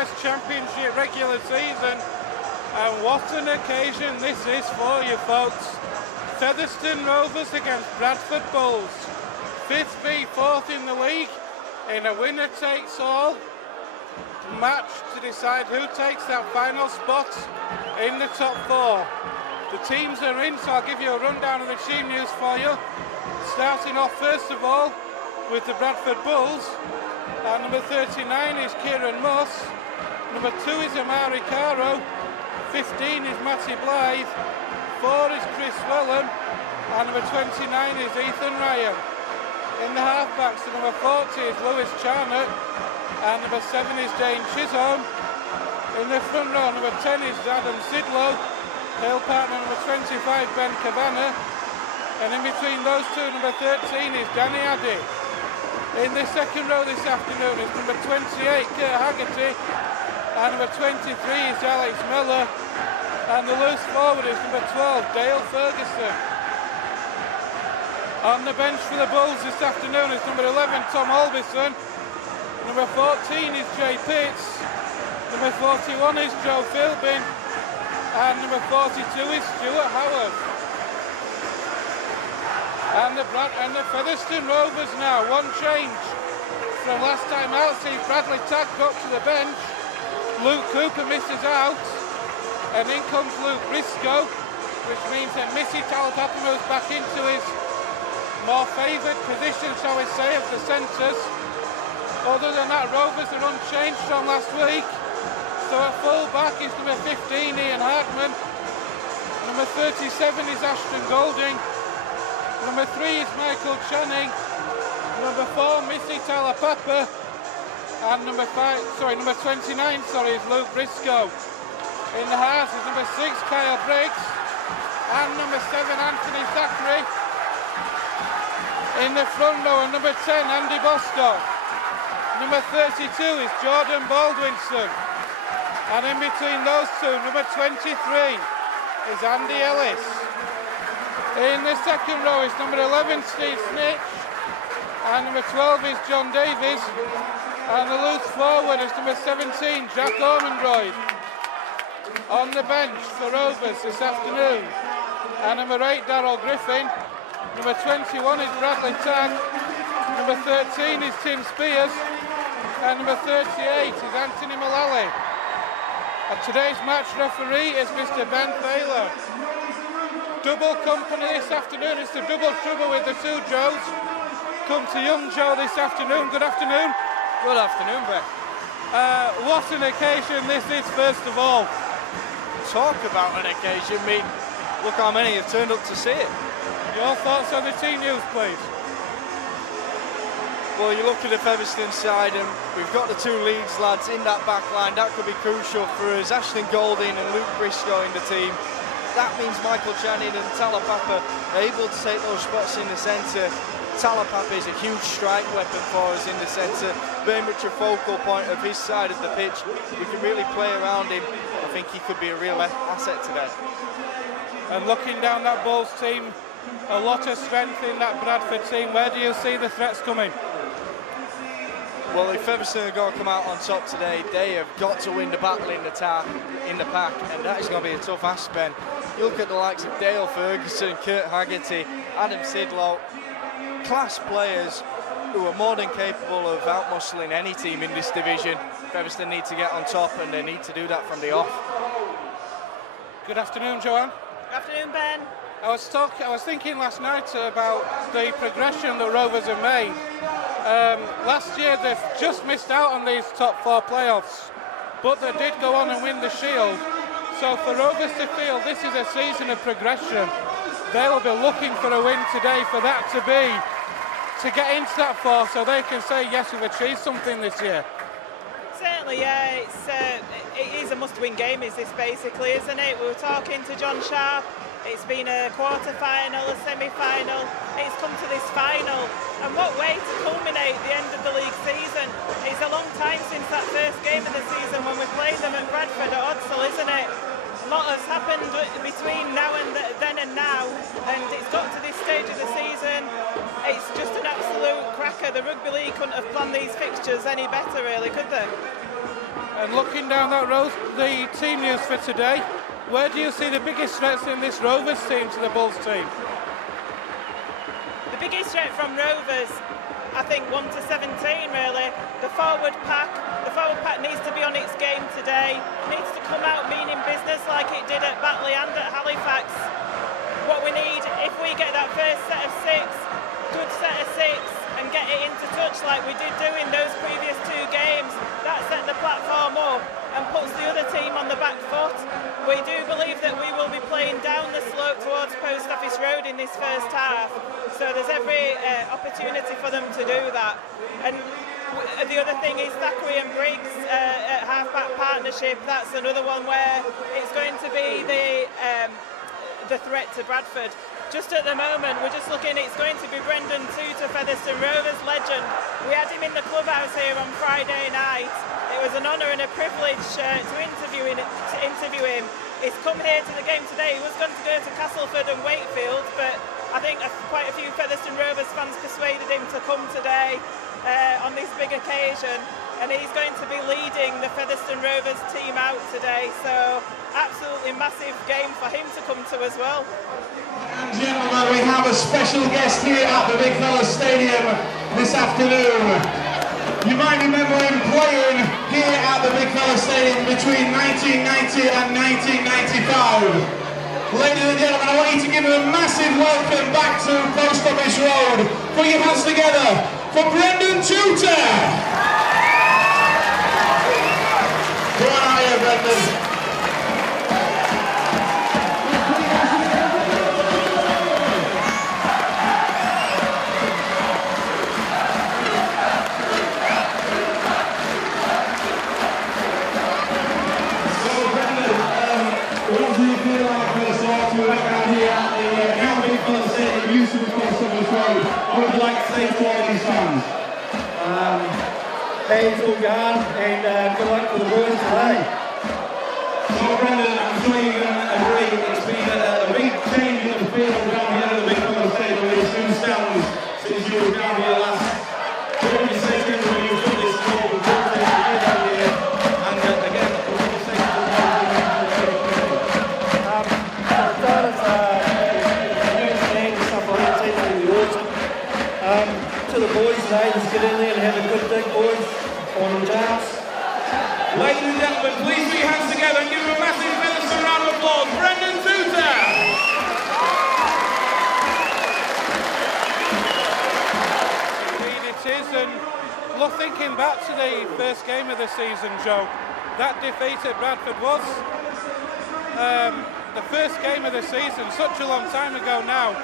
Northwest Championship regular season. And what an occasion this is for you folks. Featherstone Rovers against Bradford Bulls. 5th v 4th in the league in a winner-takes-all match to decide who takes that final spot in the top 4. The teams are in, so I'll give you a rundown of the team news for you. Starting off first of all with the Bradford Bulls. And number 39 is Kieran Moss. Number 2 is Amari Caro. 15 is Matty Blythe. 4 is Chris Wellham. And number 29 is Ethan Ryan. In the halfbacks, the number 40 is Lewis Charnock. And number 7 is Dane Chisholm. In the front row, number 10 is Adam Sidlow. Tail partner number 25, Ben Cabana. And in between those two, number 13 is Danny Addy. In the second row this afternoon is number 28, Kurt Haggerty. And number 23 is Alex Miller. And the loose forward is number 12, Dale Ferguson. On the bench for the Bulls this afternoon is number 11, Tom Albison. Number 14 is Jay Pitts. Number 41 is Joe Philbin. And number 42 is Stuart Howard. And the Featherstone Rovers now, one change from last time out. See Bradley Tagg got to the bench. Luke Cooper misses out. And in comes Luke Briscoe, which means that Missy Talapapa moves back into his more favoured position, shall we say, of the centres. Other than that, Rovers are unchanged from last week. So at full back is number 15, Ian Hartman. Number 37 is Ashton Golding. Number 3 is Michael Channing. Number 4, Missy Talapapa. And number 29, is Luke Briscoe. In the halves is number 6, Kyle Briggs. And number 7, Anthony Thackeray. In the front row, and number 10, Andy Bostock. Number 32 is Jordan Baldwinson. And in between those two, number 23 is Andy Ellis. In the second row is number 11, Steve Snitch. And number 12 is John Davies. And the loose forward is number 17, Jack Ormondroyd. On the bench for Rovers this afternoon. And number 8, Darryl Griffin. Number 21 is Bradley Tagg. Number 13 is Tim Spears. And number 38 is Anthony Mullally. And today's match referee is Mr. Ben Thaler. Double company this afternoon. It's the double trouble with the two Joes. Come to young Joe this afternoon. Good afternoon. Good afternoon, Brett. What an occasion this is, first of all. Talk about an occasion, mate. Look how many have turned up to see it. Your thoughts on the team news, please? Well, you look at the Featherstone side and we've got the two Leeds lads in that back line. That could be crucial for us. Ashton Golding and Luke Briscoe in the team. That means Michael Channing and Talapapa are able to take those spots in the centre. Talapapa is a huge strike weapon for us in the centre. Very much a focal point of his side of the pitch. We can really play around him. I think he could be a real asset today. And looking down that Bulls team, a lot of strength in that Bradford team. Where do you see the threats coming? Well, if Featherstone are going to come out on top today, they have got to win the battle in the pack, and that is going to be a tough ask, Ben. You look at the likes of Dale Ferguson, Kurt Haggerty, Adam Sidlow, class players who are more than capable of outmuscling any team in this division. Featherstone need to get on top, and they need to do that from the off. Good afternoon, Joanne. Good afternoon, Ben. I was thinking last night about the progression the Rovers have made. Last year they've just missed out on these top 4 playoffs, but they did go on and win the Shield. So for Rovers to feel this is a season of progression, they will be looking for a win today for that to get into that 4, so they can say, yes, we've achieved something this year. Certainly, yeah. It is a must-win game, is this basically, isn't it? We were talking to John Sharp. It's been a quarter-final, a semi-final. It's come to this final. And what way to culminate the end of the league season. It's a long time since that first game of the season when we played them at Bradford at Odsall, isn't it? A lot has happened between now and then and now, and it's got to this stage of the season. It's just an absolute cracker. The Rugby League couldn't have planned these fixtures any better, really, could they? And looking down that road, the team news for today, where do you see the biggest threats in this Rovers team to the Bulls team? The biggest threat from Rovers, I think 1 to 17 really. The forward pack needs to be on its game today, needs to come out meaning business like it did at Batley and at Halifax. What we need, if we get that first set of 6, good set of 6, and get it into touch like we did do in those previous 2 games, that set the platform up and puts the other team on the back foot. We do believe that we will be playing down the slope towards Post Office Road in this first half, so there's every opportunity for them to do that. And the other thing is Thackeray and Briggs at half-back partnership. That's another one where it's going to be the threat to Bradford. Just at the moment, we're just looking, it's going to be Brendan Tutor, Featherstone Rovers legend. We had him in the clubhouse here on Friday night. It was an honour and a privilege to interview him. He's come here to the game today. He was going to go to Castleford and Wakefield, but I think quite a few Featherstone Rovers fans persuaded him to come today on this big occasion. And he's going to be leading the Featherstone Rovers team out today. So absolutely massive game for him to come to as well. And gentlemen, we have a special guest here at the Big Fella Stadium this afternoon. You might remember him playing here at the Big Fella Stadium between 1990 and 1995. Ladies and gentlemen, I want you to give him a massive welcome back to Post Office Road. Put your hands together for Brendan Tutor. Go on higher, Brendan. I would like to say to all these fans, hey, it's all gone, and good luck for the boys today. So Brendan, I'm sure you can agree, it's been a big change in the field down here at the Big Fella Stadium with these new stands since you were down here last. What would you say to when you've done this for the Thursday down here? And again, what would you say to the to the boys today, let's get in there and have a good dig, boys, on the jobs. Ladies and gentlemen, please put your hands together and give him a massive Featherstone round of applause. Brendan Tutor! Indeed it is, and look, thinking back to the first game of the season, Joe, that defeat at Bradford was the first game of the season, such a long time ago now.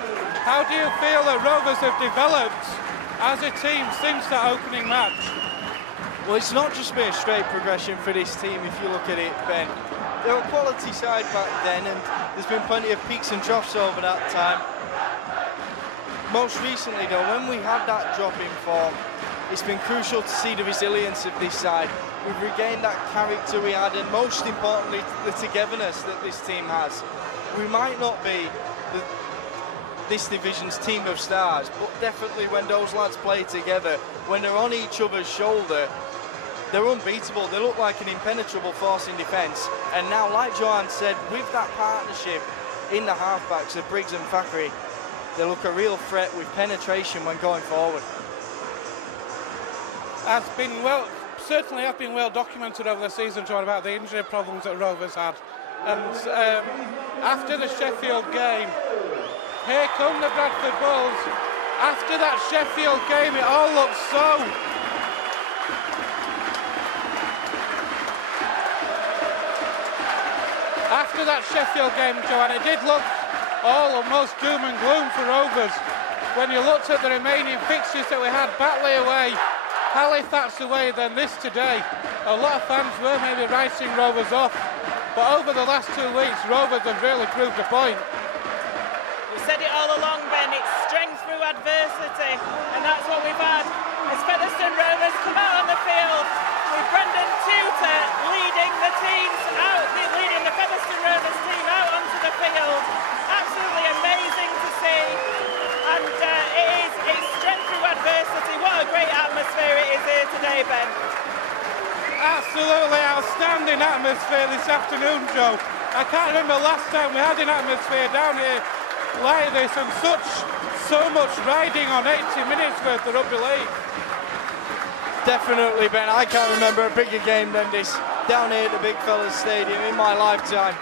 How do you feel that Rovers have developed as a team since that opening match? Well, it's not just been a straight progression for this team if you look at it, Ben. They were a quality side back then, and there's been plenty of peaks and troughs over that time. Most recently though, when we had that drop in form, it's been crucial to see the resilience of this side. We've regained that character we had, and most importantly, the togetherness that this team has. We might not be this division's team of stars, but definitely when those lads play together, when they're on each other's shoulder, they're unbeatable. They look like an impenetrable force in defence. And now, like Joanne said, with that partnership in the halfbacks of Briggs and Thackeray, they look a real threat with penetration when going forward. Certainly have been well documented over the season, John, about the injury problems that Rovers had. And after the Sheffield game, here come the Bradford Bulls. After that Sheffield game, it all looked so. After that Sheffield game, Joanne, it did look all almost doom and gloom for Rovers. When you looked at the remaining fixtures that we had, Batley away, Halifax away, then this today, a lot of fans were maybe writing Rovers off. But over the last 2 weeks, Rovers have really proved a point. We said it all along, Ben, it's strength through adversity, and that's what we've had as Featherstone Rovers come out on the field with Brendan Tutor leading the teams out, leading the Featherstone Rovers team out onto the field. Absolutely amazing to see, and it's strength through adversity. What a great atmosphere it is here today, Ben. Absolutely outstanding. atmosphere this afternoon, Joe. I can't remember last time we had an atmosphere down here like this, and so much riding on 80 minutes worth of rugby league. Definitely, Ben. I can't remember a bigger game than this down here at the Big Fellas Stadium in my lifetime.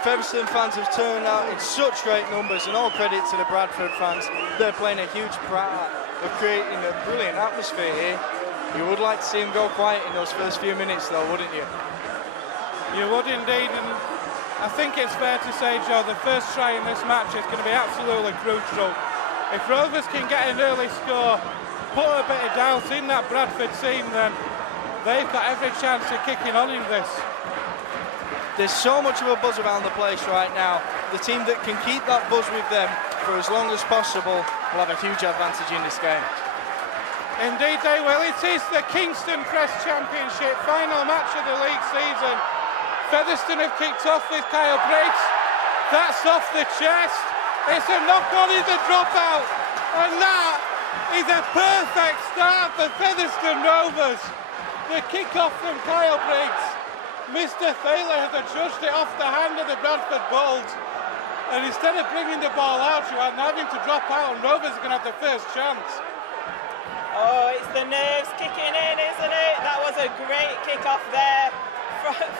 Featherstone fans have turned out in such great numbers, and all credit to the Bradford fans. They're playing a huge part of creating a brilliant atmosphere here. You would like to see them go quiet in those first few minutes though, wouldn't you? You would indeed, and I think it's fair to say, Joe, the first try in this match is going to be absolutely crucial. If Rovers can get an early score, put a bit of doubt in that Bradford team, then they've got every chance of kicking on in this. There's so much of a buzz around the place right now. The team that can keep that buzz with them for as long as possible will have a huge advantage in this game. Indeed they will. It is the Kingston Press Championship, final match of the league season. Featherstone have kicked off with Kyle Briggs. That's off the chest. It's a knock-on, it's a dropout. And that is a perfect start for Featherstone Rovers. The kick-off from Kyle Briggs. Mr. Thaler has adjudged it off the hand of the Bradford Bulls. And instead of bringing the ball out, you are having to drop out, and Rovers are going to have the first chance. Oh, it's the nerves kicking in, isn't it? That was a great kick-off there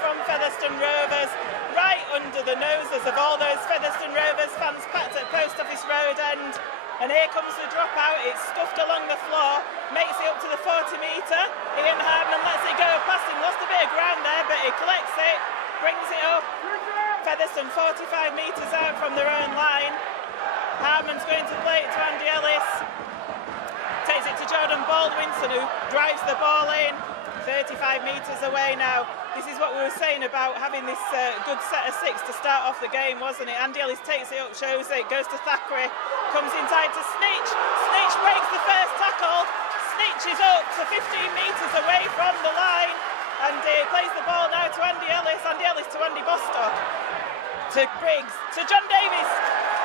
from Featherstone Rovers, right under the noses of all those Featherstone Rovers fans packed at Post Office Road end. And here comes the dropout. It's stuffed along the floor, makes it up to the 40 metre. Ian Hardman lets it go past him, lost a bit of ground there, but he collects it, brings it up. Featherstone 45 metres out from their own line. Hardman's going to play it to Andy Ellis. Takes it to Jordan Baldwinson, who drives the ball in. 35 metres away now. This is what we were saying about having this good set of six to start off the game, wasn't it? Andy Ellis takes it up, shows it, goes to Thackeray, comes inside to Snitch. Snitch breaks the first tackle. Snitch is up to 15 metres away from the line, and plays the ball now to Andy Ellis. Andy Ellis to Andy Bostock, to Briggs, to John Davis.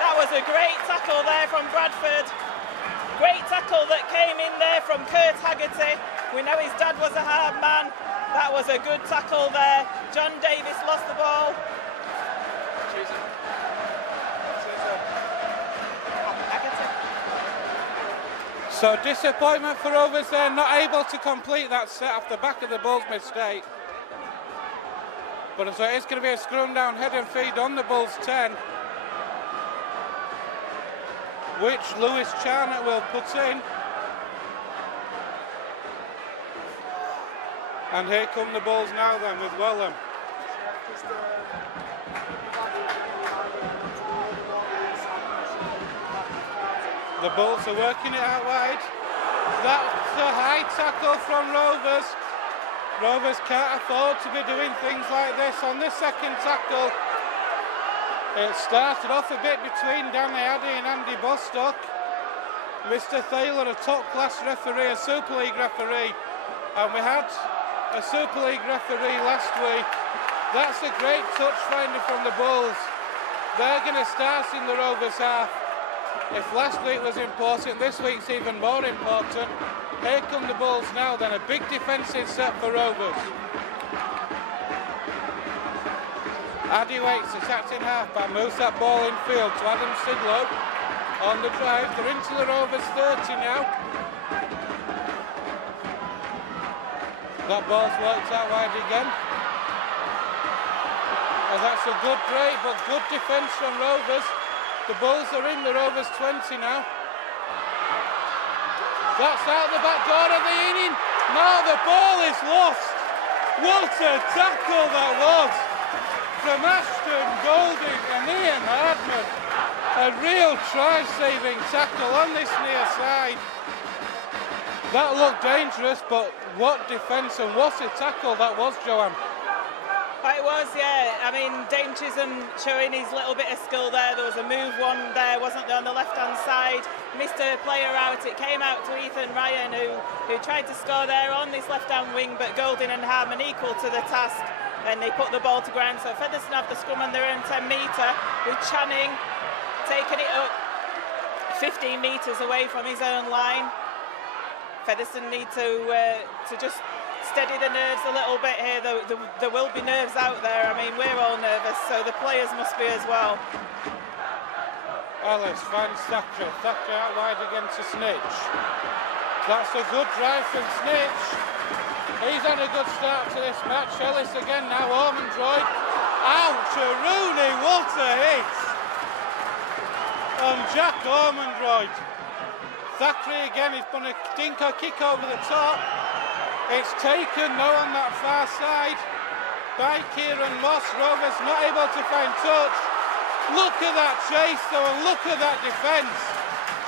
That was a great tackle there from Bradford. Great tackle that came in there from Kurt Haggerty. We know his dad was a hard man. That was a good tackle there. John Davis lost the ball. So disappointment for Rovers there, not able to complete that set off the back of the Bulls' mistake. But so it's going to be a scrum down head and feed on the Bulls' 10, which Lewis Charnock will put in. And here come the Bulls now then with Wellham. The Bulls are working it out wide. That's a high tackle from Rovers. Rovers can't afford to be doing things like this on this second tackle. It started off a bit between Danny Addy and Andy Bostock. Mr. Thaler, a top-class referee, a Super League referee, and we had a Super League referee last week. That's a great touch finder from the Bulls. They're going to start in the Rovers half. If last week was important, this week's even more important. Here come the Bulls now then, a big defensive set for Rovers. Addy waits, attacked in half-back, moves that ball in field to Adam Sidlow. On the drive, they're into the Rovers 30 now. That ball's worked out wide again. And that's a good break, but good defence from Rovers. The Bulls are in the Rovers 20 now. That's out the back door of the inning. No, the ball is lost. What a tackle that was from Ashton Golding and Ian Hardman. A real try-saving tackle on this near side. That looked dangerous, but what defence and what a tackle that was, Joanne. It was, yeah. I mean, Dame Chisholm showing his little bit of skill there. There was a move one there, wasn't there, on the left-hand side. Missed a player out. It came out to Ethan Ryan, who tried to score there on this left-hand wing, but Golding and Harmon equal to the task, and they put the ball to ground. So Featherstone have the scrum on their own 10 metre, with Channing taking it up 15 metres away from his own line. Featherstone need to just steady the nerves a little bit here. There will be nerves out there. I mean, we're all nervous, so the players must be as well. Ellis finds Thackeray. Thackeray out wide against a Snitch. That's a good drive from Snitch. He's had a good start to this match. Ellis again now, Ormondroyd. Ouch, Rooney, what a hit! Jack Ormondroyd. Thackeray again, he's put a dinker kick over the top. It's taken though on that far side by Kieran Moss. Rovers not able to find touch. Look at that chase though, and look at that defence.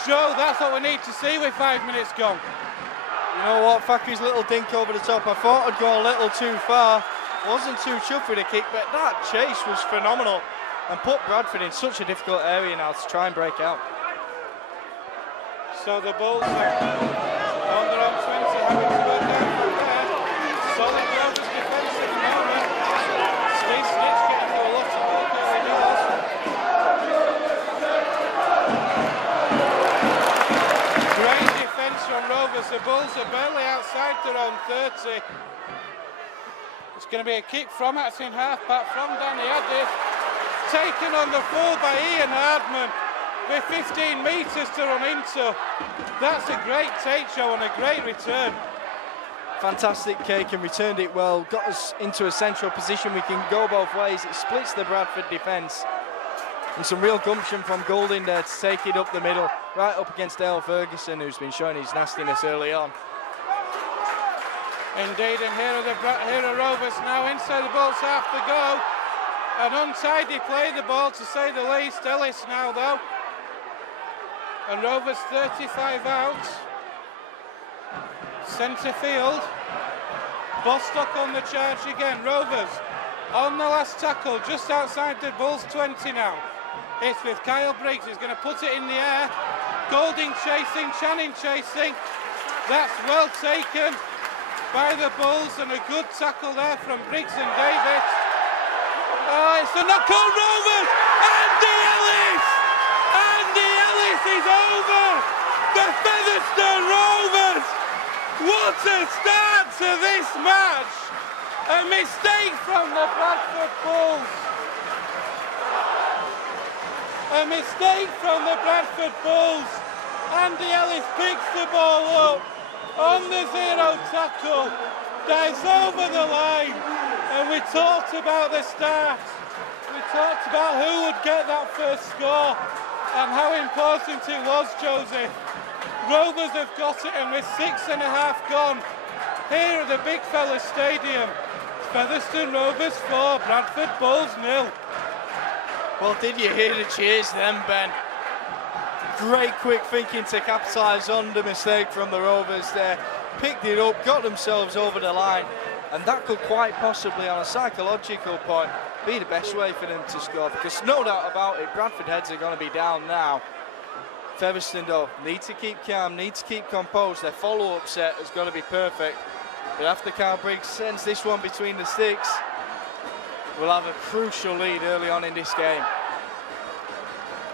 Joe, that's what we need to see with 5 minutes gone. You know what, Thackeray's little dink over the top, I thought I'd go a little too far. Wasn't too chuffed with the kick, but that chase was phenomenal and put Bradford in such a difficult area now to try and break out. So the Bulls are on their own 20, having to work out from there. Solid Rovers defence at the moment. Steve Snitch getting a lot of work early doors. Great defence from Rovers. The Bulls are barely outside their own 30. It's going to be a kick from Axin half-back from Danny Addy. Taken on the full by Ian Hardman with 15 metres to run into. That's a great take, Joe, and a great return. Fantastic kick and returned it well. Got us into a central position. We can go both ways. It splits the Bradford defence. And some real gumption from Golding there to take it up the middle, right up against Dale Ferguson, who's been showing his nastiness early on. Indeed, and here are Rovers now inside the Bulls half to go. An untidy play the ball, to say the least. Ellis now though. And Rovers 35 out. Centre field. Bostock on the charge again. Rovers on the last tackle, just outside the Bulls 20 now. It's with Kyle Briggs. He's going to put it in the air. Golding chasing, Channing chasing. That's well taken by the Bulls, and a good tackle there from Briggs and Davis. It's a knock on Rovers. Andy Ellis! Andy Ellis is over! The Featherstone Rovers! What a start to this match! A mistake from the Bradford Bulls. A mistake from the Bradford Bulls. Andy Ellis picks the ball up on the zero tackle, dives over the line, and we talked about the start. We talked about who would get that first score and how important it was, Joseph. Rovers have got it, and with 6.5 gone here at the Big Fella Stadium, Featherstone Rovers 4, Bradford Bulls 0. Well, did you hear the cheers then, Ben? Great quick thinking to capitalise on the mistake from the Rovers there. Picked it up, got themselves over the line, and that could quite possibly, on a psychological point, be the best way for them to score, because no doubt about it, Bradford heads are going to be down now. Featherstone, though, need to keep calm, need to keep composed. Their follow-up set is going to be perfect. But after Kyle Briggs sends this one between the sticks, we'll have a crucial lead early on in this game.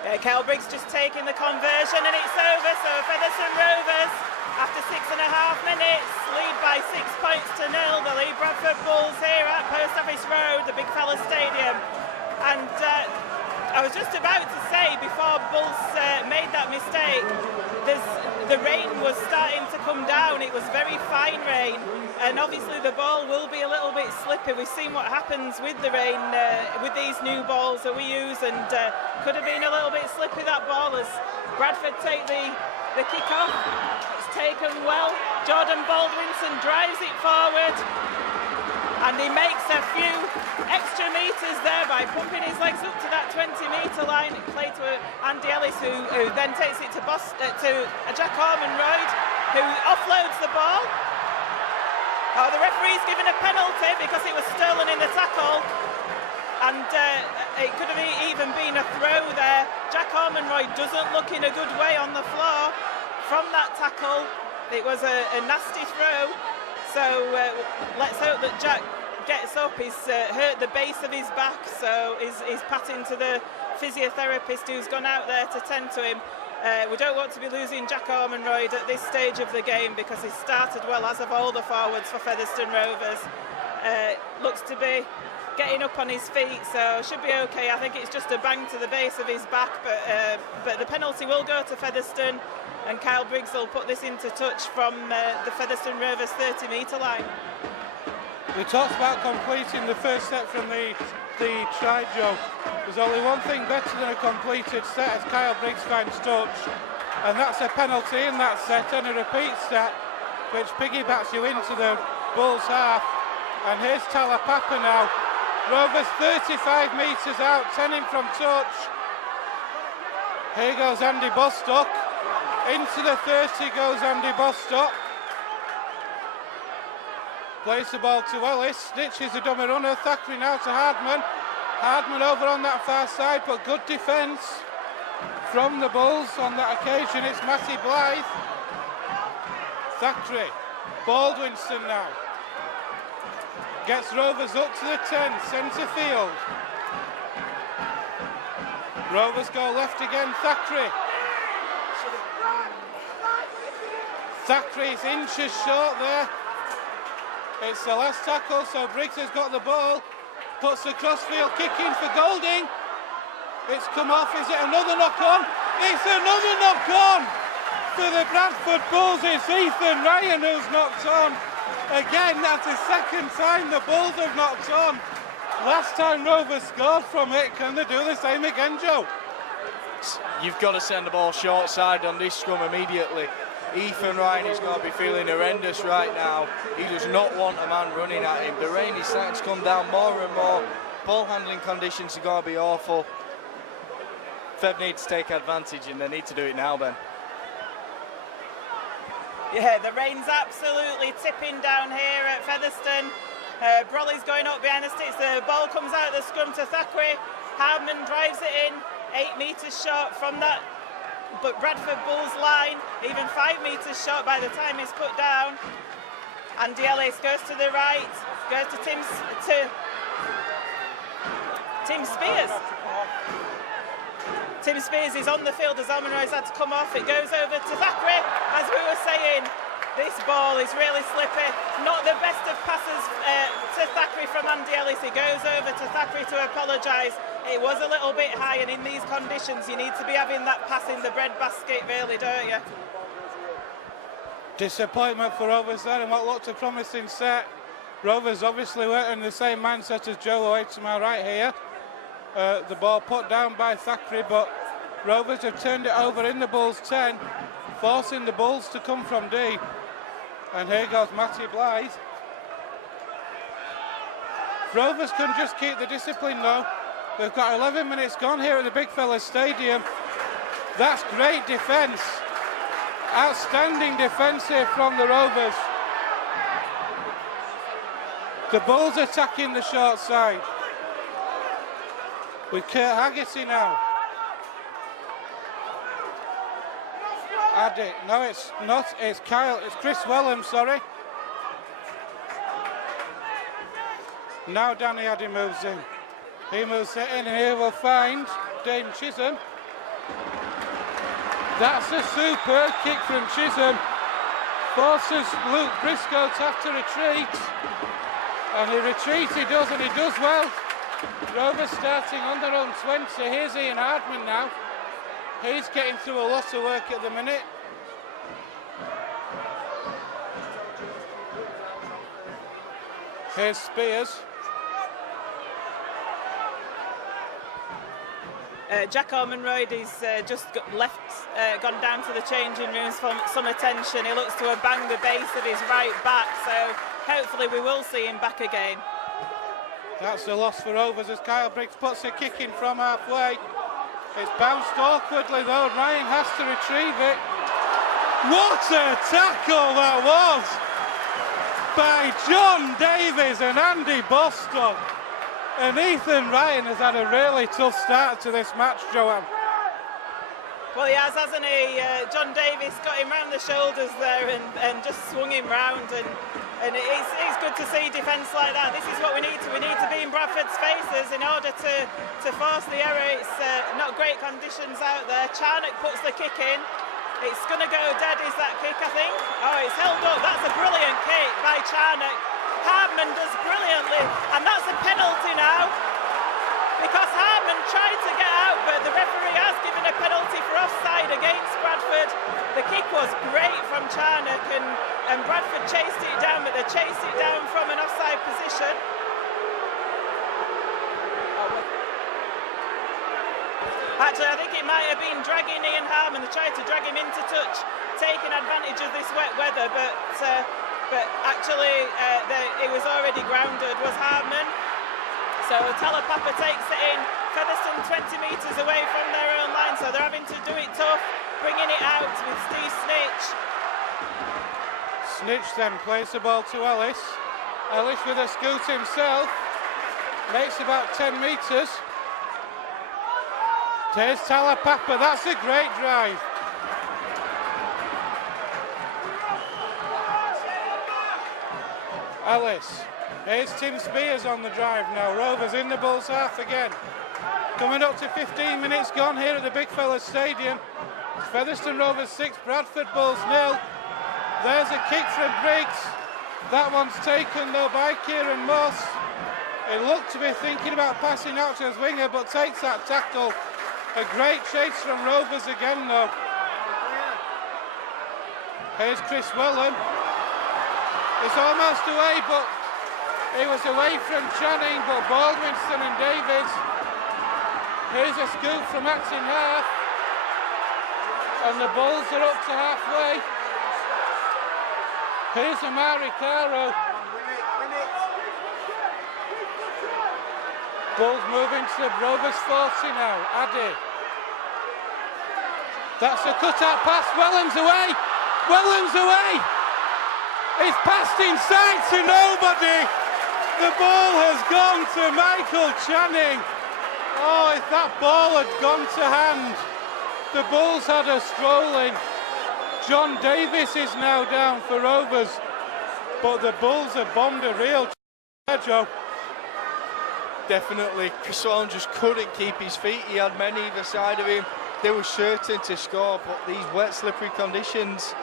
Yeah, Kyle Briggs just taking the conversion, and it's over. So Featherstone Rovers, after 6.5 minutes, lead by 6 points to 0. The lead Bradford Bulls here at Post Office Road, the Big Fella Stadium. And I was just about to say, before Bulls made that mistake, the rain was starting to come down. It was very fine rain, and obviously the ball will be a little bit slippy. We've seen what happens with the rain with these new balls that we use, and could have been a little bit slippy, that ball, as Bradford take the kick off. It's taken well. Jordan Baldwinson drives it forward, and he makes a few extra metres there by pumping his legs up to that 20-metre line. It played to Andy Ellis, who then takes it to Jack Ormondroyd, who offloads the ball. Oh, the referee's given a penalty because it was stolen in the tackle, and it could have even been a throw there. Jack Ormondroyd doesn't look in a good way on the floor from that tackle. It was a nasty throw. So let's hope that Jack gets up. He's hurt the base of his back, so he's patting to the physiotherapist who's gone out there to tend to him. We don't want to be losing Jack Ormonroyd at this stage of the game because he started well, as have all the forwards for Featherstone Rovers. Looks to be getting up on his feet, so should be okay. I think it's just a bang to the base of his back, but the penalty will go to Featherstone, and Kyle Briggs will put this into touch from the Featherstone Rovers 30-metre line. We talked about completing the first set from the try, Joe. There's only one thing better than a completed set as Kyle Briggs finds touch, and that's a penalty in that set and a repeat set, which piggybacks you into the Bulls half. And here's Talapapa now. Rovers 35 metres out, 10 in from touch. Here goes Andy Bostock. Into the 30 goes Andy Bostock. Plays the ball to Ellis, snitches the dummy runner. Thackeray now to Hardman. Hardman over on that far side, but good defence from the Bulls on that occasion. It's Matty Blythe. Thackeray, Baldwinson now. Gets Rovers up to the 10, centre field. Rovers go left again, Thackeray. Thackeray's inches short there. It's the last tackle, so Briggs has got the ball. Puts the crossfield kick in for Golding. It's come off. Is it another knock on? It's another knock on for the Bradford Bulls. It's Ethan Ryan who's knocked on. Again, that's the second time the Bulls have knocked on. Last time Rovers scored from it. Can they do the same again, Joe? You've got to send the ball short side on this scrum immediately. Ethan Ryan is going to be feeling horrendous right now. He does not want a man running at him. The rain is starting to come down more and more. Ball handling conditions are going to be awful. Fev needs to take advantage, and they need to do it now, Ben. Yeah, the rain's absolutely tipping down here at Featherstone. Brolly's going up behind the sticks. The ball comes out of the scrum to Thackeray. Hardman drives it in, 8 metres short from that, but Bradford Bulls line, even 5 metres short by the time he's put down. Andy Ellis goes to the right, goes to Tim Spears. Tim Spears is on the field as Ormonroyd's had to come off. It goes over to Thackeray. As we were saying, this ball is really slippy. Not the best of passes to Thackeray from Andy Ellis. He goes over to Thackeray to apologise. It was a little bit high, and in these conditions you need to be having that pass in the breadbasket, really, don't you? Disappointment for Rovers there in what looked a promising set. Rovers obviously weren't in the same mindset as Joe away to my right here. The ball put down by Thackeray, but Rovers have turned it over in the Bulls 10, forcing the Bulls to come from deep. And here goes Matty Blythe. Rovers can just keep the discipline though. They've got 11 minutes gone here at the Big Fella Stadium. That's great defence. Outstanding defence here from the Rovers. The Bulls attacking the short side. With Kurt Haggerty now. Addy, no it's not, it's Chris Wellham, sorry. Now Danny Addy moves in. He moves it in, and here we'll find Dane Chisholm. That's a superb kick from Chisholm. Forces Luke Briscoe to have to retreat. And he retreats, he does, and he does well. Rovers starting on their own 20. Here's Ian Hardman now. He's getting through a lot of work at the minute. Here's Spears. Jack Ormonroyd is just gone down to the changing rooms for some attention. He looks to have banged the base of his right back, so hopefully we will see him back again. That's a loss for Rovers as Kyle Briggs puts a kick in from halfway. It's bounced awkwardly though, Ryan has to retrieve it. What a tackle that was by John Davies and Andy Bostock. And Ethan Ryan has had a really tough start to this match, Joanne. Well, he has, hasn't he? John Davies got him round the shoulders there and just swung him round, and And it's good to see defence like that. This is what we need to. We need to be in Bradford's faces in order to force the error. It's not great conditions out there. Charnock puts the kick in. It's going to go dead, is that kick, I think? Oh, it's held up. That's a brilliant kick by Charnock. Hartman does brilliantly, and that's a penalty now. Because Hartman tried to get out, but the referee has given a penalty for offside against Bradford. The kick was great from Charnock, and Bradford chased it down, but they chased it down from an offside position. Actually, I think it might have been dragging Ian Hartman. They tried to drag him into touch, taking advantage of this wet weather, but actually it was already grounded, was Hartman. So Talapapa takes it in. Featherstone 20 metres away from their own line, so they're having to do it tough, bringing it out with Steve Snitch. Snitch then plays the ball to Ellis. Ellis with a scoot himself, makes about 10 metres. There's Talapapa, that's a great drive. Ellis. Here's Tim Spears on the drive now. Rovers in the Bulls half again. Coming up to 15 minutes gone here at the Big Fella Stadium. Featherstone Rovers 6, Bradford Bulls 0. There's a kick from Briggs. That one's taken though by Kieran Moss. He looked to be thinking about passing out to his winger, but takes that tackle. A great chase from Rovers again though. Here's Chris Wellham. It's almost away, but he was away from Channing, but Baldwinson and Davies. Here's a scoop from Acton Half. And the Bulls are up to halfway. Here's Amari Caro. Bulls moving to the Rovers 40 now. Addy. That's a cut-out pass. Wellham's away. Wellham's away. It's passed inside to nobody. The ball has gone to Michael Channing. Oh, if that ball had gone to hand, the Bulls had a strolling. John Davis is now down for Rovers, but the Bulls have bombed a real Joe. Definitely, Crisson just couldn't keep his feet. He had men either side of him. They were certain to score, but these wet, slippery conditions,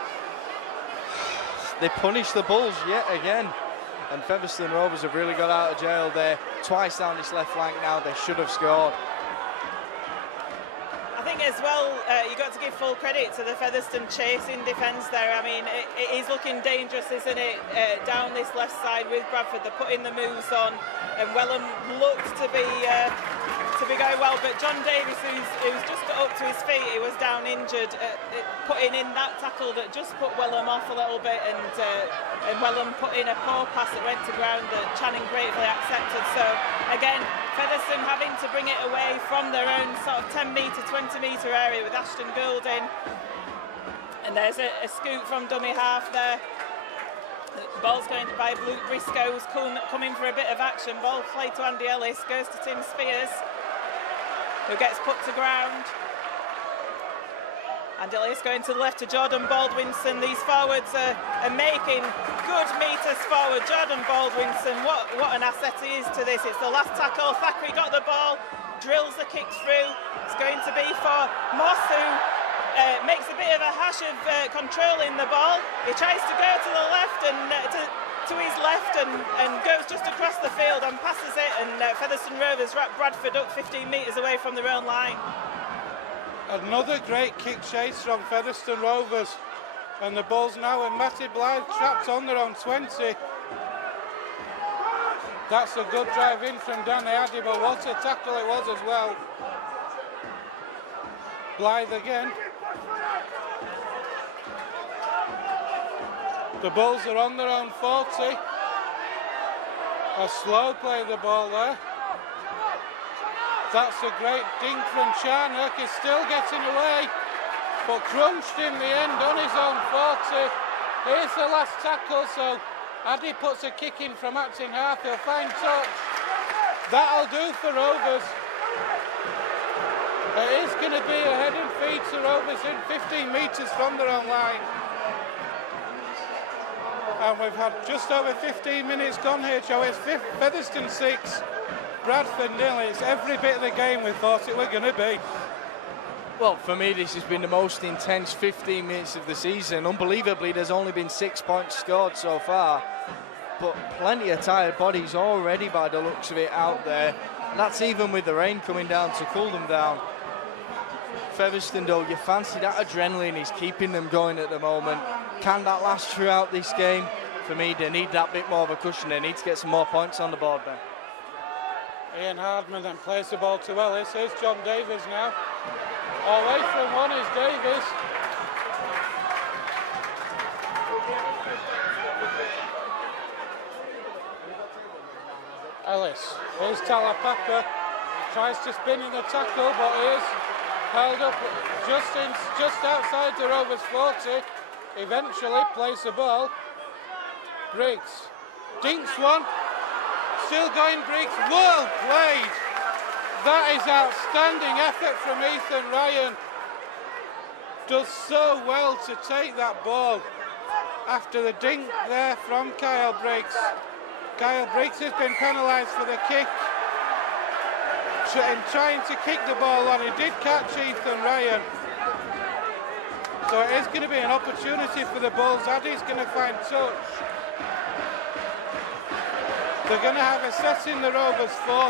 they punish the Bulls yet again. And Featherstone Rovers have really got out of jail there. Twice down this left flank now, they should have scored. I think as well, you've got to give full credit to the Featherstone chasing defence there. I mean, it is looking dangerous, isn't it, down this left side with Bradford. They're putting the moves on, and Wellham looks to be going well, but John Davis, who's just got up to his feet, he was down injured, putting in that tackle that just put Wellham off a little bit, and Wellham put in a poor pass that went to ground that Channing gratefully accepted. So again, Featherstone having to bring it away from their own sort of 10 metre, 20 metre area with Ashton Goulding. And there's a scoop from dummy half there. The ball's going by Luke Briscoe's coming for a bit of action. Ball played to Andy Ellis, goes to Tim Spears, who gets put to ground. And Ellis going to the left to Jordan Baldwinson. These forwards are making good metres forward. Jordan Baldwinson, what an asset he is to this. It's the last tackle. Thackeray got the ball, drills the kick through. It's going to be for Moss, who makes a bit of a hash of controlling the ball. He tries to go to the left and to his left and goes just across the field and passes it, and Featherstone Rovers wrap Bradford up 15 metres away from their own line. Another great kick chase from Featherstone Rovers, and the Bulls now, and Matty Blythe trapped on their own 20. That's a good drive in from Danny Addy, but what a tackle it was as well. Blythe again. The Bulls are on their own 40. A slow play of the ball there. That's a great dink from Charnock. He's still getting away, but crunched in the end on his own 40. Here's the last tackle, so Addy puts a kick in from Acton Half. He'll find touch. That'll do for Rovers. It is going to be a heading feed to Rovers in 15 metres from their own line. And we've had just over 15 minutes gone here, Joe. It's Featherstone 6, Bradford 0. It's every bit of the game we thought it were going to be. Well, for me, this has been the most intense 15 minutes of the season. Unbelievably, there's only been 6 points scored so far, but plenty of tired bodies already by the looks of it out there. And that's even with the rain coming down to cool them down. Featherstone, though, you fancy that adrenaline is keeping them going at the moment. Can that last throughout this game? For me, they need that bit more of a cushion. They need to get some more points on the board then. Ian Hardman then plays the ball to Ellis. Here's John Davies now. Away from one is Davies. Ellis. Here's Talapapa. Tries to spin in the tackle, but is held up just outside the Rovers 40. Eventually plays the ball. Briggs. Dinks one. Still going Briggs. Well played. That is outstanding effort from Ethan Ryan. Does so well to take that ball after the dink there from Kyle Briggs. Kyle Briggs has been penalised for the kick. In trying to kick the ball on, he did catch Ethan Ryan. So it is going to be an opportunity for the Bulls. Addy's going to find touch. They're going to have a set in the Rovers 40.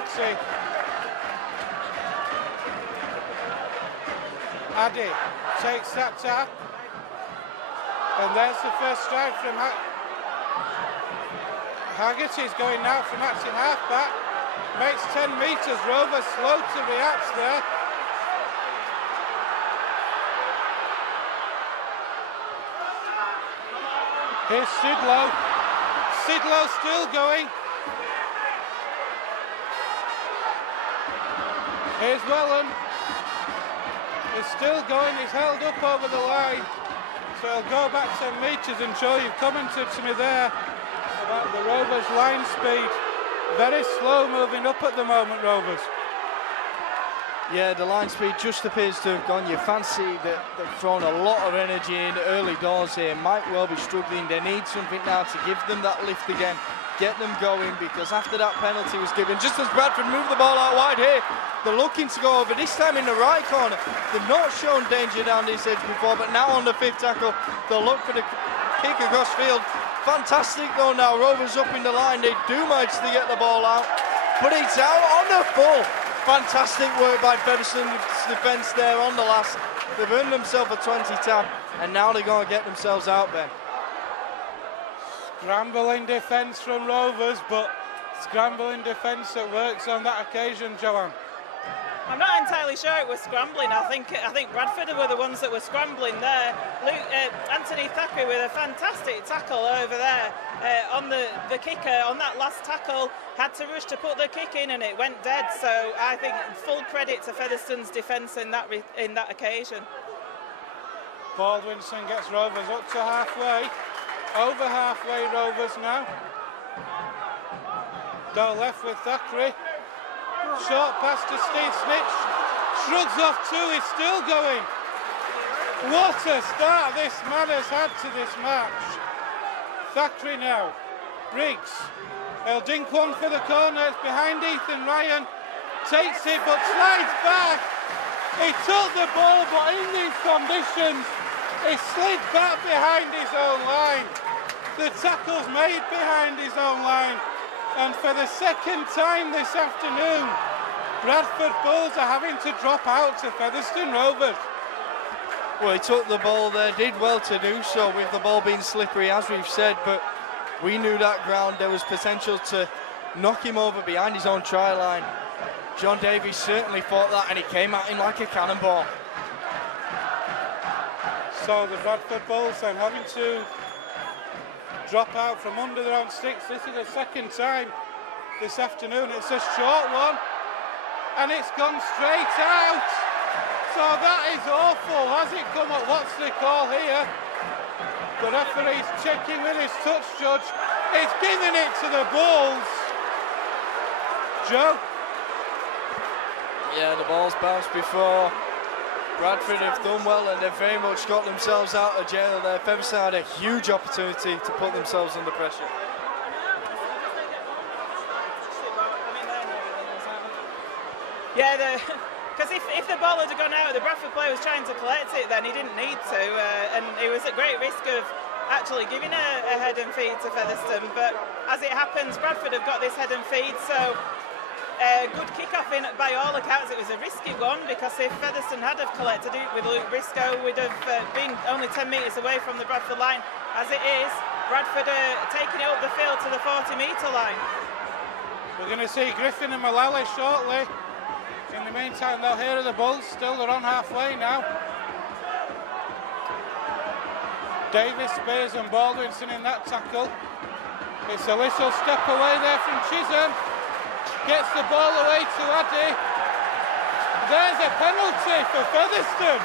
Addy takes that tap, and there's the first strike from Haggerty's going now from acting halfback, makes 10 metres. Rovers slow to react there. Here's Sidlow. Sidlow still going. Here's Welland. He's still going, he's held up over the line. So he'll go back 10 metres, and Joe, you've commented to me there about the Rovers line speed. Very slow moving up at the moment, Rovers. Yeah, the line speed just appears to have gone. You fancy that they've thrown a lot of energy in early doors here. Might well be struggling. They need something now to give them that lift again, get them going, because after that penalty was given, just as Bradford moved the ball out wide here, they're looking to go over, this time in the right corner. They've not shown danger down this edge before, but now on the fifth tackle, they'll look for the kick across field. Fantastic though now, Rovers up in the line. They do manage to get the ball out, but it's out on the full. Fantastic work by Featherstone's defence there on the last. They've earned themselves a 20 tap, and now they're going to get themselves out, Ben. Scrambling defence from Rovers, but scrambling defence that works on that occasion, Joanne. I'm not entirely sure it was scrambling. I think Bradford were the ones that were scrambling there. Anthony Thackeray with a fantastic tackle over there on the kicker on that last tackle. Had to rush to put the kick in, and it went dead. So I think full credit to Featherstone's defence in that occasion. Baldwinson gets Rovers up to halfway. Over halfway, Rovers now. Go left with Thackeray. Short pass to Steve Snitch. Shrugs off two, he's still going. What a start this man has had to this match. Thackeray now. Briggs. He'll dink one for the corner. It's behind Ethan Ryan. Takes it but slides back. He took the ball, but in these conditions, he slid back behind his own line. The tackle's made behind his own line. And for the second time this afternoon, Bradford Bulls are having to drop out to Featherstone Rovers. Well, he took the ball there, did well to do so with the ball being slippery, as we've said, but we knew that ground, there was potential to knock him over behind his own try line. John Davies certainly thought that, and he came at him like a cannonball. So the Bradford Bulls then having to drop out from under their own sticks. This is the second time this afternoon. It's a short one, and it's gone straight out. So that is awful. Has it come up? What's the call here? The referee's checking with his touch judge. He's giving it to the Bulls. Joe? Yeah, the ball's bounced before. Bradford have done well and they've very much got themselves out of jail there. Featherstone had a huge opportunity to put themselves under pressure. Yeah, because if the ball had gone out, the Bradford player was trying to collect it, then he didn't need to, and he was at great risk of actually giving a head and feed to Featherstone. But as it happens, Bradford have got this head and feed, so good kick-off in by all accounts. It was a risky one because if Featherstone had have collected it with Luke Briscoe, we'd have been only 10 metres away from the Bradford line. As it is, Bradford are taking it up the field to the 40-metre line. We're going to see Griffin and Mullally shortly. In the meantime, though, here are the Bulls. Still, they're on halfway now. Davis, Spears and Baldwinson in that tackle. It's a little step away there from Chisholm. Gets the ball away to Addy. There's a penalty for Featherstone.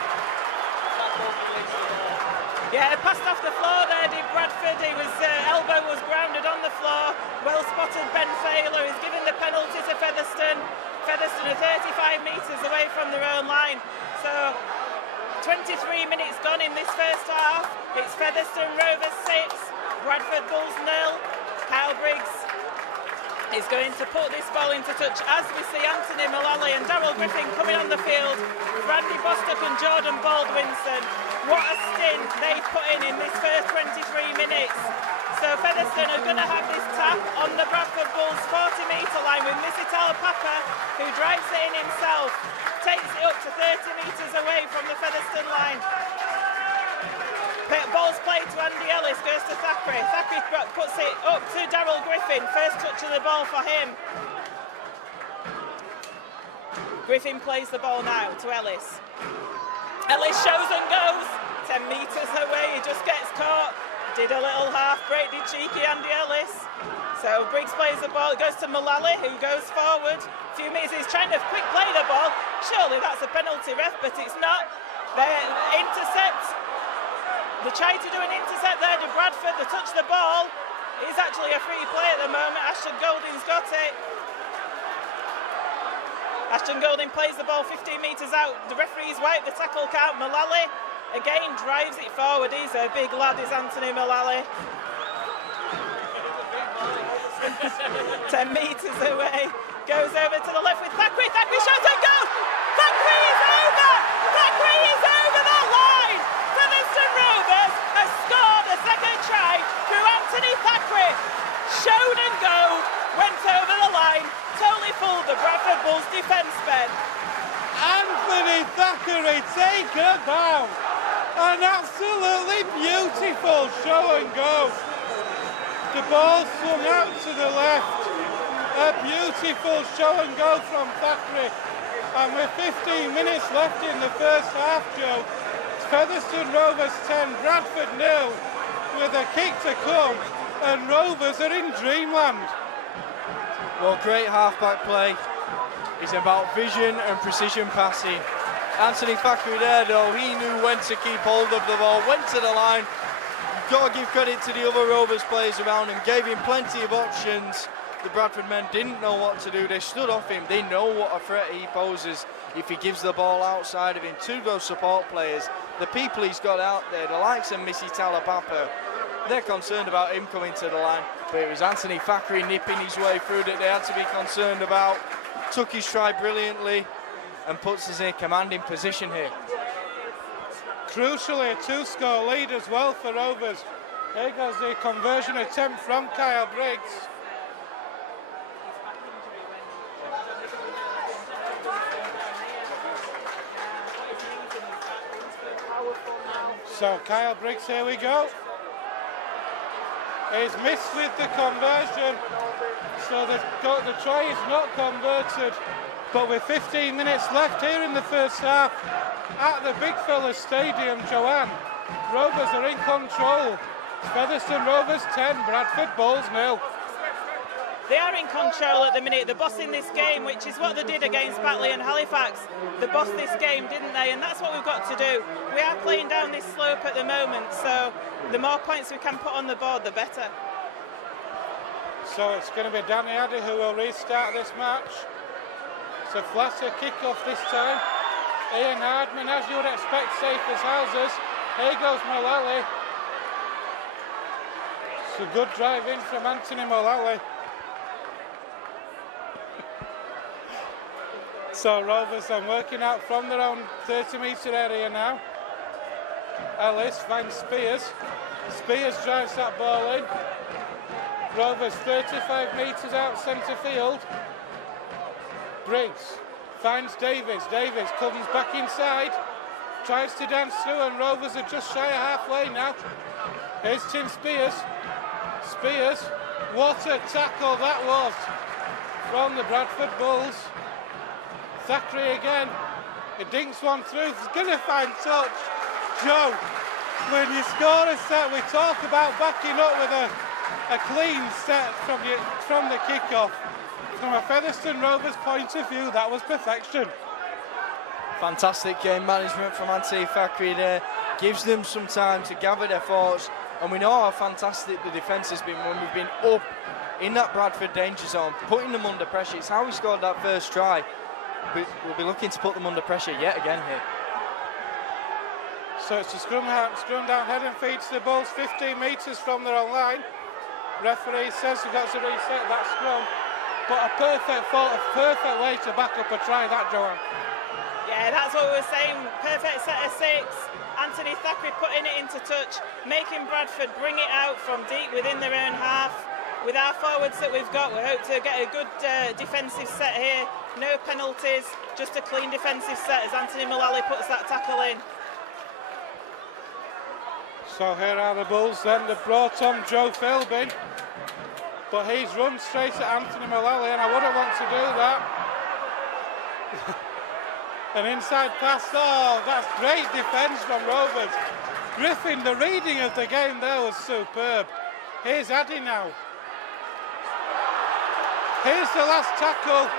Yeah, passed off the floor there, did Bradford. He was elbow was grounded on the floor. Well spotted Ben Failer. He's given the penalty to Featherstone. Featherstone are 35 metres away from their own line. So 23 minutes gone in this first half. It's Featherstone Rovers 6, Bradford Bulls 0. Kyle Briggs is going to put this ball into touch as we see Anthony Mullally and Darryl Griffin coming on the field. Bradley Bostock and Jordan Baldwinson. What a stint they put in this first 23 minutes. So Featherstone are going to have this tap on the Bradford Bulls 40-metre line with Missy Talapapa, who drives it in himself, takes it up to 30 metres away from the Featherstone line. Ball's played to Andy Ellis, goes to Thackeray. Thackeray puts it up to Darryl Griffin, first touch of the ball for him. Griffin plays the ball now to Ellis. Ellis shows and goes, 10 metres away, he just gets caught. Did a little half break, did cheeky Andy Ellis. So Briggs plays the ball, it goes to Mullally, who goes forward. A few metres, he's trying to quick play the ball. Surely that's a penalty, ref, but it's not. They intercept. They try to do an intercept there to Bradford, they touch the ball. It's actually a free play at the moment, Ashton Golding's got it. Ashton Golding plays the ball 15 metres out, the referees wipe the tackle count. Mullally again drives it forward, he's a big lad, is Anthony Mullally. 10 metres away, goes over to the left with Thackeray, Thackeray shots and goes! Thackeray is over! Thackeray is over that line! Featherstone Rovers has scored a second try through Anthony Thackeray. Showed and goal, went over the line, totally fooled the Bradford Bulls defence men. Anthony Thackeray, take a bow. An absolutely beautiful show and go. The ball swung out to the left. A beautiful show and go from Thackeray. And with 15 minutes left in the first half, Joe, Featherstone Rovers 10, Bradford 0, with a kick to come, and Rovers are in dreamland. Well, great half-back play. It's about vision and precision passing. Anthony Thackeray there, though, he knew when to keep hold of the ball, went to the line. You've got to give credit to the other Rovers players around him, gave him plenty of options. The Bradford men didn't know what to do. They stood off him. They know what a threat he poses if he gives the ball outside of him to those support players. The people he's got out there, the likes of Missy Talapapa, they're concerned about him coming to the line. But it was Anthony Thackeray nipping his way through that they had to be concerned about. Took his stride brilliantly and puts us in a commanding position here. Crucially, a two-score lead as well for Rovers. Here goes the conversion attempt from Kyle Briggs. So Kyle Briggs, here we go. He's missed with the conversion, so the try is not converted. But with 15 minutes left here in the first half at the Big Fella Stadium, Joanne, Rovers are in control. Featherstone Rovers 10, Bradford Bulls 0. They are in control at the minute. They're bossing this game, which is what they did against Batley and Halifax. They bossed this game, didn't they? And that's what we've got to do. We are playing down this slope at the moment, so the more points we can put on the board, the better. So it's going to be Danny Addy who will restart this match. It's a flatter kick-off this time. Ian Hardman, as you would expect, safe as houses. Here goes Mullally. It's a good drive in from Anthony Mullally. So Rovers are working out from their own 30-metre area now. Ellis finds Spears. Spears drives that ball in. Rovers 35 metres out centre field. Briggs finds Davies. Davies comes back inside. Tries to dance through, and Rovers are just shy of halfway now. Here's Tim Spears. Spears, what a tackle that was from the Bradford Bulls. Thackeray again. He dinks one through. He's going to find touch. Joe, when you score a set, we talk about backing up with a clean set from the kick-off. From a Featherstone Rovers point of view, that was perfection. Fantastic game management from Anthony Thackeray there. Gives them some time to gather their thoughts, and we know how fantastic the defence has been when we've been up in that Bradford danger zone, putting them under pressure. It's how we scored that first try. We'll be looking to put them under pressure yet again here. So it's a scrum down head and feet to the Bulls, 15 metres from their own line. Referee says we've got to reset that scrum, but a perfect way to back up a try, that, Joanne. Yeah, that's what we were saying. Perfect set of 6. Anthony Thackeray putting it into touch, making Bradford bring it out from deep within their own half. With our forwards that we've got, we hope to get a good defensive set here. No penalties, just a clean defensive set as Anthony Mullally puts that tackle in. So here are the Bulls then. They've brought on Joe Philbin, but he's run straight at Anthony Mullally, and I wouldn't want to do that. An inside pass. Oh, that's great defence from Rovers. Griffin, the reading of the game there was superb. Here's Addy now. Here's the last tackle.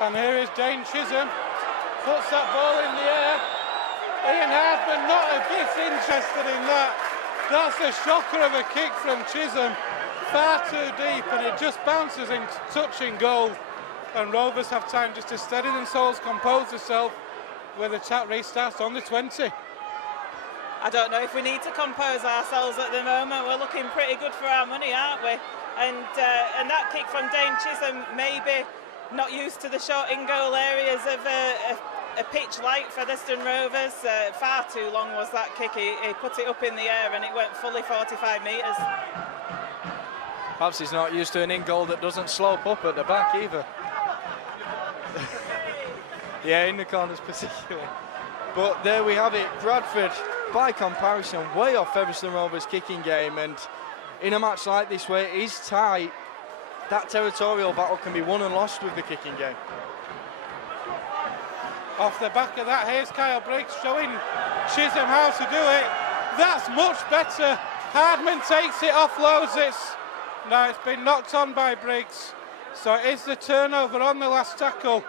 And here is Dane Chisholm. Puts that ball in the air. Ian Hardman not a bit interested in that. That's a shocker of a kick from Chisholm. Far too deep, and it just bounces in touching goal. And Rovers have time just to steady themselves, compose themselves, where the chat restarts on the 20. I don't know if we need to compose ourselves at the moment. We're looking pretty good for our money, aren't we? And that kick from Dane Chisholm, maybe not used to the short in-goal areas of a pitch like Featherstone Rovers. Far too long was that kick. He put it up in the air and it went fully 45 metres. Perhaps he's not used to an in-goal that doesn't slope up at the back either. Yeah, in the corners particularly. But there we have it. Bradford, by comparison, way off Featherstone Rovers' kicking game, and in a match like this where it is tight, that territorial battle can be won and lost with the kicking game. Off the back of that, here's Kyle Briggs showing Chisholm how to do it. That's much better. Hardman takes it, offloads it. Now it's been knocked on by Briggs. So it is the turnover on the last tackle.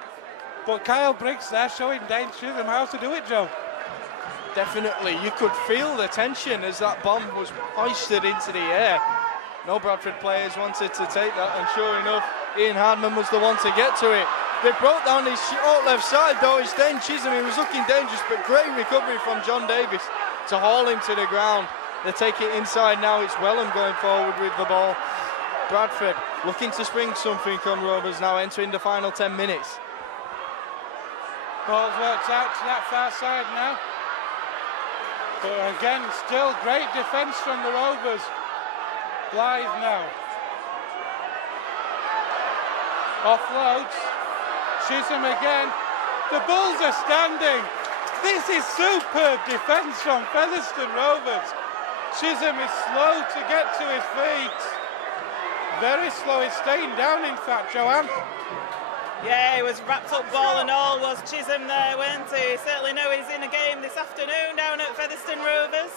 But Kyle Briggs there showing Dane Chisholm how to do it, Joe. Definitely, you could feel the tension as that bomb was hoisted into the air. No Bradford players wanted to take that, and sure enough, Ian Hardman was the one to get to it. They broke down his short left side though. It's Dane Chisholm. He was looking dangerous, but great recovery from John Davis to haul him to the ground. They take it inside now. It's Wellham going forward with the ball. Bradford looking to spring something on Rovers now, entering the final 10 minutes. Ball's worked out to that far side now. But again, still great defence from the Rovers. Blythe now. Offloads. Chisholm again. The Bulls are standing. This is superb defence from Featherstone Rovers. Chisholm is slow to get to his feet. Very slow. He's staying down, in fact, Joanne. Yeah, he was wrapped up ball and all, was Chisholm there, weren't he? Certainly know he's in a game this afternoon down at Featherstone Rovers.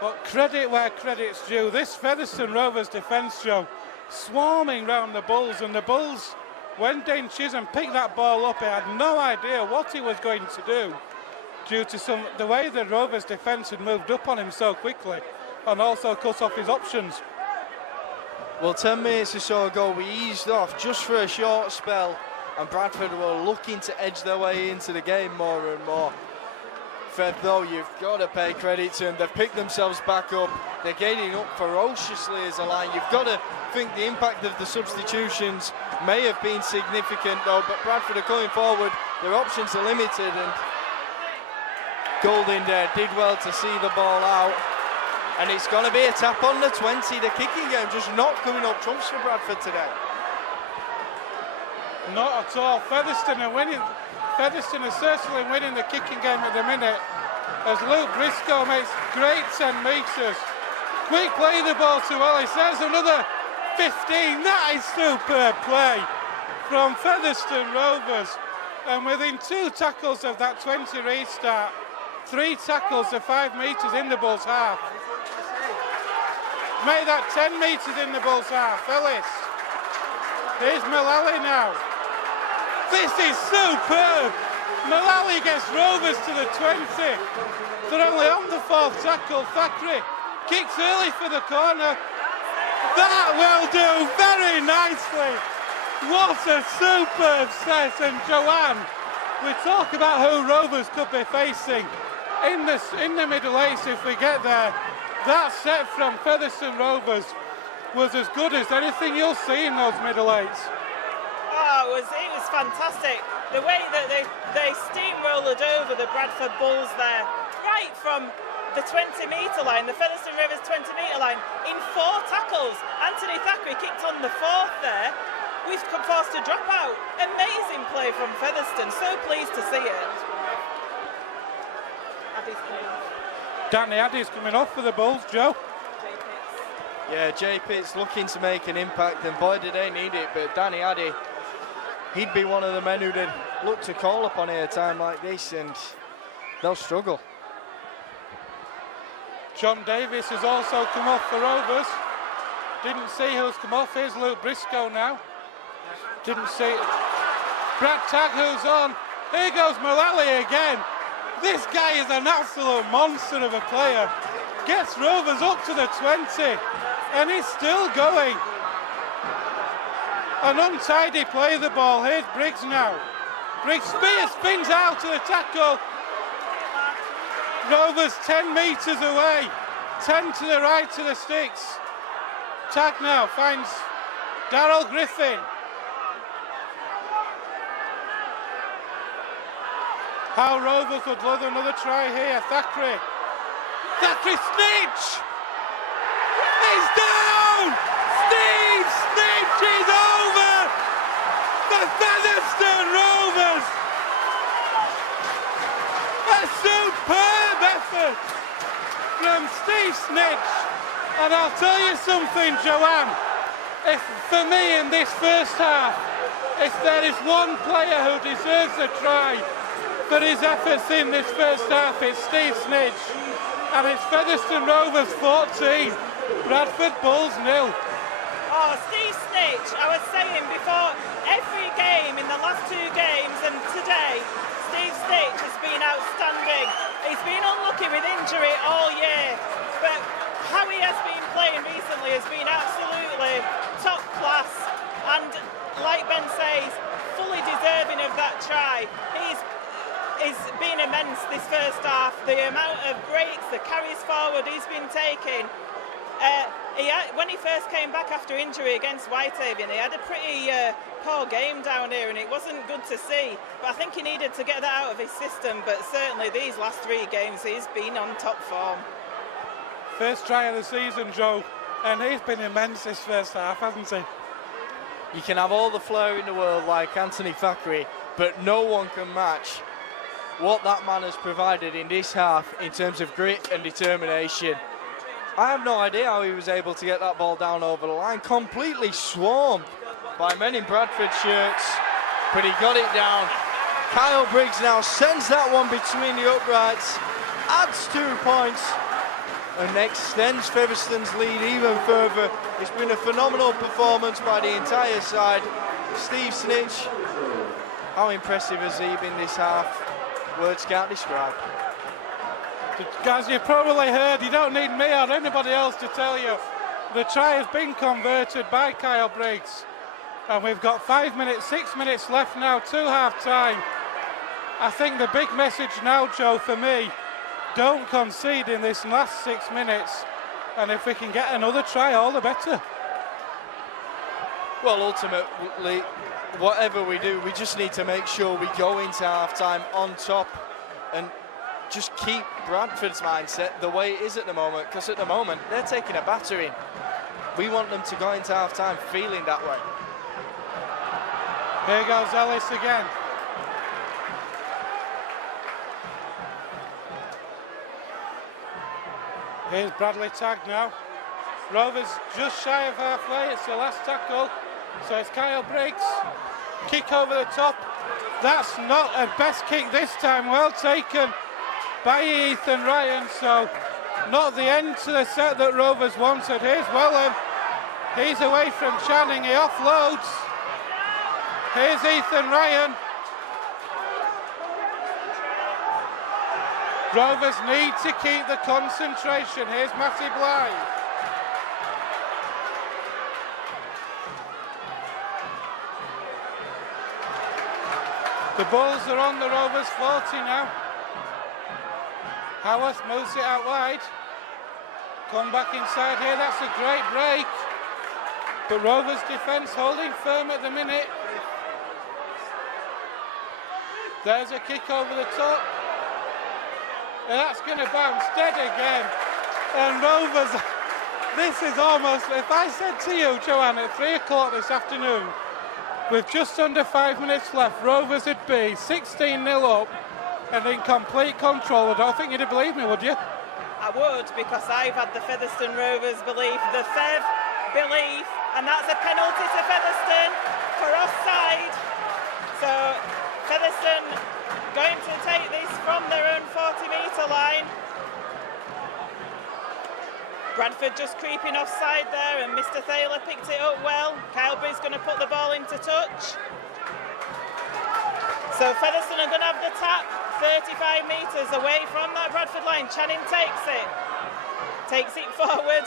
But credit where credit's due. This Featherstone Rovers defence, Joe, swarming round the Bulls, and the Bulls, when Dane Chisholm picked that ball up, he had no idea what he was going to do due to the way the Rovers defence had moved up on him so quickly and also cut off his options. Well, 10 minutes or so ago, we eased off just for a short spell and Bradford were looking to edge their way into the game more and more. Fev, though, you've got to pay credit to them. They've picked themselves back up. They're gaining up ferociously as a line. You've got to think the impact of the substitutions may have been significant, though, but Bradford are going forward. Their options are limited, and Golding there did well to see the ball out. And it's going to be a tap on the 20. The kicking game just not coming up trumps for Bradford today. Not at all. Featherstone are winning. Featherstone are certainly winning the kicking game at the minute, as Luke Briscoe makes great 10 metres. Quick play the ball to Ellis. There's another 15. That is superb play from Featherstone Rovers. And within 2 tackles of that 20 restart, 3 tackles to 5 metres in the Bulls half. Made that 10 metres in the Bulls half. Ellis. Here's Mullally now. This is superb. Mullally gets Rovers to the 20. They're only on the 4th tackle. Thackeray kicks early for the corner. That will do very nicely. What a superb set. And Joanne, we talk about who Rovers could be facing in the middle eights if we get there. That set from Featherstone Rovers was as good as anything you'll see in those middle eights. Oh, it was fantastic. The way that they steamrolled over the Bradford Bulls there, right from the 20-metre line, the Featherstone Rovers 20-metre line, in 4 tackles. Anthony Thackeray kicked on the 4th there. We've come forced to drop out. Amazing play from Featherstone. So pleased to see it. Addy's coming off. Danny Addy's coming off for the Bulls, Joe. Yeah, Jay Pitt's looking to make an impact, and boy did they need it, but Danny Addy, he'd be one of the men who'd look to call upon at a time like this, and they'll struggle. John Davis has also come off for Rovers. Didn't see who's come off. Here's Luke Briscoe now. Didn't see it. Brad Tagg who's on. Here goes Mullally again. This guy is an absolute monster of a player. Gets Rovers up to the 20, and he's still going. An untidy play of the ball. Here's Briggs now. Briggs spins out to the tackle. Rovers 10 metres away. 10 to the right to the sticks. Tag now finds Darryl Griffin. How Rovers would love another try here. Thackeray snitch! He's down! Steve Snitch is over! The Featherstone Rovers! A superb effort from Steve Snitch. And I'll tell you something, Joanne. If for me in this first half, if there is one player who deserves a try for his efforts in this first half, it's Steve Snitch. And it's Featherstone Rovers 14, Bradford Bulls 0. Oh, Steve Snitch, I was saying before, every game in the last 2 games and today, Steve Snitch has been outstanding. He's been unlucky with injury all year, but how he has been playing recently has been absolutely top class, and like Ben says, fully deserving of that try. He's been immense this first half. The amount of breaks, the carries forward he's been taking. When he first came back after injury against Whitehaven, he had a pretty poor game down here, and it wasn't good to see. But I think he needed to get that out of his system. But certainly these last 3 games, he's been on top form. First try of the season, Joe, and he's been immense this first half, hasn't he? You can have all the flair in the world like Anthony Thackeray, but no one can match what that man has provided in this half in terms of grit and determination. I have no idea how he was able to get that ball down over the line, completely swarmed by men in Bradford shirts, but he got it down. Kyle Briggs now sends that one between the uprights, adds 2 points, and extends Featherstone's lead even further. It's been a phenomenal performance by the entire side. Steve Snitch, how impressive has he been this half? Words can't describe. Guys, you've probably heard, you don't need me or anybody else to tell you, the try has been converted by Kyle Briggs. And we've got 5 minutes, 6 minutes left now to half time. I think the big message now, Joe, for me, don't concede in this last 6 minutes. And if we can get another try, all the better. Well, ultimately, whatever we do, we just need to make sure we go into half-time on top and just keep Bradford's mindset the way it is at the moment, because at the moment, they're taking a battering. We want them to go into half-time feeling that way. Here goes Ellis again. Here's Bradley tagged now. Rovers just shy of halfway, it's the last tackle. So it's Kyle Briggs. Kick over the top. That's not a best kick this time, well taken by Ethan Ryan. So not the end to the set that Rovers wanted. Here's Welham. He's away from Channing, he offloads. Here's Ethan Ryan. Rovers need to keep the concentration. Here's Matty Blythe. The balls are on the Rovers 40 now. Howarth moves it out wide. Come back inside here, that's a great break. But Rovers defence holding firm at the minute. There's a kick over the top. And that's going to bounce dead again. And Rovers, this is almost, if I said to you, Joanne, at 3 o'clock this afternoon, with just under 5 minutes left, Rovers would be 16-0 up and in complete control. I don't think you'd believe me, would you? I would, because I've had the Featherstone Rovers believe, the Fev belief, and that's a penalty to Featherstone for offside. So Featherstone going to take this from their own 40-metre line. Bradford just creeping offside there, and Mr. Thaler picked it up well. Kyle Briggs going to put the ball into touch. So Featherstone are going to have the tap 35 metres away from that Bradford line. Channing takes it forward,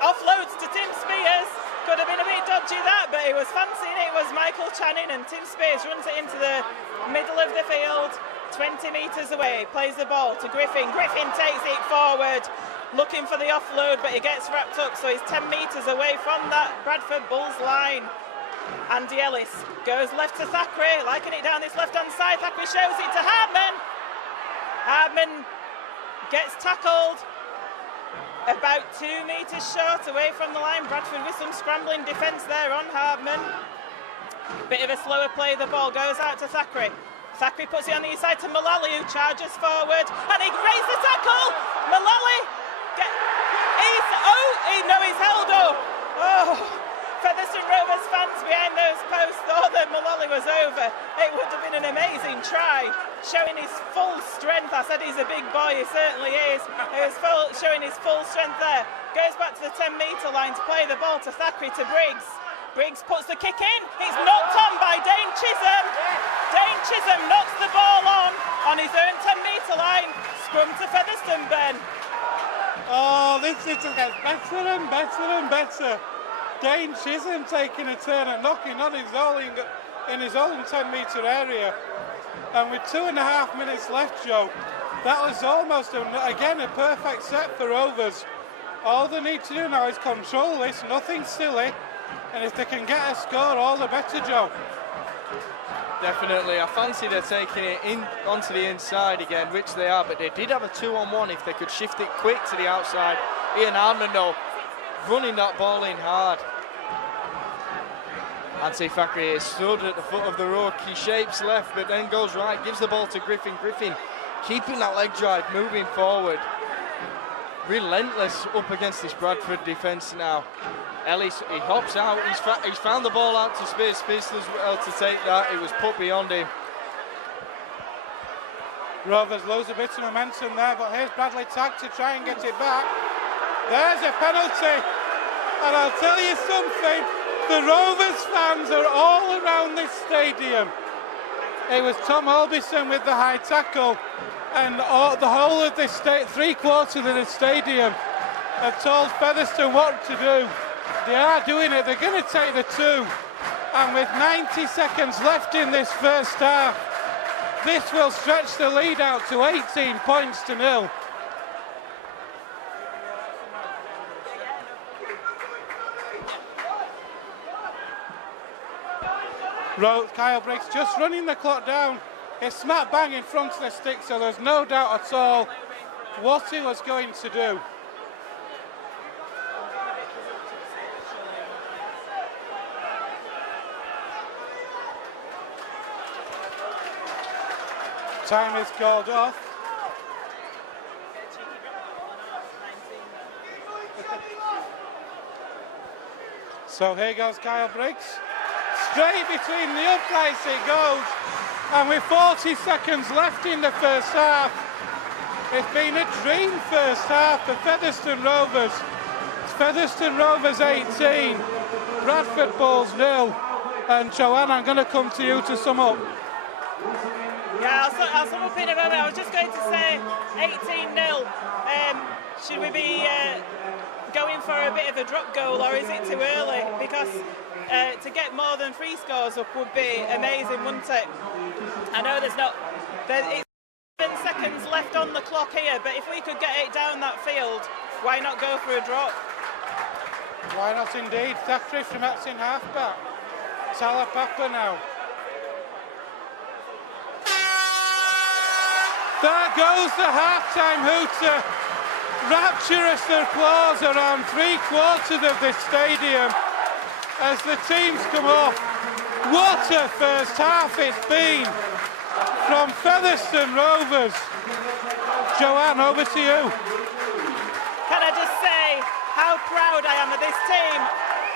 offloads to Tim Spears. Could have been a bit dodgy that, but he was fancying it. It was Michael Channing, and Tim Spears runs it into the middle of the field, 20 metres away, plays the ball to Griffin. Griffin takes it forward, looking for the offload, but he gets wrapped up, so he's 10 metres away from that Bradford Bulls line. Andy Ellis goes left to Thackeray, liking it down this left-hand side. Thackeray shows it to Hardman. Hardman gets tackled about 2 metres short away from the line. Bradford with some scrambling defence there on Hardman. Bit of a slower play, the ball goes out to Thackeray. Thackeray puts it on the inside to Mullally, who charges forward, and he raised the tackle. Mullally, he's held up. Oh, Featherstone Rovers fans behind those posts thought that Mullally was over. It would have been an amazing try, showing his full strength. I said he's a big boy, he certainly is. He was showing his full strength there. Goes back to the 10-metre line to play the ball to Thackeray, to Briggs. Briggs puts the kick in. It's knocked on by Dane Chisholm. Dane Chisholm knocks the ball on his own 10-metre line. Scrum to Featherstone, Ben. Oh, this is better and better and better. Dane Chisholm taking a turn and knocking on in his own 10-metre area. And with 2.5 minutes left, Joe, that was almost, again, a perfect set for Rovers. All they need to do now is control this, nothing silly. And if they can get a score, all the better, Joe. Definitely. I fancy they're taking it in onto the inside again, which they are, but they did have a 2-on-1 if they could shift it quick to the outside. Ian Hardman, though, running that ball in hard. Anthony Thackeray is stood at the foot of the ruck. He shapes left, but then goes right, gives the ball to Griffin. Griffin keeping that leg drive, moving forward. Relentless up against this Bradford defence now. Ellis, he hops out, he's found the ball out to Spears. Spears does well to take that, it was put beyond him. Rovers lose a bit of momentum there, but here's Bradley tagged to try and get it back. There's a penalty, and I'll tell you something, the Rovers fans are all around this stadium. It was Tom Holbison with the high tackle, and the whole of this 3/4 of the stadium have told Featherstone what to do. They are doing it, they're going to take the 2. And with 90 seconds left in this first half, this will stretch the lead out to 18 points to 0. Kyle Briggs just running the clock down. It's smack bang in front of the stick, so there's no doubt at all what he was going to do. Time is called off. So here goes Kyle Briggs. Straight between the uprights it goes. And with 40 seconds left in the first half, it's been a dream first half for Featherstone Rovers. It's Featherstone Rovers 18, Bradford Bulls 0. And Joanne, I'm going to come to you to sum up. Yeah, I'll sum up in a moment. I was just going to say 18-0. Should we be going for a bit of a drop goal, or is it too early? Because to get more than 3 scores up would be amazing, wouldn't it? I know it's 7 seconds left on the clock here, but if we could get it down that field, why not go for a drop? Why not indeed? Thackeray from Epsom halfback. Talapapa now. There goes the half-time hooter. Rapturous applause around 3/4 of this stadium as the teams come off. What a first half it's been from Featherstone Rovers. Joanne, over to you. Can I just say how proud I am of this team?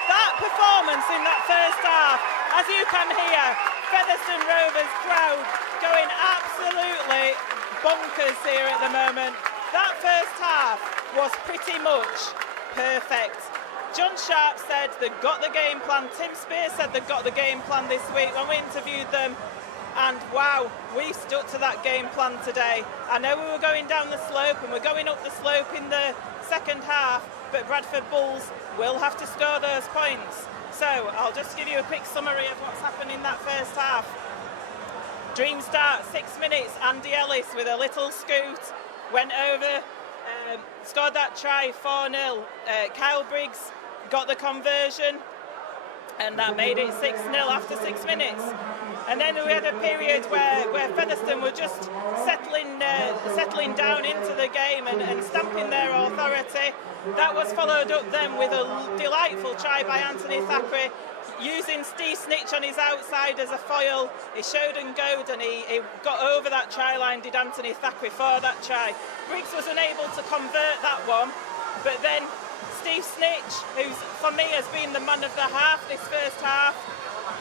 That performance in that first half, as you can hear, Featherstone Rovers crowd going absolutely bonkers here at the moment. That first half was pretty much perfect. John Sharp said they've got the game plan. Tim Spears said they've got the game plan this week when we interviewed them. And wow, we stuck to that game plan today. I know we were going down the slope and we're going up the slope in the second half, but Bradford Bulls will have to score those points. So I'll just give you a quick summary of what's happened in that first half. Dream start, 6 minutes, Andy Ellis with a little scoot, went over, scored that try, 4-0. Kyle Briggs got the conversion, and that made it 6-0 after 6 minutes. And then we had a period where Featherstone were just settling down into the game and stamping their authority. That was followed up then with a delightful try by Anthony Thackeray, using Steve Snitch on his outside as a foil. He showed and goed, and he got over that try line, did Anthony Thackeray, for that try. Briggs was unable to convert that one, but then Steve Snitch, who's for me has been the man of the half this first half,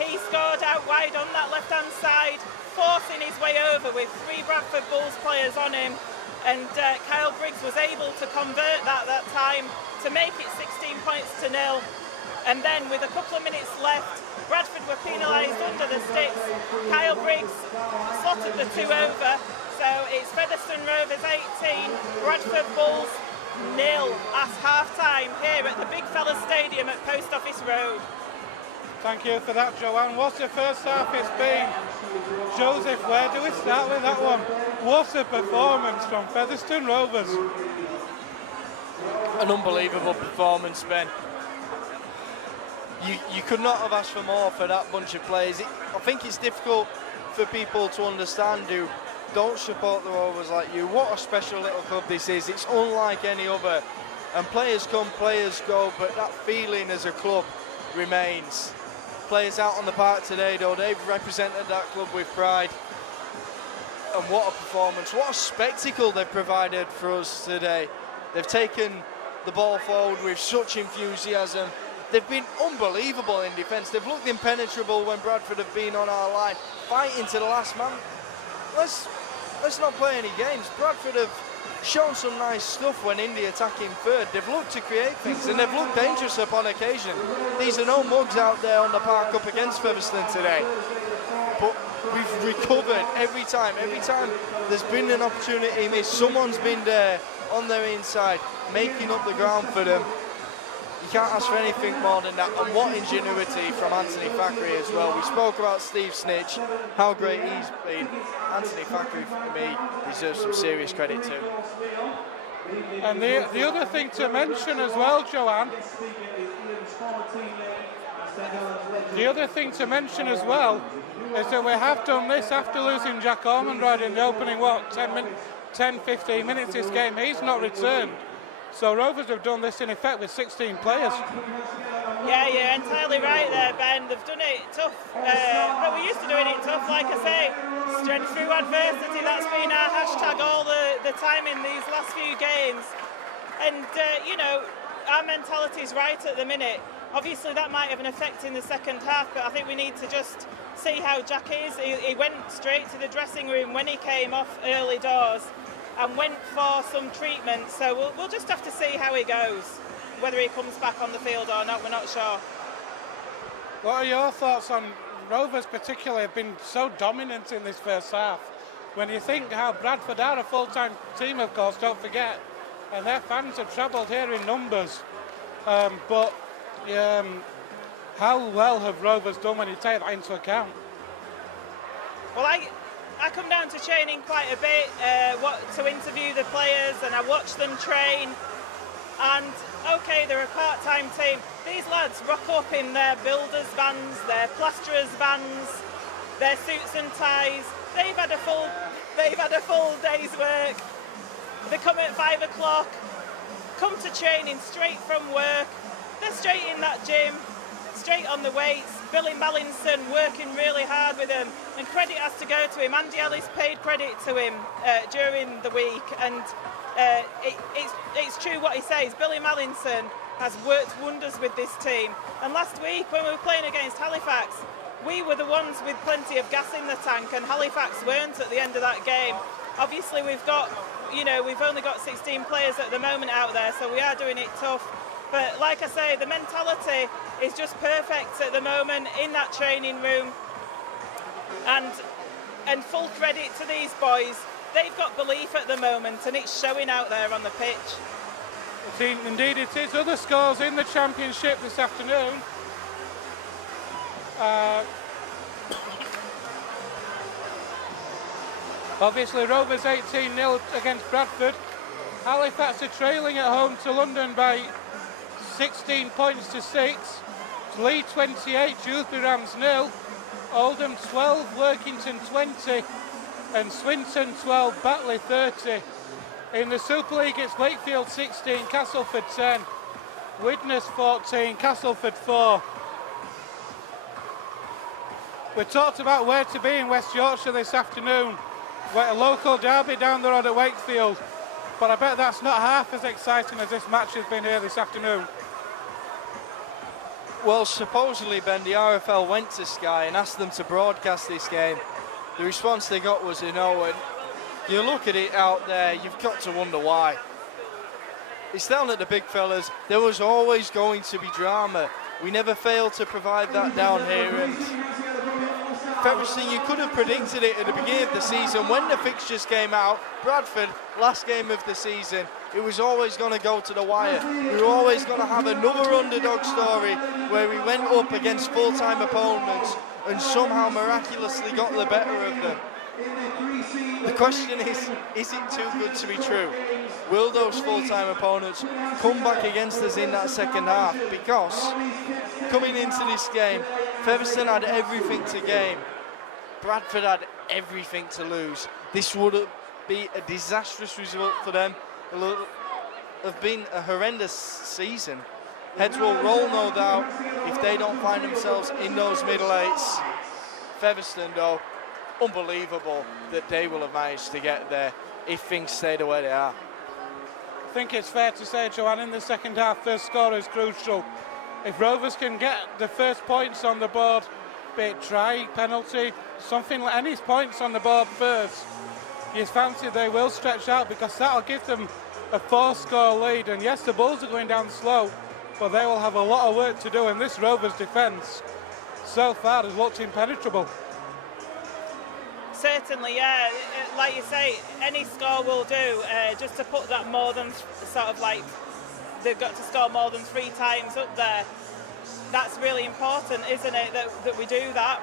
he scored out wide on that left-hand side, forcing his way over with 3 Bradford Bulls players on him, and Kyle Briggs was able to convert that time to make it 16 points to 0. And then with a couple of minutes left, Bradford were penalised under the sticks. Kyle Briggs slotted the 2 over, so it's Featherstone Rovers 18, Bradford Bulls 0 at half-time here at the Big Fella Stadium at Post Office Road. Thank you for that, Joanne. What a first half it's been. Joseph, where do we start with that one? What a performance from Featherstone Rovers. An unbelievable performance, Ben. You could not have asked for more for that bunch of players. I think it's difficult for people to understand who don't support the Rovers like you. What a special little club this is. It's unlike any other. And players come, players go, but that feeling as a club remains. Players out on the park today, though, they've represented that club with pride. And what a performance, what a spectacle they've provided for us today. They've taken the ball forward with such enthusiasm. They've been unbelievable in defence. They've looked impenetrable when Bradford have been on our line, fighting to the last man. Let's not play any games. Bradford have shown some nice stuff when in the attacking third. They've looked to create things and they've looked dangerous upon occasion. These are no mugs out there on the park up against Featherstone today. But we've recovered every time. Every time there's been an opportunity missed, someone's been there on their inside, making up the ground for them. You can't ask for anything more than that. And what ingenuity from Anthony Thackeray as well. We spoke about Steve Snitch, how great he's been. Anthony Thackeray, for me, deserves some serious credit too. And the other thing to mention as well, Joanne, the other thing to mention as well is that we have done this after losing Jack Ormondroyd in the opening, 10-15 minutes this game. He's not returned. So Rovers have done this in effect with 16 players. Yeah, you're entirely right there, Ben. They've done it tough. But we're used to doing it tough, like I say. Strength through adversity, that's been our hashtag all the time in these last few games. And, you know, our mentality is right at the minute. Obviously, that might have an effect in the second half, but I think we need to just see how Jack is. He went straight to the dressing room when he came off early doors and went for some treatment. So we'll just have to see how he goes. Whether he comes back on the field or not, we're not sure. What are your thoughts on Rovers particularly have been so dominant in this first half? When you think how Bradford are a full-time team, of course, don't forget, and their fans have travelled here in numbers. But how well have Rovers done when you take that into account? Well, I come down to training quite a bit to interview the players, and I watch them train. And okay, they're a part-time team. These lads rock up in their builders' vans, their plasterers' vans, their suits and ties. They've had a full day's work. They come at 5 o'clock, come to training straight from work. They're straight in that gym, straight on the weights. Billy Mallinson working really hard with them, and credit has to go to him. Andy Ellis paid credit to him during the week, and it's true what he says. Billy Mallinson has worked wonders with this team. And last week when we were playing against Halifax, we were the ones with plenty of gas in the tank, and Halifax weren't at the end of that game. Obviously we've only got 16 players at the moment out there, so we are doing it tough. But like I say, the mentality is just perfect at the moment in that training room. And full credit to these boys. They've got belief at the moment, and it's showing out there on the pitch. Indeed it is. Other scores in the championship this afternoon. Obviously Rovers 18-0 against Bradford. Halifax are trailing at home to London by 16 points to 6. Lee 28, Dewsbury Rams 0. Oldham 12, Workington 20. And Swinton 12, Batley 30. In the Super League it's Wakefield 16, Castleford 10. Widnes 14, Castleford 4. We talked about where to be in West Yorkshire this afternoon. We're a local derby down the road at Wakefield. But I bet that's not half as exciting as this match has been here this afternoon. Well, supposedly, Ben, the RFL went to Sky and asked them to broadcast this game. The response they got was a no, and you look at it out there, you've got to wonder why. It's down at the big fellas. There was always going to be drama. We never failed to provide that down here, and Featherstone, you could have predicted it at the beginning of the season when the fixtures came out. Bradford, last game of the season, it was always going to go to the wire. We were always going to have another underdog story where we went up against full-time opponents and somehow miraculously got the better of them. The question is it too good to be true? Will those full-time opponents come back against us in that second half? Because coming into this game, Featherstone had everything to gain. Bradford had everything to lose. This would be a disastrous result for them. It would have been a horrendous season. Heads will roll, no doubt, if they don't find themselves in those middle eights. Featherstone, though, unbelievable that they will have managed to get there if things stay the way they are. I think it's fair to say, Joanne, in the second half, first score is crucial. If Rovers can get the first points on the board, be it try, penalty, something like any points on the board first, you fancy they will stretch out, because that'll give them a 4-score lead. And yes, the Bulls are going down slow, but they will have a lot of work to do, and this Rovers defence so far has looked impenetrable. Certainly, yeah. Like you say, any score will do, just to put that more than sort of like they've got to score more than 3 times up there. That's really important, isn't it, that we do that?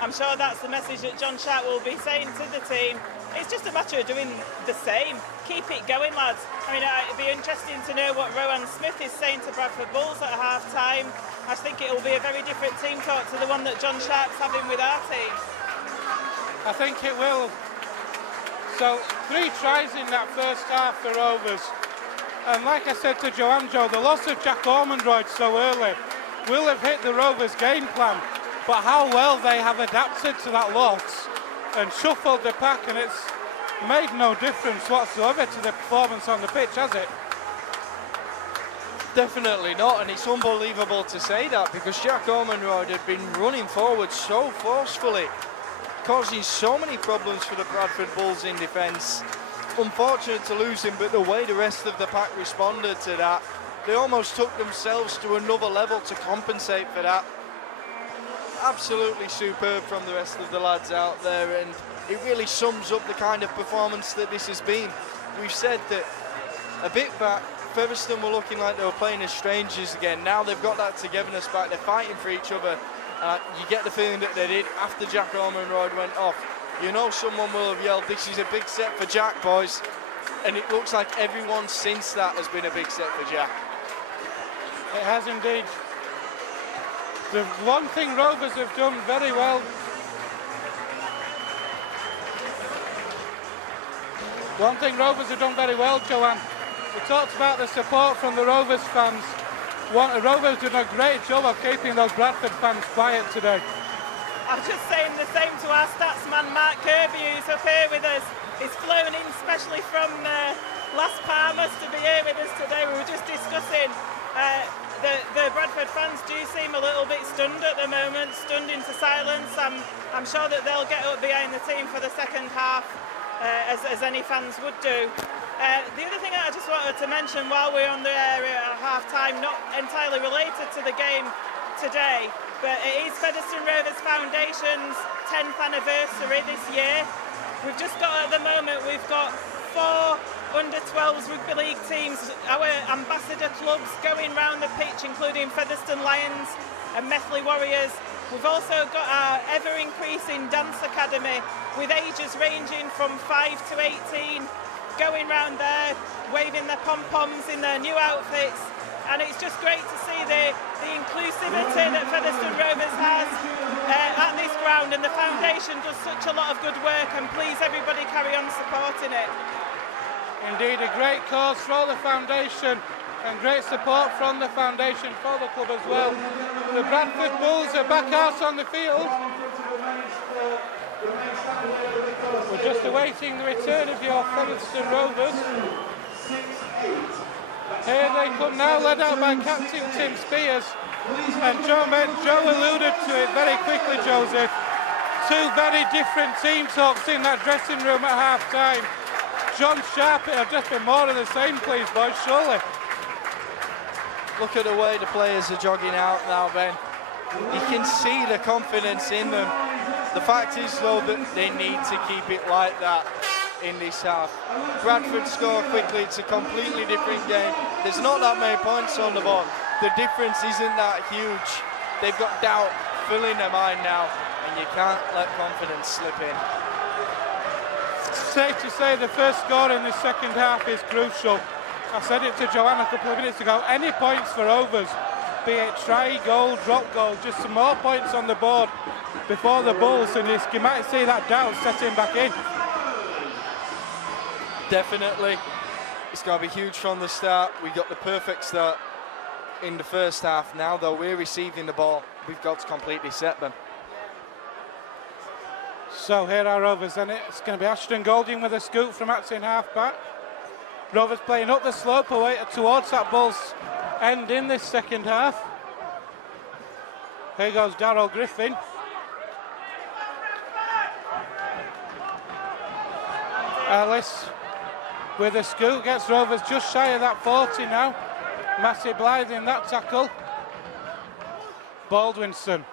I'm sure that's the message that John Sharp will be saying to the team. It's just a matter of doing the same. Keep it going, lads. I mean, it'd be interesting to know what Rowan Smith is saying to Bradford Bulls at half-time. I think it will be a very different team talk to the one that John Sharp's having with our team. I think it will. So 3 tries in that first half for Rovers. And like I said to Joanjo, the loss of Jack Ormondroyd so early will have hit the Rovers game plan. But how well they have adapted to that loss and shuffled the pack, and it's made no difference whatsoever to the performance on the pitch, has it? Definitely not, and it's unbelievable to say that because Jack Ormondroyd had been running forward so forcefully, causing so many problems for the Bradford Bulls in defence. Unfortunate to lose him, but the way the rest of the pack responded to that, they almost took themselves to another level to compensate for that. Absolutely superb from the rest of the lads out there, and it really sums up the kind of performance that this has been. We've said that a bit back, Featherstone were looking like they were playing as strangers again. Now they've got that togetherness back, they're fighting for each other. You get the feeling that they did after Jack Ormondroyd went off. You know someone will have yelled, "This is a big set for Jack, boys." And it looks like everyone since that has been a big set for Jack. It has indeed. The one thing Rovers have done very well, Joanne, we talked about the support from the Rovers fans. Rovers did a great job of keeping those Bradford fans quiet today. I'm just saying the same to our stats man Mark Kirby, who's up here with us. He's flown in specially from Las Palmas to be here with us today. We were just discussing the Bradford fans do seem a little bit stunned at the moment, stunned into silence. I'm sure that they'll get up behind the team for the second half, as any fans would do. The other thing I just wanted to mention while we're on the area at half-time, not entirely related to the game today, but it is Featherstone Rovers Foundation's 10th anniversary this year. We've just got, at the moment, we've got 4 under-12s rugby league teams, our ambassador clubs going round the pitch, including Featherstone Lions and Methley Warriors. We've also got our ever-increasing dance academy with ages ranging from 5 to 18 going round there, waving their pom-poms in their new outfits. And it's just great to see the inclusivity that Featherstone Rovers has at this ground, and the foundation does such a lot of good work, and please everybody carry on supporting it. Indeed, a great cause for the foundation and great support from the foundation for the club as well. The Bradford Bulls are back out on the field. We're just awaiting the return of your Featherstone Rovers. Here they come now, led out by Captain Tim Spears. And Joe alluded to it very quickly, Joseph. 2 very different team talks in that dressing room at half-time. John Sharp, it'll just be more of the same, please, boys, surely. Look at the way the players are jogging out now, Ben. You can see the confidence in them. The fact is, though, that they need to keep it like that in this half. Bradford score quickly, it's a completely different game. There's not that many points on the board. The difference isn't that huge. They've got doubt filling their mind now, and you can't let confidence slip in. Safe to say the first score in the second half is crucial. I said it to Joanne a couple of minutes ago. Any points for Rovers, be it try goal, drop goal, just some more points on the board before the Bulls, and you might see that doubt setting back in. Definitely. It's going to be huge from the start. We got the perfect start in the first half. Now, though, we're receiving the ball. We've got to completely set them. So here are Rovers, and it's going to be Ashton Golding with a scoop from Acton half-back. Rovers playing up the slope away towards that Bulls end in this second half. Here goes Darryl Griffin. Ellis with a scoop, gets Rovers just shy of that 40 now. Matty Blythe in that tackle. Baldwinson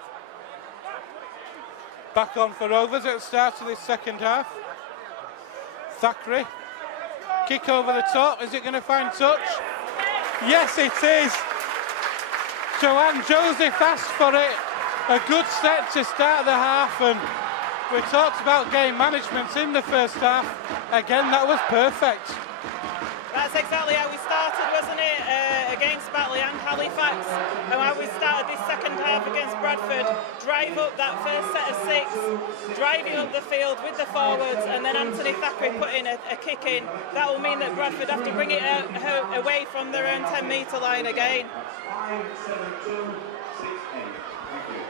back on for Rovers at the start of this second half. Thackeray, kick over the top, is it going to find touch? Yes, it is. Joanne Joseph asked for it. A good set to start the half, and we talked about game management in the first half. Again, that was perfect. That's exactly how we started, wasn't it? Against Batley and Halifax, and how we started this second half against Bradford. Drive up that first set of 6, driving up the field with the forwards, and then Anthony Thackeray putting a kick in. That will mean that Bradford have to bring it away from their own 10-metre line again.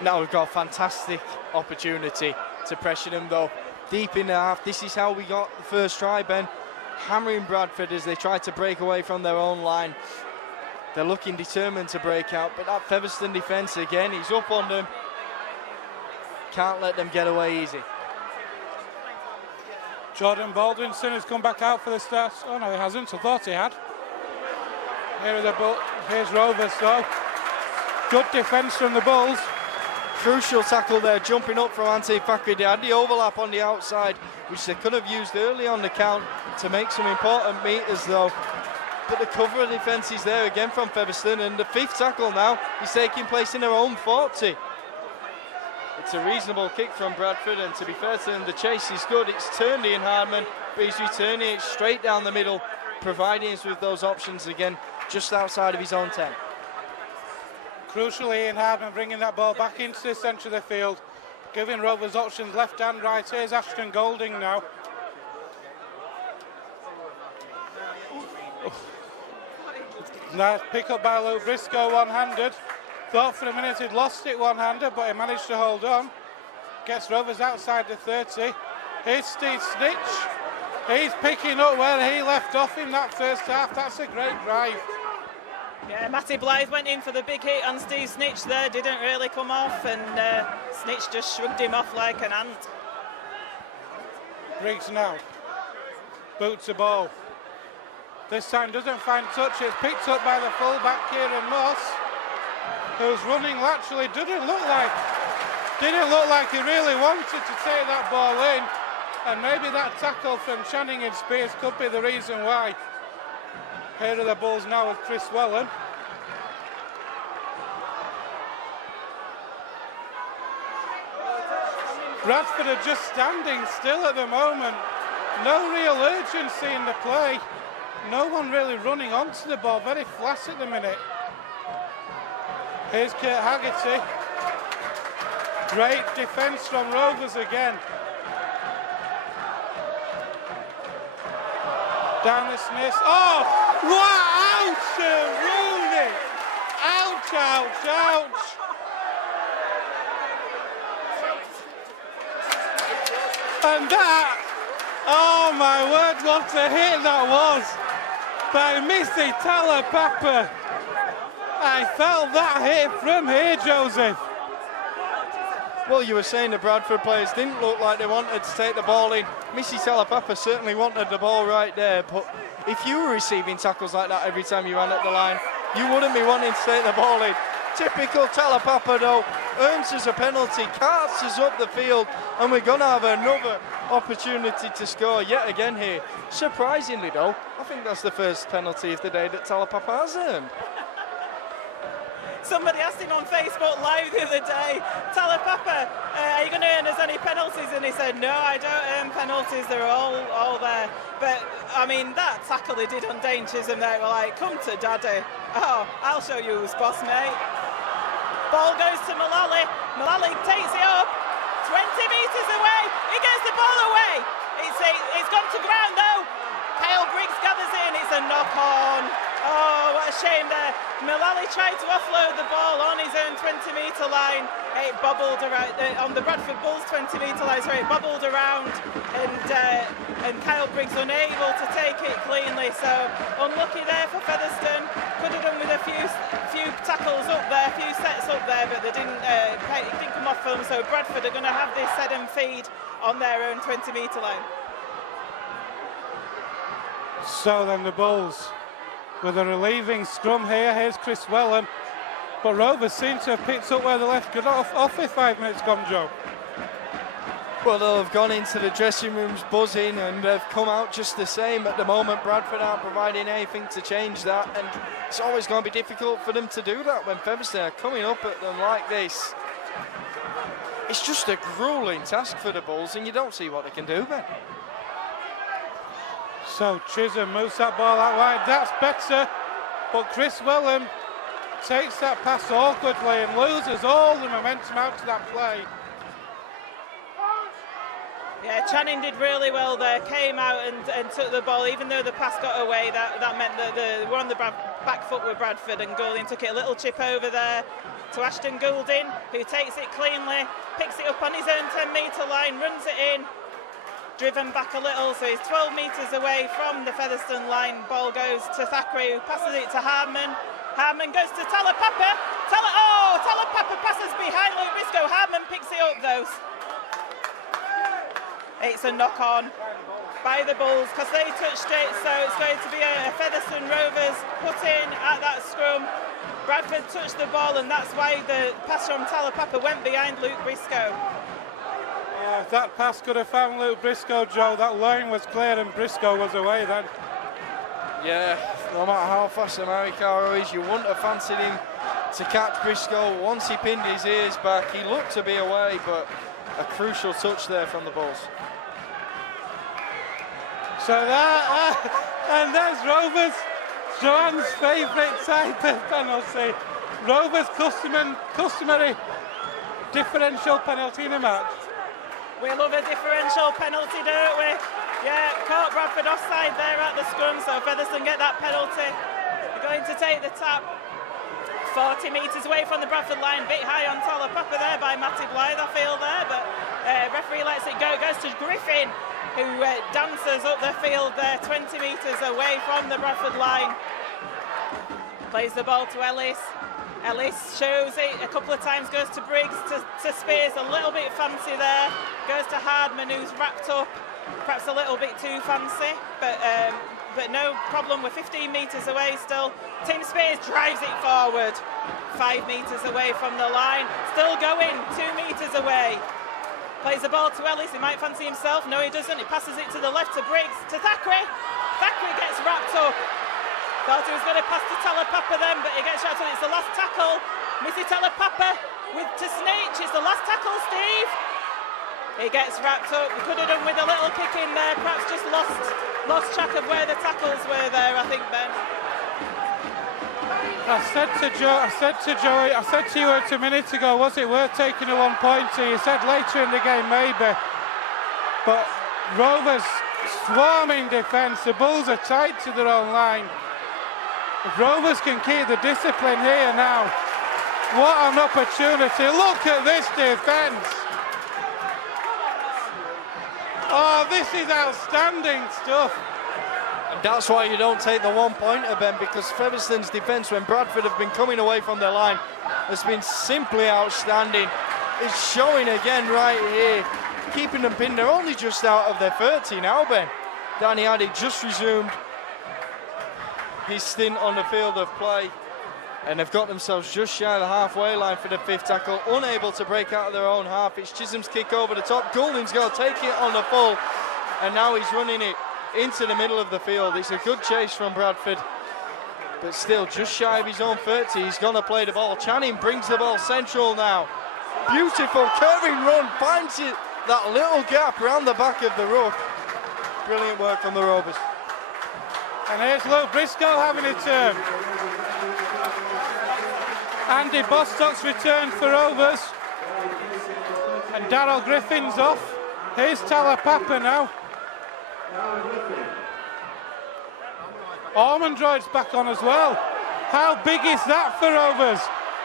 Now we've got a fantastic opportunity to pressure them though. Deep in the half, this is how we got the first try, Ben. Hammering Bradford as they try to break away from their own line. They're looking determined to break out, but that Featherstone defence again, he's up on them. Can't let them get away easy. Jordan Baldwinson has come back out for the start. Oh no, he hasn't. I thought he had. Here are the here's Rovers though. Good defence from the Bulls. Crucial tackle there, jumping up from Anthony Thackeray. They had the overlap on the outside, which they could have used early on the count to make some important meters though. But the cover of defence is there again from Featherstone, and the 5th tackle now is taking place in their own 40. It's a reasonable kick from Bradford, and to be fair to them, the chase is good. It's turned Ian Hardman, but he's returning it straight down the middle, providing us with those options again, just outside of his own 10. Crucially, Ian Hardman bringing that ball back into the centre of the field, giving Rovers options left and right. Here's Ashton Golding now. Nice pick up by Luke Briscoe, one-handed. Thought for a minute he'd lost it one-handed, but he managed to hold on. Gets Rovers outside the 30. Here's Steve Snitch. He's picking up where he left off in that first half. That's a great drive. Yeah, Matty Blythe went in for the big hit on Steve Snitch there, didn't really come off, and Snitch just shrugged him off like an ant. Briggs now. Boots the ball. This time doesn't find touch. It's picked up by the full-back Kieran Moss, who's running laterally. Didn't look like he really wanted to take that ball in, and maybe that tackle from Channing and Spears could be the reason why. Here are the Bulls now with Chris Wellen. Bradford are just standing still at the moment. No real urgency in the play. No one really running onto the ball. Very flat at the minute. Here's Kurt Haggerty. Great defence from Rovers again. Down the Smith. Oh! Wow! Ouch! Rooney! Ouch, ouch, ouch! And that, oh my word, what a hit that was by Missy Talapapa. I felt that hit from here, Joseph. Well, you were saying the Bradford players didn't look like they wanted to take the ball in. Missy Talapapa certainly wanted the ball right there, but if you were receiving tackles like that every time you ran at the line, you wouldn't be wanting to take the ball in. Typical Talapapa though, earns us a penalty, carts us up the field, and we're going to have another opportunity to score yet again here. Surprisingly though, I think that's the first penalty of the day that Talapapa has earned. Somebody asked him on Facebook Live the other day, Talapapa, are you going to earn us any penalties? And he said, no, I don't earn penalties, they're all there. But, I mean, that tackle he did on Dane Chisholm there, we're like, come to daddy. Oh, I'll show you who's boss, mate. Ball goes to Mullally. Mullally takes it up, 20 metres away. He gets the ball away. It's gone to ground, though. Kyle Briggs gathers in, it's a knock-on. Oh, what a shame there. Mullally tried to offload the ball on his own 20-metre line. It bobbled around, on the Bradford Bulls 20-metre line, sorry, it bobbled around, and Kyle Briggs unable to take it cleanly. So, unlucky there for Featherstone. Could have done with a few tackles up there, a few sets up there, but they didn't come off them. So, Bradford are going to have this set and feed on their own 20-metre line. So then the Bulls with a relieving scrum here. Here's Chris Wellen. But Rovers seem to have picked up where the left got off with 5 minutes gone, Joe. Well, they'll have gone into the dressing rooms buzzing and they've come out just the same. At the moment, Bradford aren't providing anything to change that, and it's always going to be difficult for them to do that when Featherstone are coming up at them like this. It's just a grueling task for the Bulls, and you don't see what they can do, Ben. So Chisholm moves that ball out wide. That's better, but Chris Wellham takes that pass awkwardly and loses all the momentum out to that play. Yeah, Channing did really well there, came out and took the ball, even though the pass got away. That meant that they were on the back foot with Bradford, and Goulding took it a little chip over there to Ashton Goulding, who takes it cleanly, picks it up on his own 10-metre line, runs it in, driven back a little, so he's 12 metres away from the Featherstone line. Ball goes to Thackeray, who passes it to Hardman. Hardman goes to Talapapa. Talapapa passes behind Luke Briscoe. Hardman picks it up though. It's a knock-on by the Bulls because they touched it, so it's going to be a Featherstone Rovers put in at that scrum. Bradford touched the ball, and that's why the pass from Talapapa went behind Luke Briscoe. If that pass could have found Luke Briscoe, Joe, that line was clear and Briscoe was away then. Yeah, no matter how fast Americano is, you wouldn't have fancied him to catch Briscoe. Once he pinned his ears back, he looked to be away, but a crucial touch there from the Bulls. So that, and there's Rovers, John's favourite type of penalty. Rovers' customary differential penalty in a match. We love a differential penalty, don't we? Yeah, caught Bradford offside there at the scrum, so Featherstone get that penalty. They're going to take the tap 40 metres away from the Bradford line, bit high on Talapapa there by Matty Blythe, I feel there, but referee lets it go, goes to Griffin, who dances up the field there, 20 metres away from the Bradford line. Plays the ball to Ellis. Ellis shows it a couple of times, goes to Briggs, to Spears, a little bit fancy there. Goes to Hardman, who's wrapped up, perhaps a little bit too fancy, but no problem. We're 15 metres away still. Tim Spears drives it forward, 5 metres away from the line. Still going, 2 metres away. Plays the ball to Ellis, he might fancy himself. No, he doesn't. He passes it to the left to Briggs, to Thackeray. Thackeray gets wrapped up. Thought he was going to pass to Talapapa then, but he gets wrapped up. It's the last tackle. Missy Talapapa to Snitch. It's the last tackle, Steve. He gets wrapped up. He could have done with a little kick in there. Perhaps just lost track of where the tackles were there, I think, Ben. I said to you a minute ago, was it worth taking a 1 pointer? You said later in the game, maybe. But Rovers swarming defence. The Bulls are tight to their own line. If Rovers can keep the discipline here now, what an opportunity. Look at this defence. Oh, this is outstanding stuff. And that's why you don't take the 1 pointer, Ben, because Featherstone's defence, when Bradford have been coming away from their line, has been simply outstanding. It's showing again right here, keeping them pinned. They're only just out of their 30 now, Ben. Danny Addy just resumed his stint on the field of play, and they've got themselves just shy of the halfway line for the 5th tackle, unable to break out of their own half. It's Chisholm's kick over the top. Goulding's going to take it on the full, and now he's running it into the middle of the field. It's a good chase from Bradford, but still just shy of his own 30. He's going to play the ball. Channing brings the ball central now. Beautiful curving run, finds it, that little gap around the back of the ruck. Brilliant work from the Rovers. And here's Luke Briscoe having a turn. Andy Bostock's returned for Rovers. And Darryl Griffin's off. Here's Talapapa now. Ormondroyd's back on as well. How big is that for Rovers?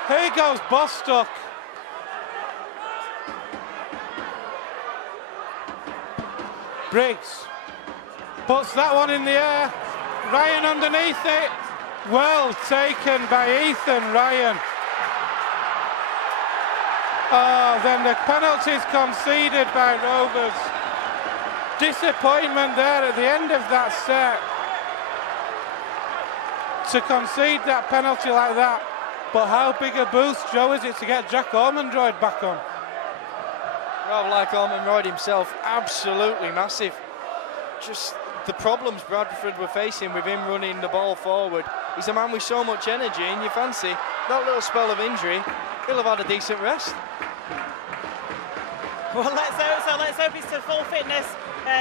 Here goes Bostock. Briggs puts that one in the air. Ryan underneath it. Well taken by Ethan Ryan. Oh, then the penalty's conceded by Rovers. Disappointment there at the end of that set to concede that penalty like that. But how big a boost, Joe, is it to get Jack Ormondroyd back on? Rather like Ormond Royd himself, absolutely massive. Just the problems Bradford were facing with him running the ball forward. He's a man with so much energy, and you fancy that little spell of injury, he'll have had a decent rest. Well, let's hope so. Let's hope he's to full fitness.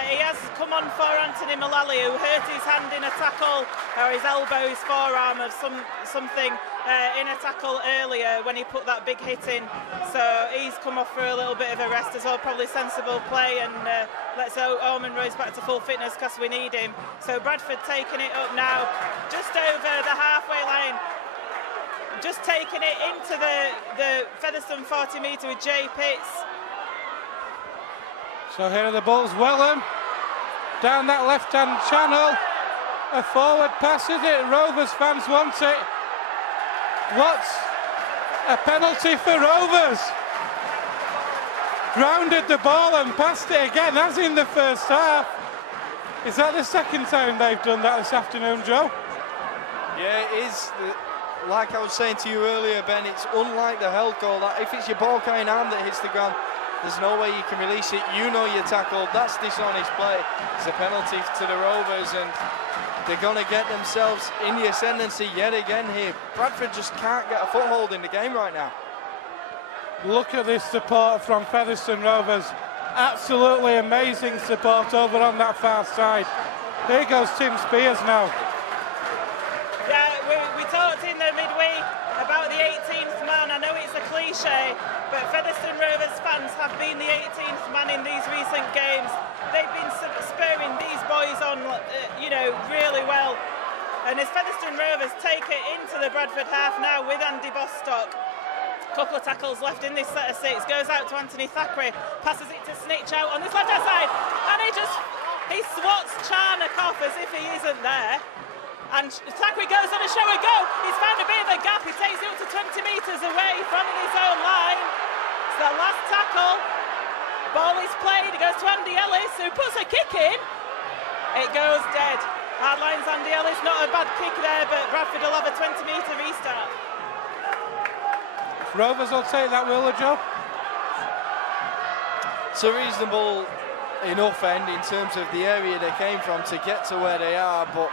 He has come on for Anthony Mullally, who hurt his hand in a tackle, or his elbow, his forearm of something in a tackle earlier when he put that big hit in. So he's come off for a little bit of a rest as well, probably sensible play, and let's hope Ormond Royd's back to full fitness because we need him. So Bradford taking it up now, just over the halfway line, just taking it into the Featherstone 40 metre with Jay Pitts. So here are the Bulls. Wellham down that left-hand channel. A forward pass, is it? Rovers fans want it. What's a penalty for Rovers? Grounded the ball and passed it again, as in the first half. Is that the second time they've done that this afternoon, Joe? Yeah, it is. Like I was saying to you earlier, Ben, it's unlike the held goal. That if it's your ball carrying arm that hits the ground, there's no way you can release it. You know you're tackled. That's dishonest play. It's a penalty to the Rovers, and they're going to get themselves in the ascendancy yet again here. Bradford just can't get a foothold in the game right now. Look at this support from Featherstone Rovers. Absolutely amazing support over on that far side. Here goes Tim Spears now. Yeah, we talked in the midweek about the 18th man. I know it's a cliche, but Featherstone Rovers fans have been the 18th man in these recent games. They've been spurring these boys on, really well. And as Featherstone Rovers take it into the Bradford half now with Andy Bostock. Couple of tackles left in this set of six. Goes out to Anthony Thackeray, passes it to Snitch out on this left-hand side, and he swats Charnock off as if he isn't there. And Thackeray goes on a show and go. He's found a bit of a gap. He takes it up to 20 metres away from his own line. It's the last tackle. Ball is played. It goes to Andy Ellis, who puts a kick in. It goes dead. Hard lines Andy Ellis. Not a bad kick there, but Bradford will have a 20-metre restart. Rovers will take that, will they, Joe? It's a reasonable enough end in terms of the area they came from to get to where they are, but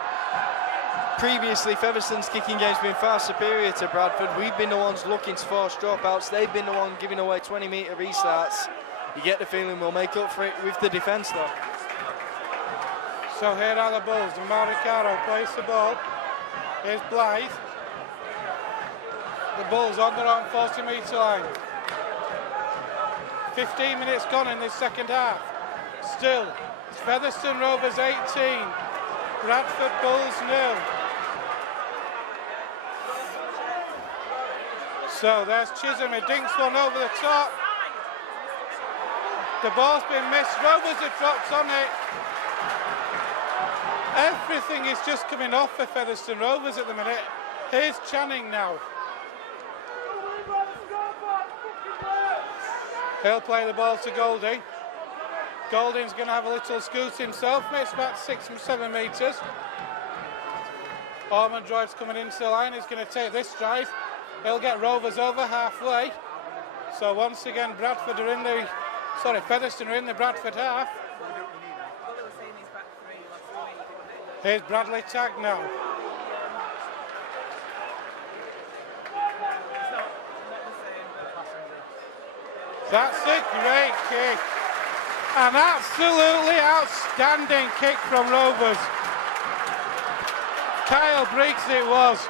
previously Featherstone's kicking game's been far superior to Bradford. We've been the ones looking to force dropouts. They've been the one giving away 20-metre restarts. You get the feeling we'll make up for it with the defence though. So here are the Bulls. Maricaro plays the ball. Here's Blythe. The Bulls on their own 40-metre line. 15 minutes gone in this second half. Still, it's Featherstone Rovers 18, Bradford Bulls 0. So there's Chisholm, he dinks one over the top. The ball's been missed, Rovers have dropped on it. Everything is just coming off for Featherstone Rovers at the minute. Here's Channing now. He'll play the ball to Golding. Golding's going to have a little scoot himself. It's about 6 or 7 metres. Ormond Royd's coming into the line. He's going to take this drive. He'll get Rovers over halfway. So once again, Featherstone are in the Bradford half. Here's Bradley Tagg now. That's a great kick. An absolutely outstanding kick from Rovers. Kyle Briggs it was.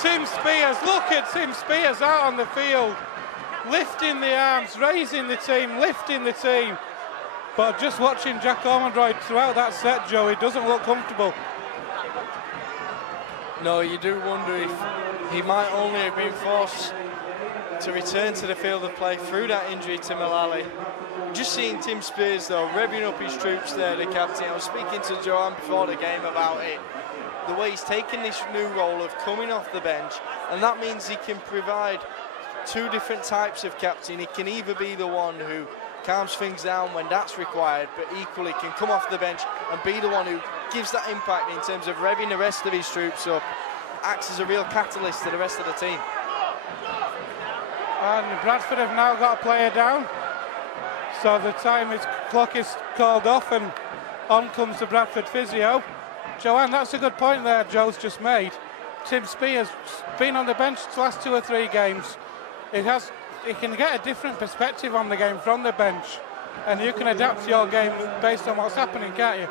Tim Spears, look at Tim Spears out on the field. Lifting the arms, raising the team, lifting the team. But just watching Jack Ormond Royd throughout that set, Joe, he doesn't look comfortable. No, you do wonder if he might only have been forced to return to the field of play through that injury to Mullally. Just seeing Tim Spears though, revving up his troops there, the captain. I was speaking to Joanne before the game about it. The way he's taken this new role of coming off the bench, and that means he can provide two different types of captain. He can either be the one who calms things down when that's required, but equally can come off the bench and be the one who gives that impact in terms of revving the rest of his troops up, acts as a real catalyst to the rest of the team. And Bradford have now got a player down. So the clock is called off, and on comes the Bradford physio. Joanne, that's a good point there Joe's just made. Tim Spears been on the bench the last 2 or 3 games. He can get a different perspective on the game from the bench, and you can adapt your game based on what's happening, can't you?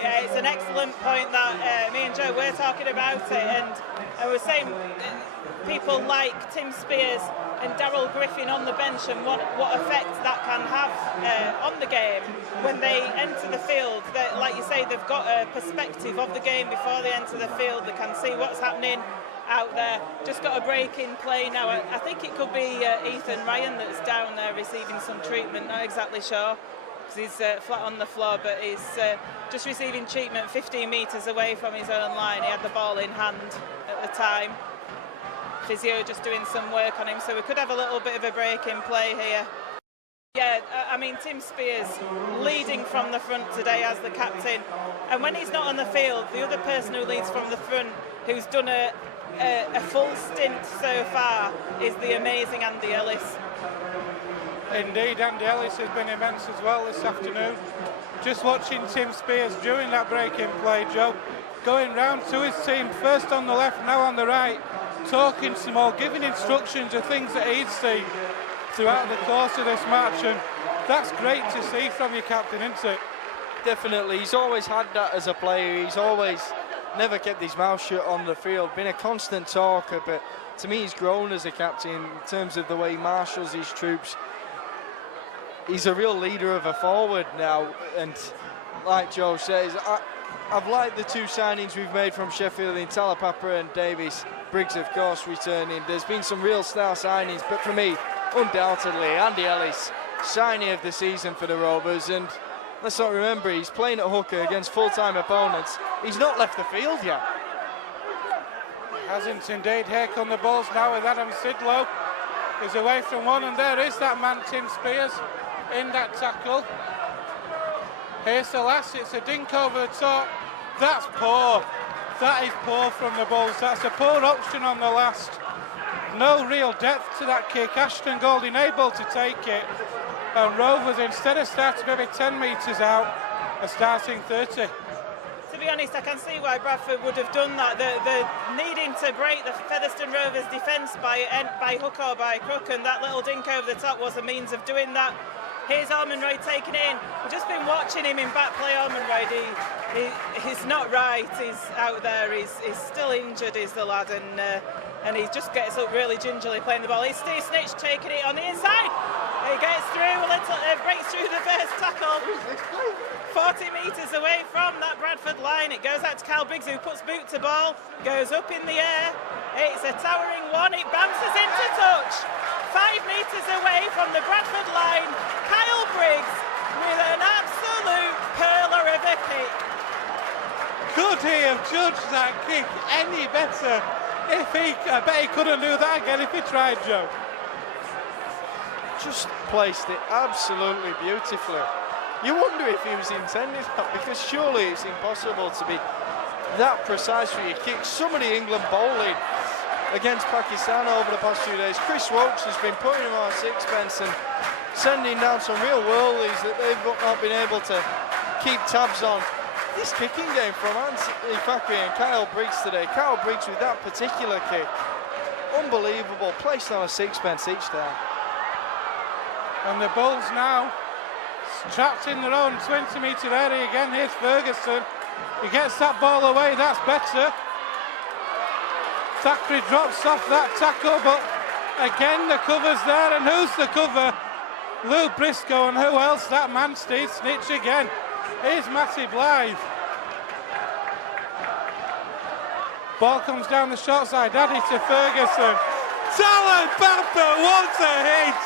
Yeah, it's an excellent point that me and Joe were talking about it, and I was saying people like Tim Spears and Daryl Griffin on the bench and what effect that can have on the game when they enter the field. Like you say, they've got a perspective of the game before they enter the field. They can see what's happening out there. Just got a break in play now. I think it could be Ethan Ryan that's down there receiving some treatment, not exactly sure, because he's flat on the floor, but he's just receiving treatment 15 metres away from his own line. He had the ball in hand at the time. Physio just doing some work on him, so we could have a little bit of a break in play here. Yeah, I mean, Tim Spears leading from the front today as the captain, and when he's not on the field, the other person who leads from the front, who's done a full stint so far, is the amazing Andy Ellis. Indeed, Andy Ellis has been immense as well this afternoon. Just watching Tim Spears during that break-in play, Joe, going round to his team, first on the left, now on the right, talking some more, giving instructions of things that he'd seen throughout the course of this match, and that's great to see from your captain, isn't it? Definitely, he's always had that as a player. He's always never kept his mouth shut on the field, been a constant talker, but to me he's grown as a captain in terms of the way he marshals his troops. He's a real leader of a forward now, and like Joe says, I've liked the 2 signings we've made from Sheffield in Talapapa and Davies. Briggs, of course, returning. There's been some real star signings, but for me, undoubtedly, Andy Ellis, signing of the season for the Rovers. And let's not remember, he's playing at hooker against full-time opponents. He's not left the field yet. Hasn't indeed. Here come the balls now with Adam Sidlow. He's away from one, and there is that man, Tim Spears, in that tackle. Here's the last, it's a dink over the top. That's poor. That is poor from the Bulls. That's a poor option on the last. No real depth to that kick. Ashton Golding able to take it. And Rovers, instead of starting maybe 10 metres out, are starting 30. To be honest, I can see why Bradford would have done that. They're needing to break the Featherstone Rovers defence by hook or by crook, and that little dink over the top was a means of doing that. Here's Almonroy taking it in. We've just been watching him in back play. Almonroy, he's not right. He's out there. He's still injured, is the lad, and he just gets up really gingerly playing the ball. He's Steve Snitch taking it on the inside. He gets through, breaks through the first tackle. 40 metres away from that Bradford line. It goes out to Kyle Briggs, who puts boot to ball, goes up in the air. It's a towering one. It bounces into touch. 5 metres away from the Bradford line. Kyle Briggs with an absolute curler of a kick. Could he have judged that kick any better? I bet he couldn't do that again if he tried, Joe. Just placed it absolutely beautifully. You wonder if he was intending that, because surely it's impossible to be that precise with your kicks. Some of the England bowling against Pakistan over the past 2 days. Chris Wokes has been putting him on sixpence and sending down some real whirlies that they've not been able to keep tabs on. This kicking game from Anthony Fakri and Kyle Briggs today. Kyle Briggs with that particular kick, unbelievable, placed on a sixpence each time. And the Bulls now trapped in their own 20-metre area again. Here's Ferguson. He gets that ball away, that's better. Thackeray drops off that tackle, but again the cover's there, and who's the cover? Lou Briscoe, and who else? That man, Steve Snitch again. Here's Matty Blythe. Ball comes down the short side, Daddy to Ferguson. Talapapa, what a hit!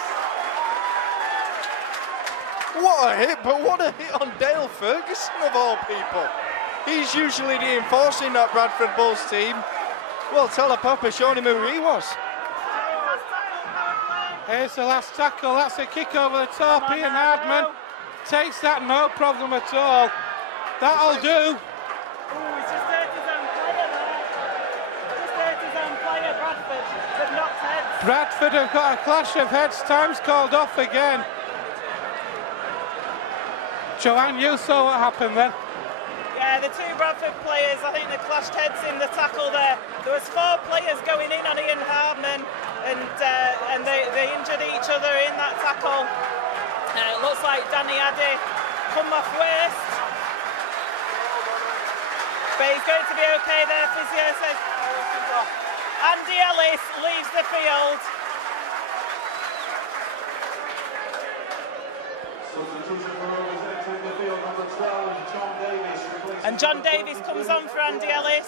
What a hit, but what a hit on Dale Ferguson of all people. He's usually the enforcer in that Bradford Bulls team. Well, Talapapa showing him who he was. Here's the last tackle, that's a kick over the top. Ian Hardman takes that, no problem at all. That'll do. He's just hurt his own player there. Just hurt his own player, Bradford. They've knocked heads. Bradford have got a clash of heads, time's called off again. Joanne, you saw what happened then. Yeah, the two Bradford players, I think they clashed heads in the tackle there. There was 4 players going in on Ian Hardman, and they injured each other in that tackle. It looks like Danny Addy come off worst, but he's going to be okay there. Physio says. Andy Ellis leaves the field. And John Davies comes on for Andy Ellis.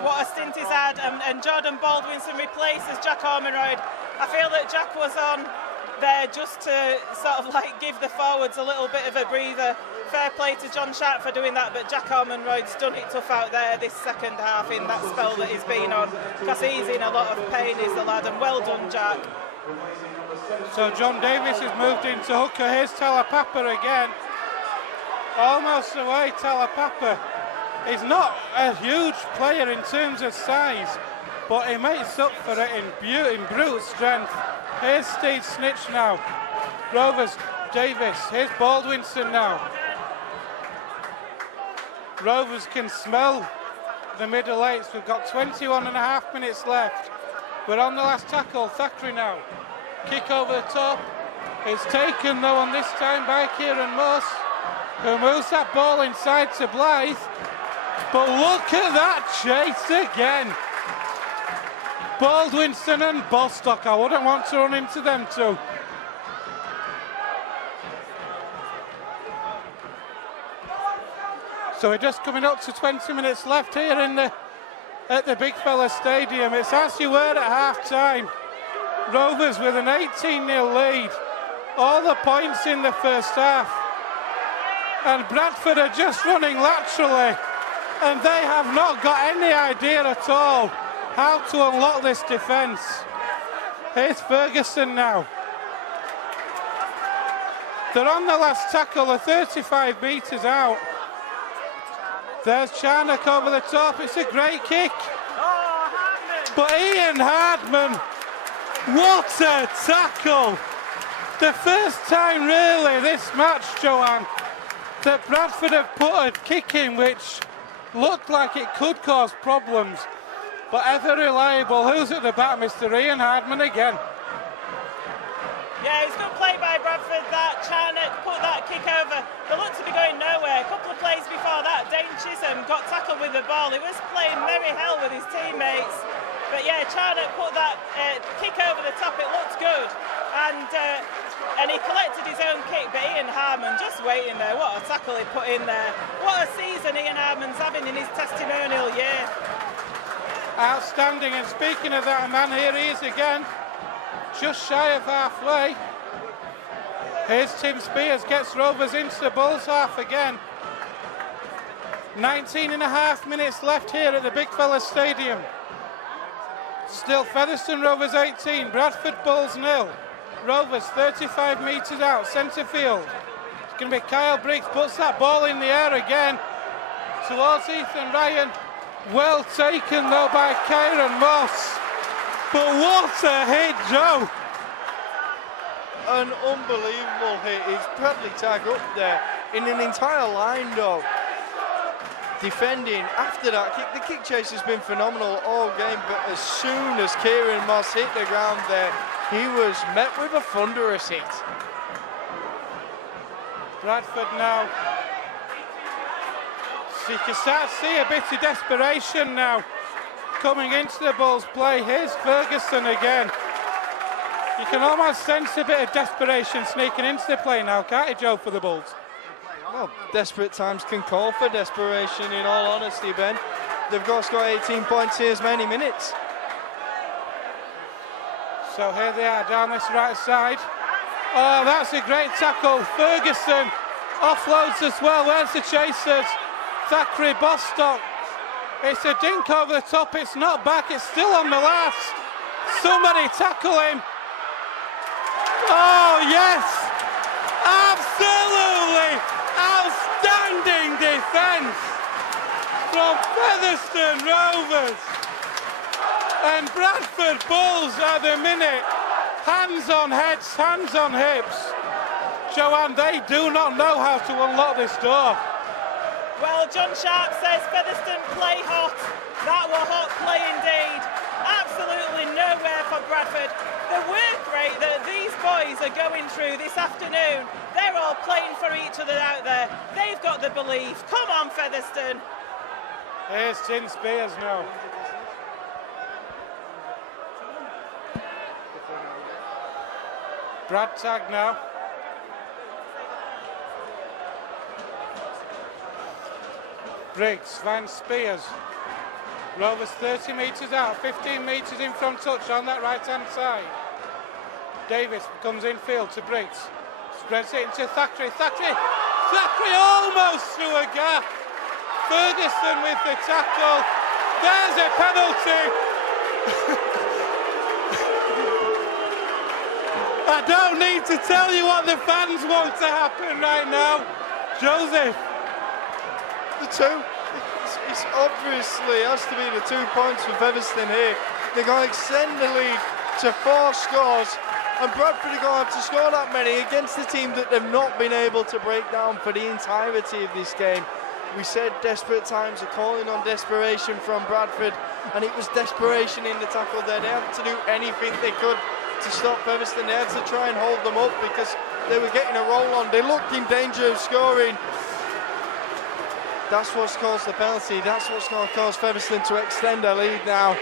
What a stint he's had. And Jordan Baldwinson replaces Jack Ormonroyd. I feel that Jack was on there just to sort of like give the forwards a little bit of a breather. Fair play to John Sharp for doing that, but Jack Ormonroyd's done it tough out there this second half in that spell that he's been on, because he's in a lot of pain, is the lad, and well done, Jack. So John Davies has moved into hooker. Here's Talapapa again. Almost away, Talapapa. He's not a huge player in terms of size, but he makes up for it in brute strength. Here's Steve Snitch now. Rovers, Davis. Here's Baldwinson now. Rovers can smell the middle eights. We've got 21.5 minutes left. We're on the last tackle. Thackeray now. Kick over the top. It's taken though on this time by Kieran Moss, who moves that ball inside to Blythe. But look at that chase again. Baldwinson and Bostock. I wouldn't want to run into them two. So we're just coming up to 20 minutes left here at the Big Fella Stadium. It's as you were at half time. Rovers with an 18-0 lead. All the points in the first half. And Bradford are just running laterally. And they have not got any idea at all how to unlock this defence. Here's Ferguson now. They're on the last tackle, they're 35 metres out. There's Charnock over the top, it's a great kick. But Ian Hardman, what a tackle! The first time really this match, Joanne, that Bradford have put a kick in which looked like it could cause problems. But ever reliable, who's at the back? Mr. Ian Hardman again. Yeah, it's good play by Bradford. That Charnock put that kick over. They looked to be going nowhere. A couple of plays before that, Dane Chisholm got tackled with the ball. He was playing merry hell with his teammates. But yeah, Charnock put that kick over the top. It looked good. And he collected his own kick, but Ian Hardman just waiting there. What a tackle he put in there. What a season Ian Hardman's having in his testimonial year. Outstanding, and speaking of that man, here he is again. Just shy of halfway. Here's Tim Spears, gets Rovers into the Bulls half again. 19.5 minutes left here at the Big Fella Stadium. Still Featherstone Rovers 18, Bradford Bulls 0. Rovers 35 metres out, centre field. It's going to be Kyle Briggs, puts that ball in the air again towards Ethan Ryan. Well taken though by Kieran Moss. But what a hit, Joe! An unbelievable hit. It's Bradley Tagg up there in an entire line though. Defending after that kick. The kick chase has been phenomenal all game, but as soon as Kieran Moss hit the ground there, he was met with a thunderous hit. Bradford now. So you can start to see a bit of desperation now coming into the Bulls play. Here's Ferguson again. You can almost sense a bit of desperation sneaking into the play now, can't you, Joe, for the Bulls? Well, desperate times can call for desperation, in all honesty, Ben. They've got to score 18 points in as many minutes. So here they are down this right side. Oh, that's a great tackle. Ferguson offloads as well. Where's the chasers? Thackeray, Bostock. It's a dink over the top. It's not back. It's still on the last. Somebody tackle him. Oh, yes. Absolutely outstanding defence from Featherstone Rovers. And Bradford Bulls at the minute. Hands on heads, hands on hips. Joanne, they do not know how to unlock this door. Well, John Sharp says Featherstone play hot. That were hot play indeed. Absolutely nowhere for Bradford. The work rate that these boys are going through this afternoon, they're all playing for each other out there. They've got the belief. Come on, Featherstone. Here's Tim Spears now. Brad tag now. Briggs finds Spears. Rovers 30 metres out, 15 metres in from touch on that right-hand side. Davis comes infield to Briggs. Spreads it into Thackeray. Thackeray almost through a gap. Ferguson with the tackle. There's a penalty. I don't need to tell you what the fans want to happen right now. Joseph. The two, it's obviously has to be the 2 points for Featherstone here. They're going to extend the lead to 4 scores, and Bradford are going to have to score that many against a team that they've not been able to break down for the entirety of this game. We said desperate times are calling on desperation from Bradford, and it was desperation in the tackle there. They had to do anything they could to stop Featherstone. They had to try and hold them up because they were getting a roll on. They looked in danger of scoring. That's what's caused the penalty. That's what's going to cause Featherstone to extend their lead now.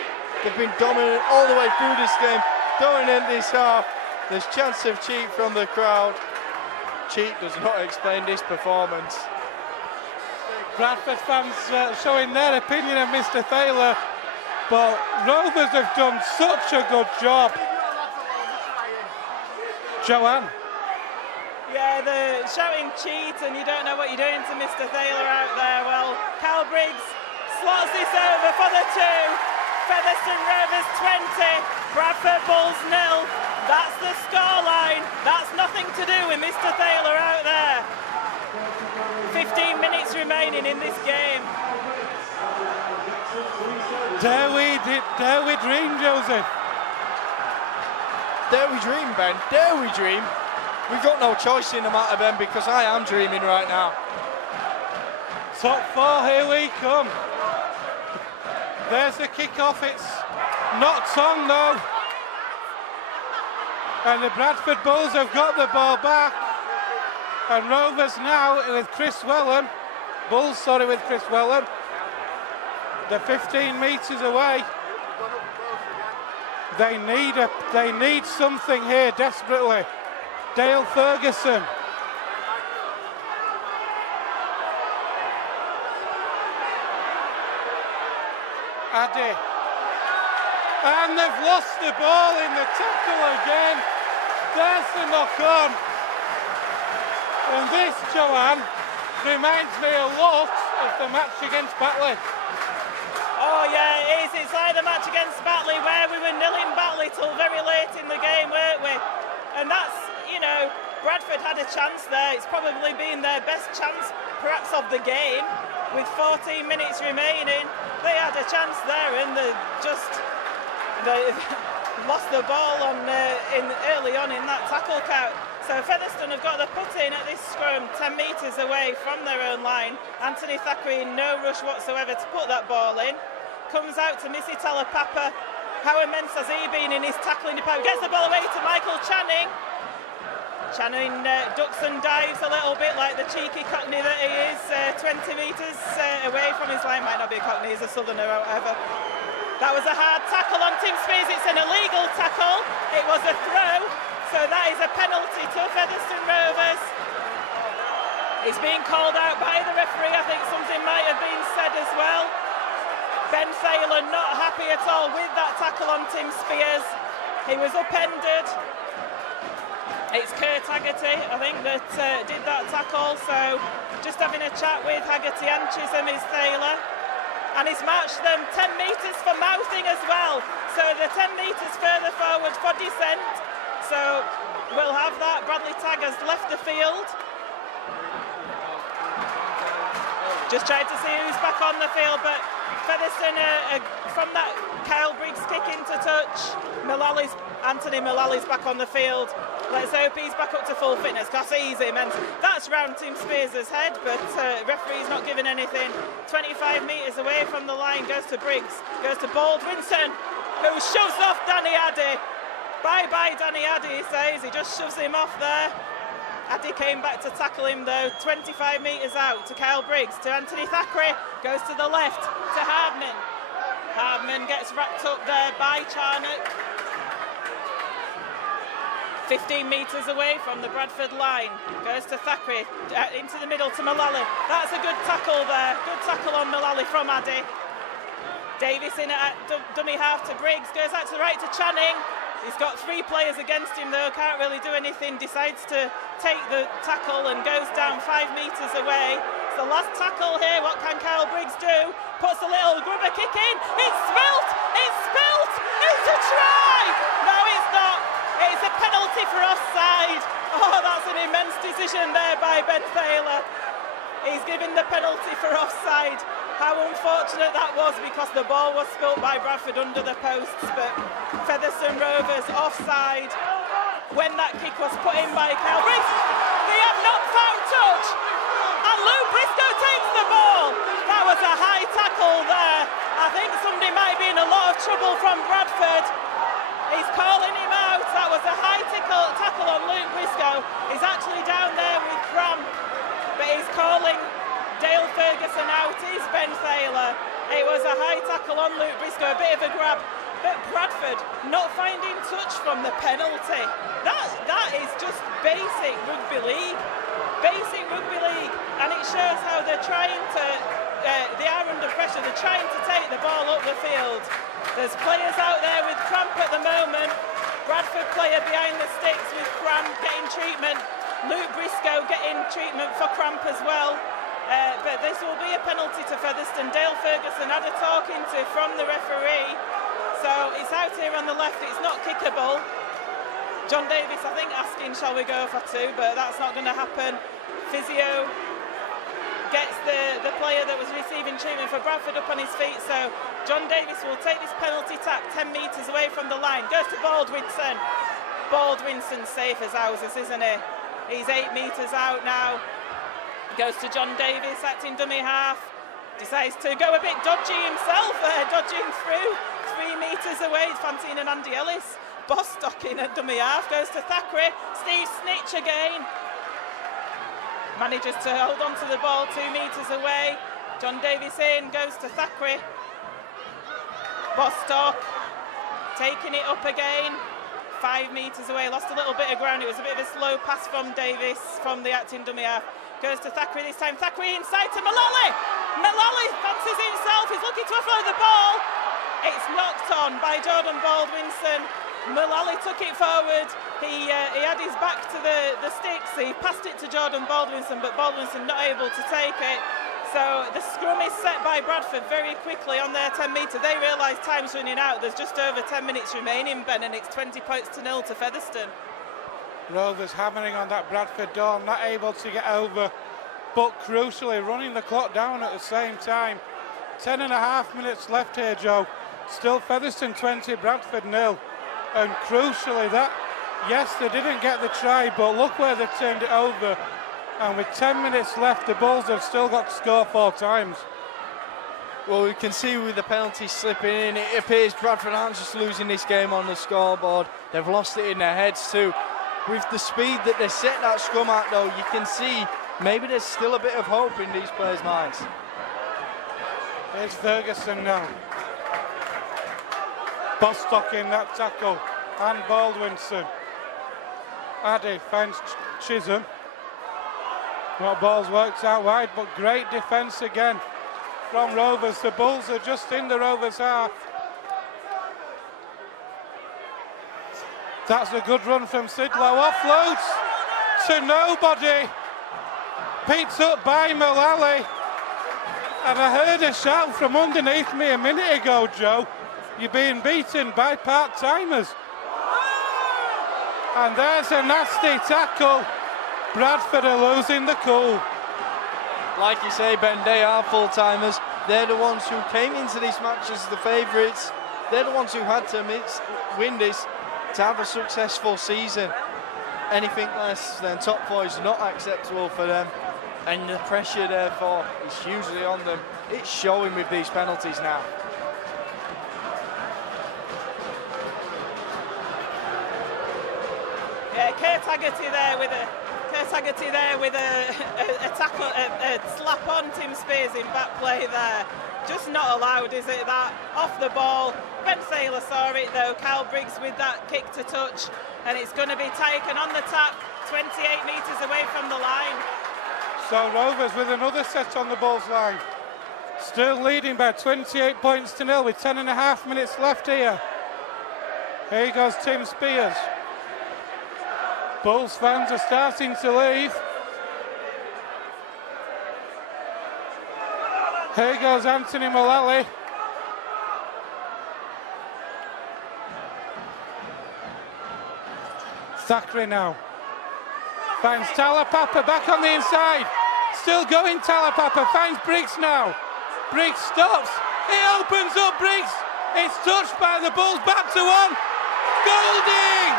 They've been dominant all the way through this game. Going in this half, there's chance of cheat from the crowd. Cheat does not explain this performance. Bradford fans showing their opinion of Mr. Thaler, but Rovers have done such a good job. Joanne. Yeah, the shouting cheat and you don't know what you're doing to Mr. Thaler out there. Well, Cal Briggs slots this over for the 2. Featherstone Rovers 20, Bradford Bulls 0. That's the scoreline. That's nothing to do with Mr. Thaler out there. 15 minutes remaining in this game. Dare we dream, Joseph? Dare we dream, Ben? Dare we dream? We've got no choice in the matter, Ben, because I am dreaming right now. Top 4, here we come. There's the kick-off, it's not on though. And the Bradford Bulls have got the ball back. And Rovers now with Chris Wellen. Bulls, sorry, with Chris Wellen. They're 15 metres away. They need something here desperately. Dale Ferguson. Addy. And they've lost the ball in the tackle again. There's the knock on. And this, Joanne, reminds me a lot of the match against Batley. Oh yeah, it is. It's like the match against Batley where we were nilling Batley till very late in the game, weren't we? And that's, you know, Bradford had a chance there. It's probably been their best chance perhaps of the game with 14 minutes remaining. They had a chance there and they lost the ball early on in that tackle count. So Featherstone have got the put in at this scrum 10 metres away from their own line. Anthony Thackeray in no rush whatsoever to put that ball in. Comes out to Missy Talapapa. How immense has he been in his tackling department? Gets the ball away to Michael Channing. Channing ducks and dives a little bit like the cheeky cockney that he is, 20 metres away from his line. Might not be a cockney, he's a southerner or whatever. That was a hard tackle on Tim Spears. It's an illegal tackle. It was a throw, so that is a penalty to Featherstone Rovers. It's being called out by the referee. I think something might have been said as well. Ben Thaler not happy at all with that tackle on Tim Spears. He was upended. It's Kurt Haggerty, I think, that did that tackle. So just having a chat with Haggerty and Chisholm is Thaler. And he's marched them 10 metres for mouthing as well. So the 10 metres further forward for descent. So we'll have that. Bradley Tagg has left the field. Just tried to see who's back on the field, but Featherstone, from that Kyle Briggs kick into touch, Anthony Mullally's back on the field. Let's hope he's back up to full fitness, because easy, man. That's round Tim Spears' head, but referee's not giving anything. 25 metres away from the line, goes to Briggs, goes to Baldwinson, who shoves off Danny Addy. Bye-bye, Danny Addy, he says. He just shoves him off there. Addy came back to tackle him, though. 25 metres out to Kyle Briggs, to Anthony Thackeray, goes to the left, to Hardman. Hardman gets wrapped up there by Charnock. 15 metres away from the Bradford line, goes to Thackeray, into the middle to Mullally. That's a good tackle there, good tackle on Mullally from Addy. Davis in at dummy half to Briggs, goes out to the right to Channing. He's got 3 players against him though, can't really do anything, decides to take the tackle and goes down 5 metres away. It's the last tackle here, what can Kyle Briggs do? Puts a little grubber kick in, it's spilt, it's a try! No, it's not. It's a penalty for offside. Oh, that's an immense decision there by Ben Thaler. He's given the penalty for offside. How unfortunate that was, because the ball was spilt by Bradford under the posts, but Featherstone Rovers offside when that kick was put in by Kyle Briggs. They have not found touch, and Luke Briscoe takes the ball. That was a high tackle there. I think somebody might be in a lot of trouble from Bradford. He's calling him out. That was a high tackle on Luke Briscoe. He's actually down there with cramp, but he's calling Dale Ferguson out. Is Ben Thaler. It was a high tackle on Luke Briscoe, a bit of a grab, but Bradford not finding touch from the penalty. That is just basic rugby league. Basic rugby league, and it shows how they're trying to, they are under pressure, they're trying to take the ball up the field. There's players out there with cramp at the moment. Bradford player behind the sticks with cramp getting treatment. Luke Briscoe getting treatment for cramp as well. But this will be a penalty to Featherstone. Dale Ferguson had a talking to from the referee. So it's out here on the left, it's not kickable. John Davis, I think, asking, shall we go for 2? But that's not going to happen. Physio gets the player that was receiving treatment for Bradford up on his feet, so John Davis will take this penalty tack 10 metres away from the line, goes to Baldwinson. Baldwinson's safe as houses, isn't he? He's 8 metres out now, goes to John Davis, acting dummy half, decides to go a bit dodgy himself, dodging through, 3 metres away, Fantine and Andy Ellis. Bostock in at dummy half, goes to Thackeray, Steve Snitch again. Manages to hold on to the ball 2 metres away. John Davis in, goes to Thackeray. Bostock taking it up again. 5 metres away, lost a little bit of ground. It was a bit of a slow pass from Davis, from the acting dummy half. Goes to Thackeray this time. Thackeray inside to Mullally. Mullally fancies himself. He's looking to offload the ball. It's knocked on by Jordan Baldwinson. Mullally took it forward. He had his back to the sticks. He passed it to Jordan Baldwinson, but Baldwinson not able to take it. So the scrum is set by Bradford very quickly on their 10 metre. They realise time's running out. There's just over 10 minutes remaining, Ben, and it's 20 points to 0 to Featherstone. Rovers hammering on that Bradford door, not able to get over, but crucially running the clock down at the same time. 10.5 minutes left here, Joe. Still Featherstone 20, Bradford 0. And crucially that, yes, they didn't get the try, but look where they turned it over. And with 10 minutes left, the Bulls have still got to score 4 times. Well, we can see with the penalty slipping in, it appears Bradford aren't just losing this game on the scoreboard, they've lost it in their heads too. With the speed that they set that scrum at though, you can see maybe there's still a bit of hope in these players' minds. Here's Ferguson now. Bostock in that tackle, and Baldwinson. Addy finds Chisholm. What ball's worked out wide, but great defence again from Rovers. The Bulls are just in the Rovers half. That's a good run from Sidlow. Offloads to nobody. Picked up by Mullally. And I heard a shout from underneath me a minute ago, Joe. You're being beaten by part-timers. And there's a nasty tackle. Bradford are losing the cool. Like you say, Ben, they are full-timers. They're the ones who came into this match as the favourites. They're the ones who had to win this to have a successful season. Anything less than top 4 is not acceptable for them, and the pressure therefore is hugely on them. It's showing with these penalties now. Yeah, Kurt Haggerty there with a tackle, a slap on Tim Spears in back play there. Just not allowed, is it? That off the ball. Ben Thaler saw it though. Kyle Briggs with that kick to touch, and it's going to be taken on the tap, 28 metres away from the line. So Rovers with another set on the Bulls line. Still leading by 28 points to 0 with 10.5 minutes left here. Here goes Tim Spears. Bulls fans are starting to leave. Here goes Anthony Mullally. Thackeray now. Finds Talapapa back on the inside. Still going Talapapa. Finds Briggs now. Briggs stops. It opens up Briggs. It's touched by the Bulls. Back to one. Golding!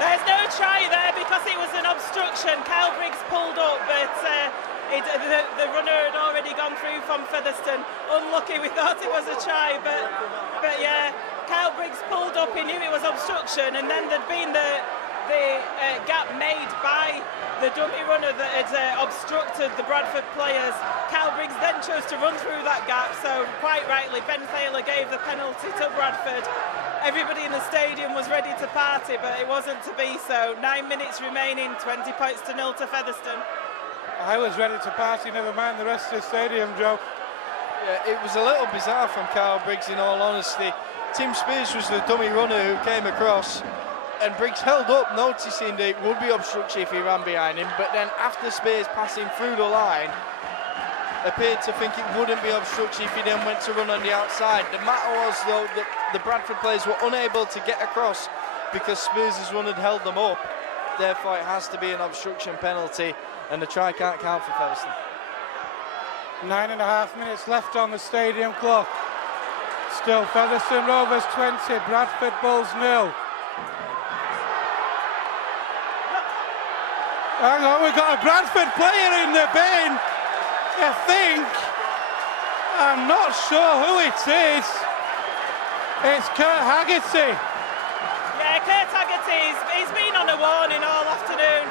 There's no try there because it was an obstruction. Kyle Briggs pulled up, but the runner had already gone through from Featherstone. Unlucky, we thought it was a try, but yeah, Kyle Briggs pulled up, he knew it was obstruction, and then there'd been the gap made by the dummy runner that had obstructed the Bradford players. Kyle Briggs then chose to run through that gap, so quite rightly Ben Thaler gave the penalty to Bradford. Everybody in the stadium was ready to party, but it wasn't to be so. 9 minutes remaining, 20 points to 0 to Featherstone. I was ready to party, never mind the rest of the stadium, Joe. Yeah, it was a little bizarre from Kyle Briggs, in all honesty. Tim Spears was the dummy runner who came across, and Briggs held up, noticing that it would be obstruction if he ran behind him, but then after Spears passing through the line, appeared to think it wouldn't be obstruction if he then went to run on the outside. The matter was, though, that the Bradford players were unable to get across because Spears' run had held them up. Therefore, it has to be an obstruction penalty, and the try can't count for Featherstone. 9.5 minutes left on the stadium clock. Still Featherstone Rovers 20, Bradford Bulls 0. Hang on, we've got a Bradford player in the bin. I think, I'm not sure who it is. It's Kurt Haggerty. Yeah, Kurt Haggerty, he's been on a warning all afternoon.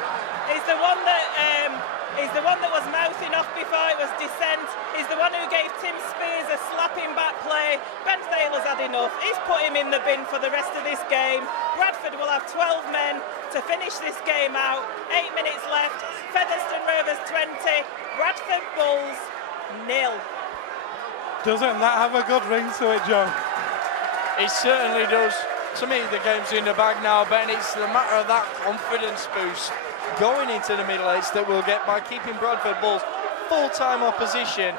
He's the one that was mouthing off before it was dissent. He's the one who gave Tim Spears a slapping back play. Ben Thaler's had enough. He's put him in the bin for the rest of this game. Bradford will have 12 men to finish this game out. 8 minutes left. Featherstone Rovers 20. Bradford Bulls 0. Doesn't that have a good ring to it, Joe? It certainly does. To me, the game's in the bag now, Ben. It's the matter of that confidence boost going into the middle eights that we'll get by keeping Bradford Bulls full-time opposition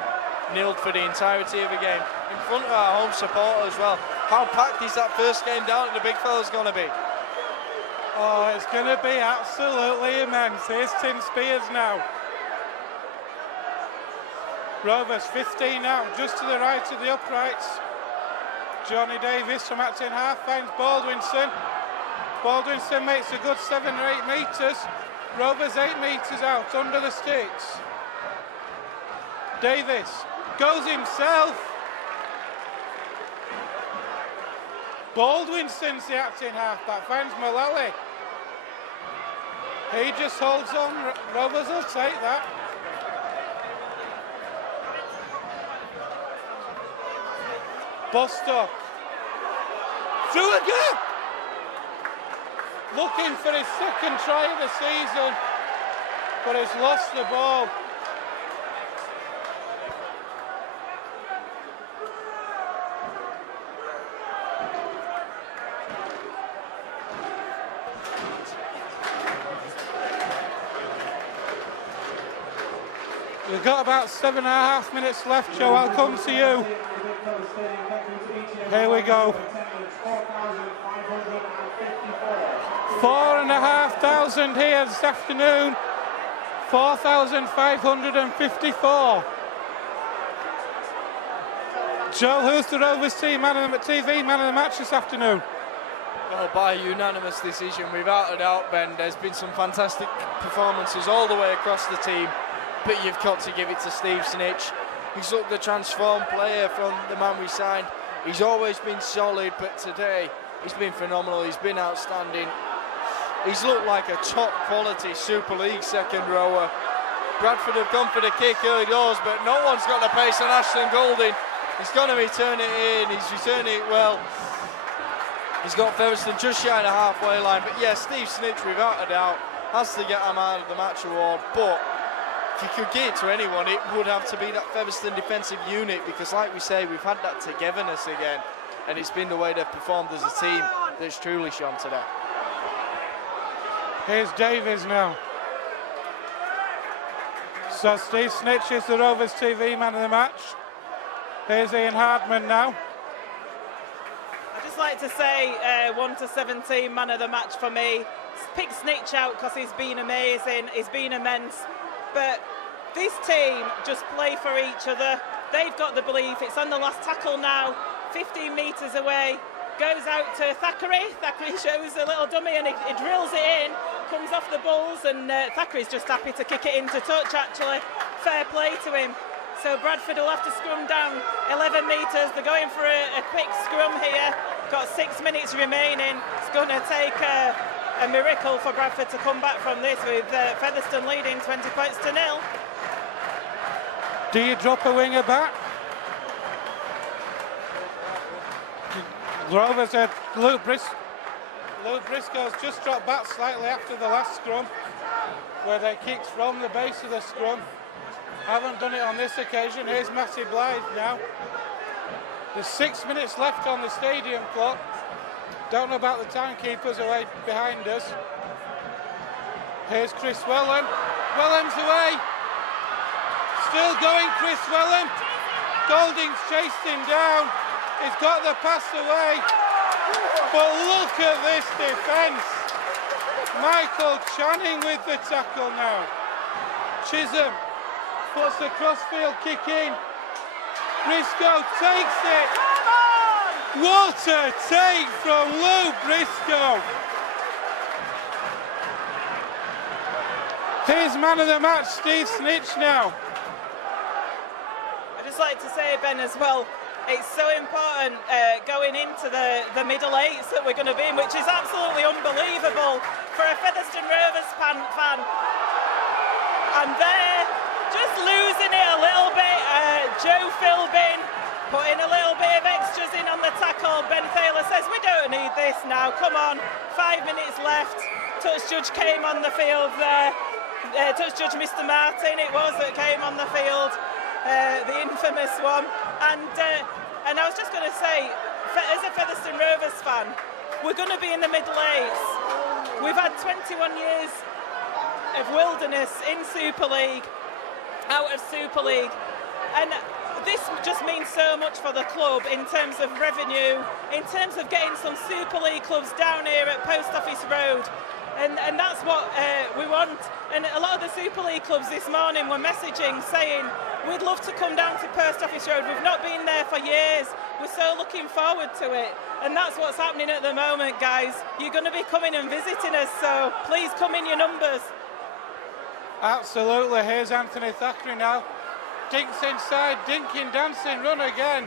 nilled for the entirety of the game in front of our home support as well. How packed is that first game down at the Big Fella's going to be? Oh, it's going to be absolutely immense. Here's Tim Spears now. Rovers 15 out, just to the right of the uprights. Johnny Davis from acting half finds Baldwinson. Baldwinson makes a good 7 or 8 metres. Rovers 8 metres out, under the sticks. Davis goes himself. Baldwinson's the acting half-back, finds Mullally. He just holds on, Rovers will take that. Bostock through a gap, looking for his second try of the season, but he's lost the ball. We've got about 7.5 minutes left, Joe. I'll come to you. Here we go. 4,500 here this afternoon. 4,554. Joe, who's the Rovers team TV man of the match this afternoon? Oh, by unanimous decision, without a doubt, Ben. There's been some fantastic performances all the way across the team, but you've got to give it to Steve Snitch. He's looked the transformed player from the man we signed. He's always been solid, but today he's been phenomenal. He's been outstanding. He's looked like a top quality Super League second rower. Bradford have gone for the kick early doors, but no one's got the pace on Ashton Golding. He's going to return it in. He's returning it well. He's got Featherstone just shy of the halfway line, but yeah, Steve Snitch, without a doubt, has to get a man of the match award. But if you could give it to anyone, it would have to be that Featherstone defensive unit, because like we say, we've had that togetherness again, and it's been the way they've performed as a team that's truly shone today. Here's Davies now. So Steve Snitch is the Rovers TV man of the match. Here's Ian Hardman now. I'd just like to say 1 to 17 man of the match for me. Pick Snitch out because he's been amazing, he's been immense. But this team just play for each other. They've got the belief. It's on the last tackle now, 15 metres away. Goes out to Thackeray. Thackeray shows a little dummy and he drills it in. Comes off the Bulls, and Thackeray's just happy to kick it into touch, actually. Fair play to him. So Bradford will have to scrum down 11 metres. They're going for a quick scrum here. Got 6 minutes remaining. It's going to take a miracle for Bradford to come back from this, with Featherstone leading 20 points to 0. Do you drop a winger back? Rovers had Luke Briscoe's just dropped back slightly after the last scrum, where they kicked from the base of the scrum. Haven't done it on this occasion. Here's Matty Blythe now. There's 6 minutes left on the stadium clock. Don't know about the timekeepers away behind us. Here's Chris Wellham. Wellham's away. Still going, Chris Wellham. Golding's chased him down. He's got the pass away. But look at this defence. Michael Channing with the tackle now. Chisholm puts the crossfield kick in. Briscoe takes it. What a take from Lou Briscoe. Here's man of the match, Steve Snitch now. I'd just like to say, Ben, as well, it's so important going into the middle eights that we're going to be in, which is absolutely unbelievable for a Featherstone Rovers fan. And they're just losing it a little bit. Joe Philbin putting a little bit of extras in on the tackle. Ben Thaler says, we don't need this now, come on. 5 minutes left. Touch judge came on the field there. Touch judge Mr. Martin, it was, that came on the field. The infamous one. And I was just going to say, as a Featherstone Rovers fan, we're going to be in the middle eights. We've had 21 years of wilderness in Super League, out of Super League, and this just means so much for the club in terms of revenue, in terms of getting some Super League clubs down here at Post Office Road. And that's what we want. And a lot of the Super League clubs this morning were messaging saying, we'd love to come down to Post Office Road. We've not been there for years. We're so looking forward to it. And that's what's happening at the moment, guys. You're going to be coming and visiting us, so please come in your numbers. Absolutely. Here's Anthony Thackeray now. Dinks inside, dinking, dancing, run again.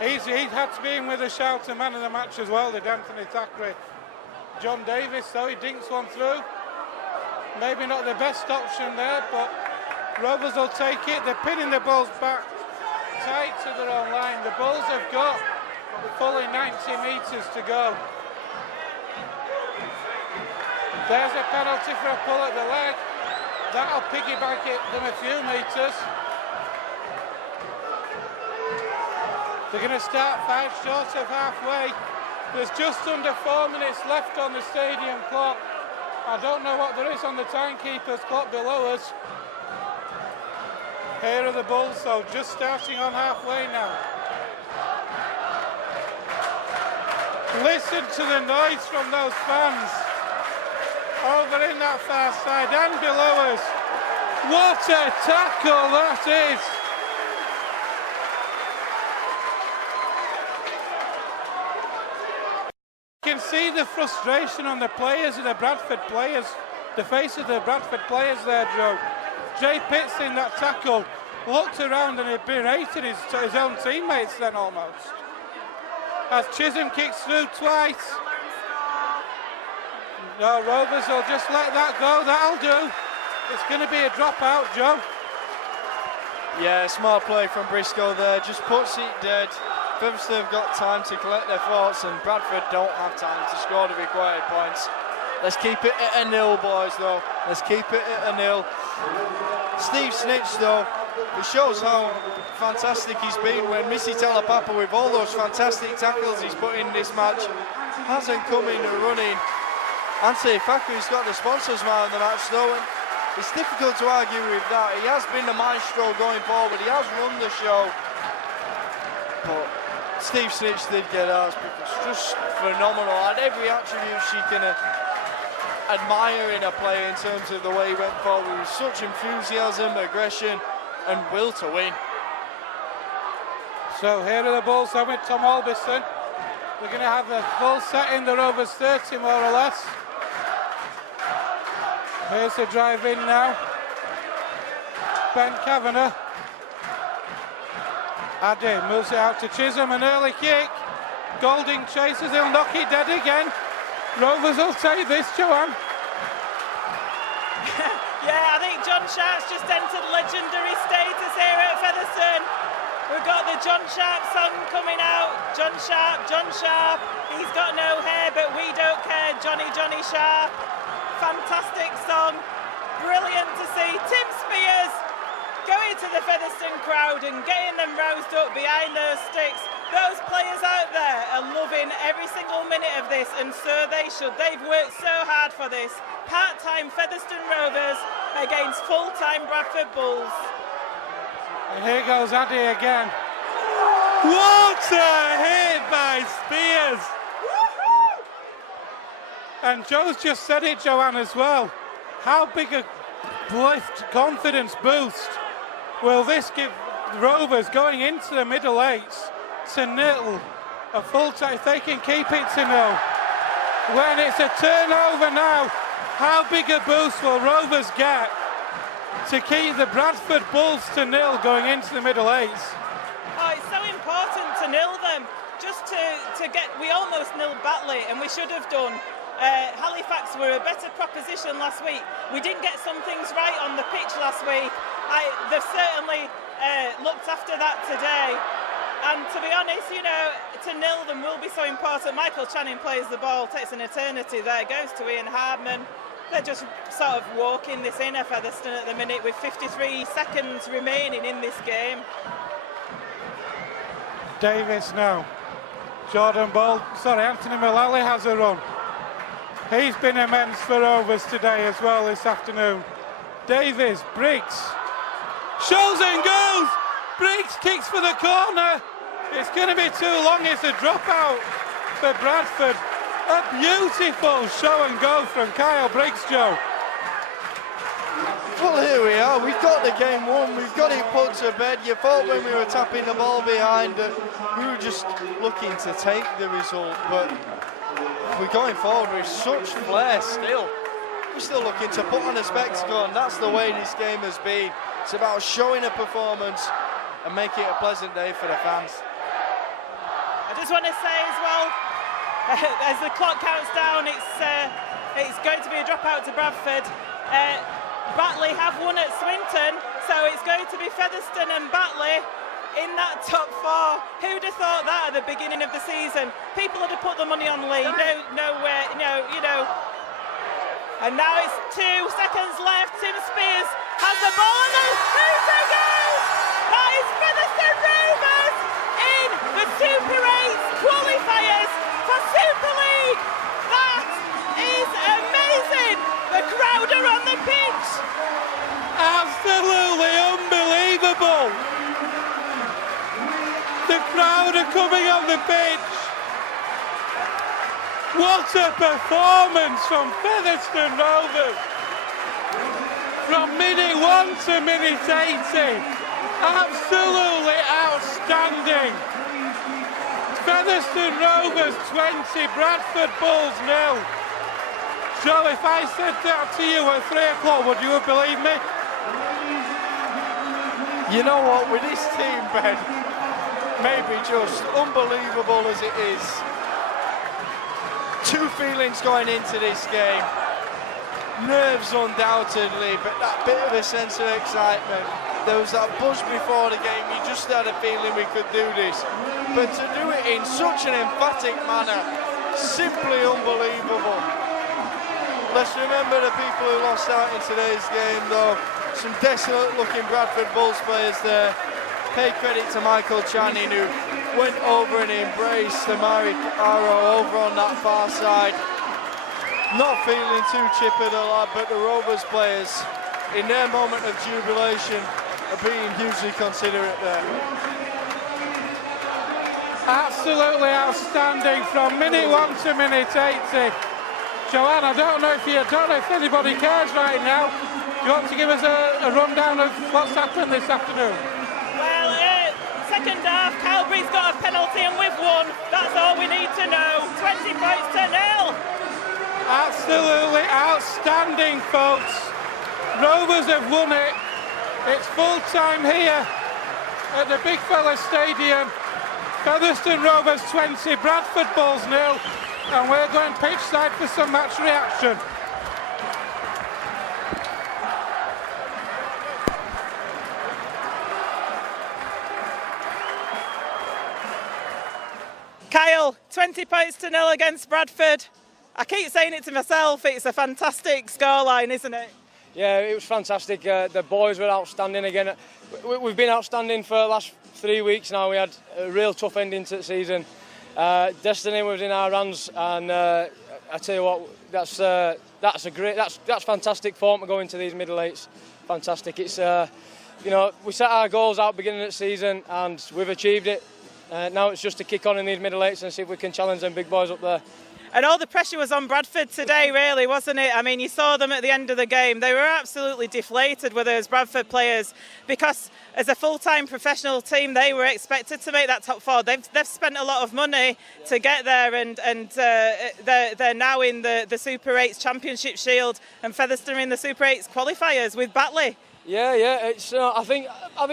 He's had to be in with a shout to man of the match as well, did Anthony Thackeray. John Davis, though, he dinks one through. Maybe not the best option there, but Rovers will take it. They're pinning the Bulls back tight to their own line. The Bulls have got fully 90 metres to go. There's a penalty for a pull at the leg. That'll piggyback it them a few metres. They're going to start 5 short of halfway. There's just under 4 minutes left on the stadium clock. I don't know what there is on the timekeeper's clock below us. Here are the Bulls, so just starting on halfway now. Listen to the noise from those fans. Over in that far side and below us. What a tackle that is. see the frustration on the players, the Bradford players, the face of the Bradford players there, Joe. Jay Pitts in that tackle looked around and he berated his own teammates then almost. As Chisholm kicks through twice. No, Rovers will just let that go, that'll do. It's going to be a dropout, Joe. Yeah, smart play from Briscoe there, just puts it dead. Featherstone have got time to collect their thoughts and Bradford don't have time to score the required points. Let's keep it at a nil, boys, though. Let's keep it at a nil. Steve Snitch, though, it shows how fantastic he's been when Missy Talapapa, with all those fantastic tackles he's put in this match, hasn't come in running. Anthony Faku's got the sponsors man of the match, though, and it's difficult to argue with that. He has been the maestro going forward, he has run the show. But Steve Snitch did get ours because just phenomenal. And every attribute she can admire in a player in terms of the way he went forward with such enthusiasm, aggression, and will to win. So here are the Bulls then with Tom Albison. We're going to have a full set in the Rovers 30 more or less. Here's the drive in now. Ben Kavanagh. Addy moves it out to Chisholm, an early kick. Golding chases, he'll knock it dead again. Rovers will take this, Joanne. Yeah, I think John Sharp's just entered legendary status here at Featherstone. We've got the John Sharp song coming out. John Sharp, he's got no hair, but we don't care. Johnny Sharp. Fantastic song. Brilliant to see. Tim Spears going to the Featherstone crowd and getting them roused up behind those sticks. Those players out there are loving every single minute of this, and so they should. They've worked so hard for this. Part-time Featherstone Rovers against full-time Bradford Bulls. And here goes Addy again. What a hit by Spears! And Joe's just said it, Joanne, as well. How big a lift, confidence boost will this give Rovers going into the middle eights to nil? A full time, if they can keep it to nil. When it's a turnover now, how big a boost will Rovers get to keep the Bradford Bulls to nil going into the middle eights? Oh, it's so important to nil them. Just to get, we almost nilled Batley, and we should have done. Halifax were a better proposition last week. We didn't get some things right on the pitch last week. They've certainly looked after that today. And to be honest, you know, to nil them will be so important. Michael Channing plays the ball, takes an eternity there, goes to Ian Hardman. They're just sort of walking this in at Featherstone at the minute with 53 seconds remaining in this game. Davis now. Jordan Ball, Anthony Mullally has a run. He's been immense for Rovers today as well this afternoon. Davis, Briggs, shows and goes. Briggs kicks for the corner. It's going to be too long. It's a dropout for Bradford. A beautiful show and go from Kyle Briggs, Joe. Well, here we are. We've got the game won. We've got it put to bed. You thought when we were tapping the ball behind that we were just looking to take the result, but we're going forward with such flair still. We're still looking to put on a spectacle, and that's the way this game has been. It's about showing a performance and making it a pleasant day for the fans. I just want to say as well, as the clock counts down, it's going to be a dropout to Bradford. Batley have won at Swinton, so it's going to be Featherstone and Batley in that top four. Who'd have thought that at the beginning of the season? People would have put the money on Lee. Nowhere, you know. And now it's 2 seconds left. Tim Spears has the ball and the shooter goes! That is Featherstone Rovers in the Super 8 qualifiers for Super League. That is amazing. The crowd are on the pitch. Absolutely unbelievable. The crowd are coming on the pitch. What a performance from Featherstone Rovers. From minute 1 to minute 80. Absolutely outstanding. Featherstone Rovers 20, Bradford Bulls 0. Joe, if I said that to you at 3 o'clock, would you have believed me? You know what, with this team, Ben, maybe just unbelievable as it is. Two feelings going into this game. Nerves undoubtedly, but that bit of a sense of excitement. There was that buzz before the game, you just had a feeling we could do this. But to do it in such an emphatic manner, simply unbelievable. Let's remember the people who lost out in today's game though. Some desolate looking Bradford Bulls players there. Pay credit to Michael Channing who went over and embraced Amari Aro over on that far side. Not feeling too chipper the lad, but the Rovers players in their moment of jubilation are being hugely considerate there. Absolutely outstanding from minute 1 to minute 80. Joanne, I don't know if anybody cares right now. Do you want to give us a rundown of what's happened this afternoon? Well, second half, Calgary's got a penalty and we've won. That's all we need to know. 20 points to 0. Absolutely outstanding, folks. Rovers have won it. It's full time here at the Big Fella Stadium. Featherstone Rovers 20, Bradford Bulls 0, and we're going pitch side for some match reaction. Kyle, 20 points to 0 against Bradford. I keep saying it to myself, it's a fantastic scoreline, isn't it? Yeah, it was fantastic. The boys were outstanding again. We've been outstanding for the last 3 weeks now. We had a real tough ending to the season. Destiny was in our hands, and I tell you what, that's fantastic form to go into these middle eights. Fantastic. It's we set our goals out beginning of the season, and we've achieved it. Now it's just to kick on in these middle eights and see if we can challenge them big boys up there. And all the pressure was on Bradford today, really, wasn't it? I mean, you saw them at the end of the game. They were absolutely deflated with those Bradford players because as a full-time professional team, they were expected to make that top four. They've spent a lot of money to get there, and they're now in the Super 8s Championship Shield, and Featherstone in the Super 8s qualifiers with Batley. Yeah. It's I think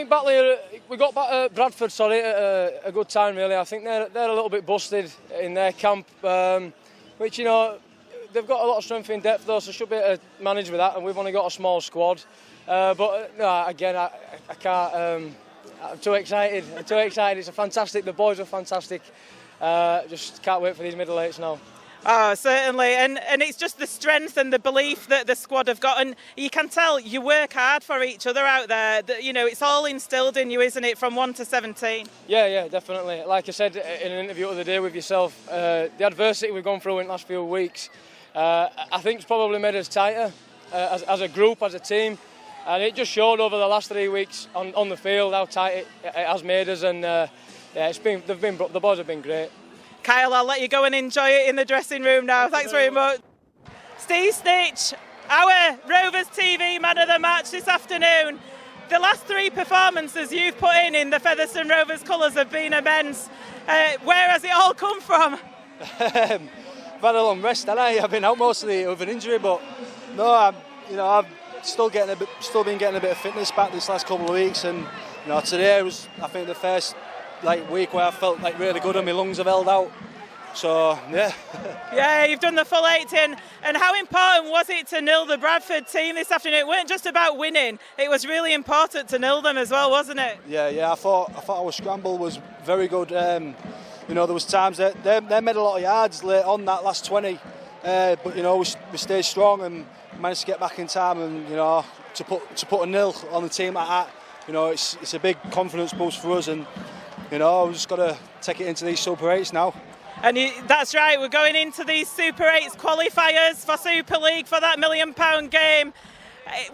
Batley. We got Bradford, at a good time really. I think they're a little bit busted in their camp. Which, they've got a lot of strength in depth though, so should be able to manage with that, and we've only got a small squad. Again, I can't, I'm too excited. It's fantastic, the boys are fantastic. Just can't wait for these middle eights now. Oh, certainly, and it's just the strength and the belief that the squad have got, and you can tell you work hard for each other out there. It's all instilled in you, isn't it, from 1 to 17? Yeah, definitely. Like I said in an interview the other day with yourself, the adversity we've gone through in the last few weeks, I think it's probably made us tighter as a group, as a team, and it just showed over the last 3 weeks on the field how tight it has made us, and the boys have been great. Kyle, I'll let you go and enjoy it in the dressing room now. Thanks very much. Steve Snitch, our Rovers TV man of the match this afternoon. The last 3 performances you've put in the Featherstone Rovers colours have been immense. Where has it all come from? I've had a long rest, haven't I? I've been out mostly with an injury, but no, I've still been getting a bit of fitness back this last couple of weeks, and today was, I think, the first week where I felt really good and my lungs have held out. So yeah. Yeah, you've done the full 80, and how important was it to nil the Bradford team this afternoon? It weren't just about winning; it was really important to nil them as well, wasn't it? Yeah. I thought our scramble was very good. There was times that they made a lot of yards late on that last 20, but we stayed strong and managed to get back in time, and to put a nil on the team like that, it's a big confidence boost for us, and we've just got to take it into these Super 8s now. And that's right, we're going into these Super 8s qualifiers for Super League for that £1 million game.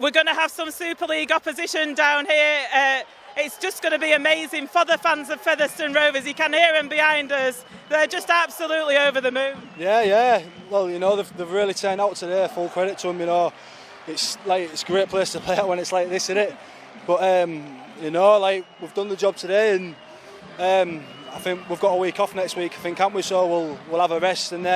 We're going to have some Super League opposition down here. It's just going to be amazing for the fans of Featherstone Rovers. You can hear them behind us. They're just absolutely over the moon. Yeah. Well, they've really turned out today. Full credit to them. It's a great place to play at when it's like this, isn't it? But we've done the job today, and I I think we've got a week off next week, I think, can't we? So we'll have a rest, and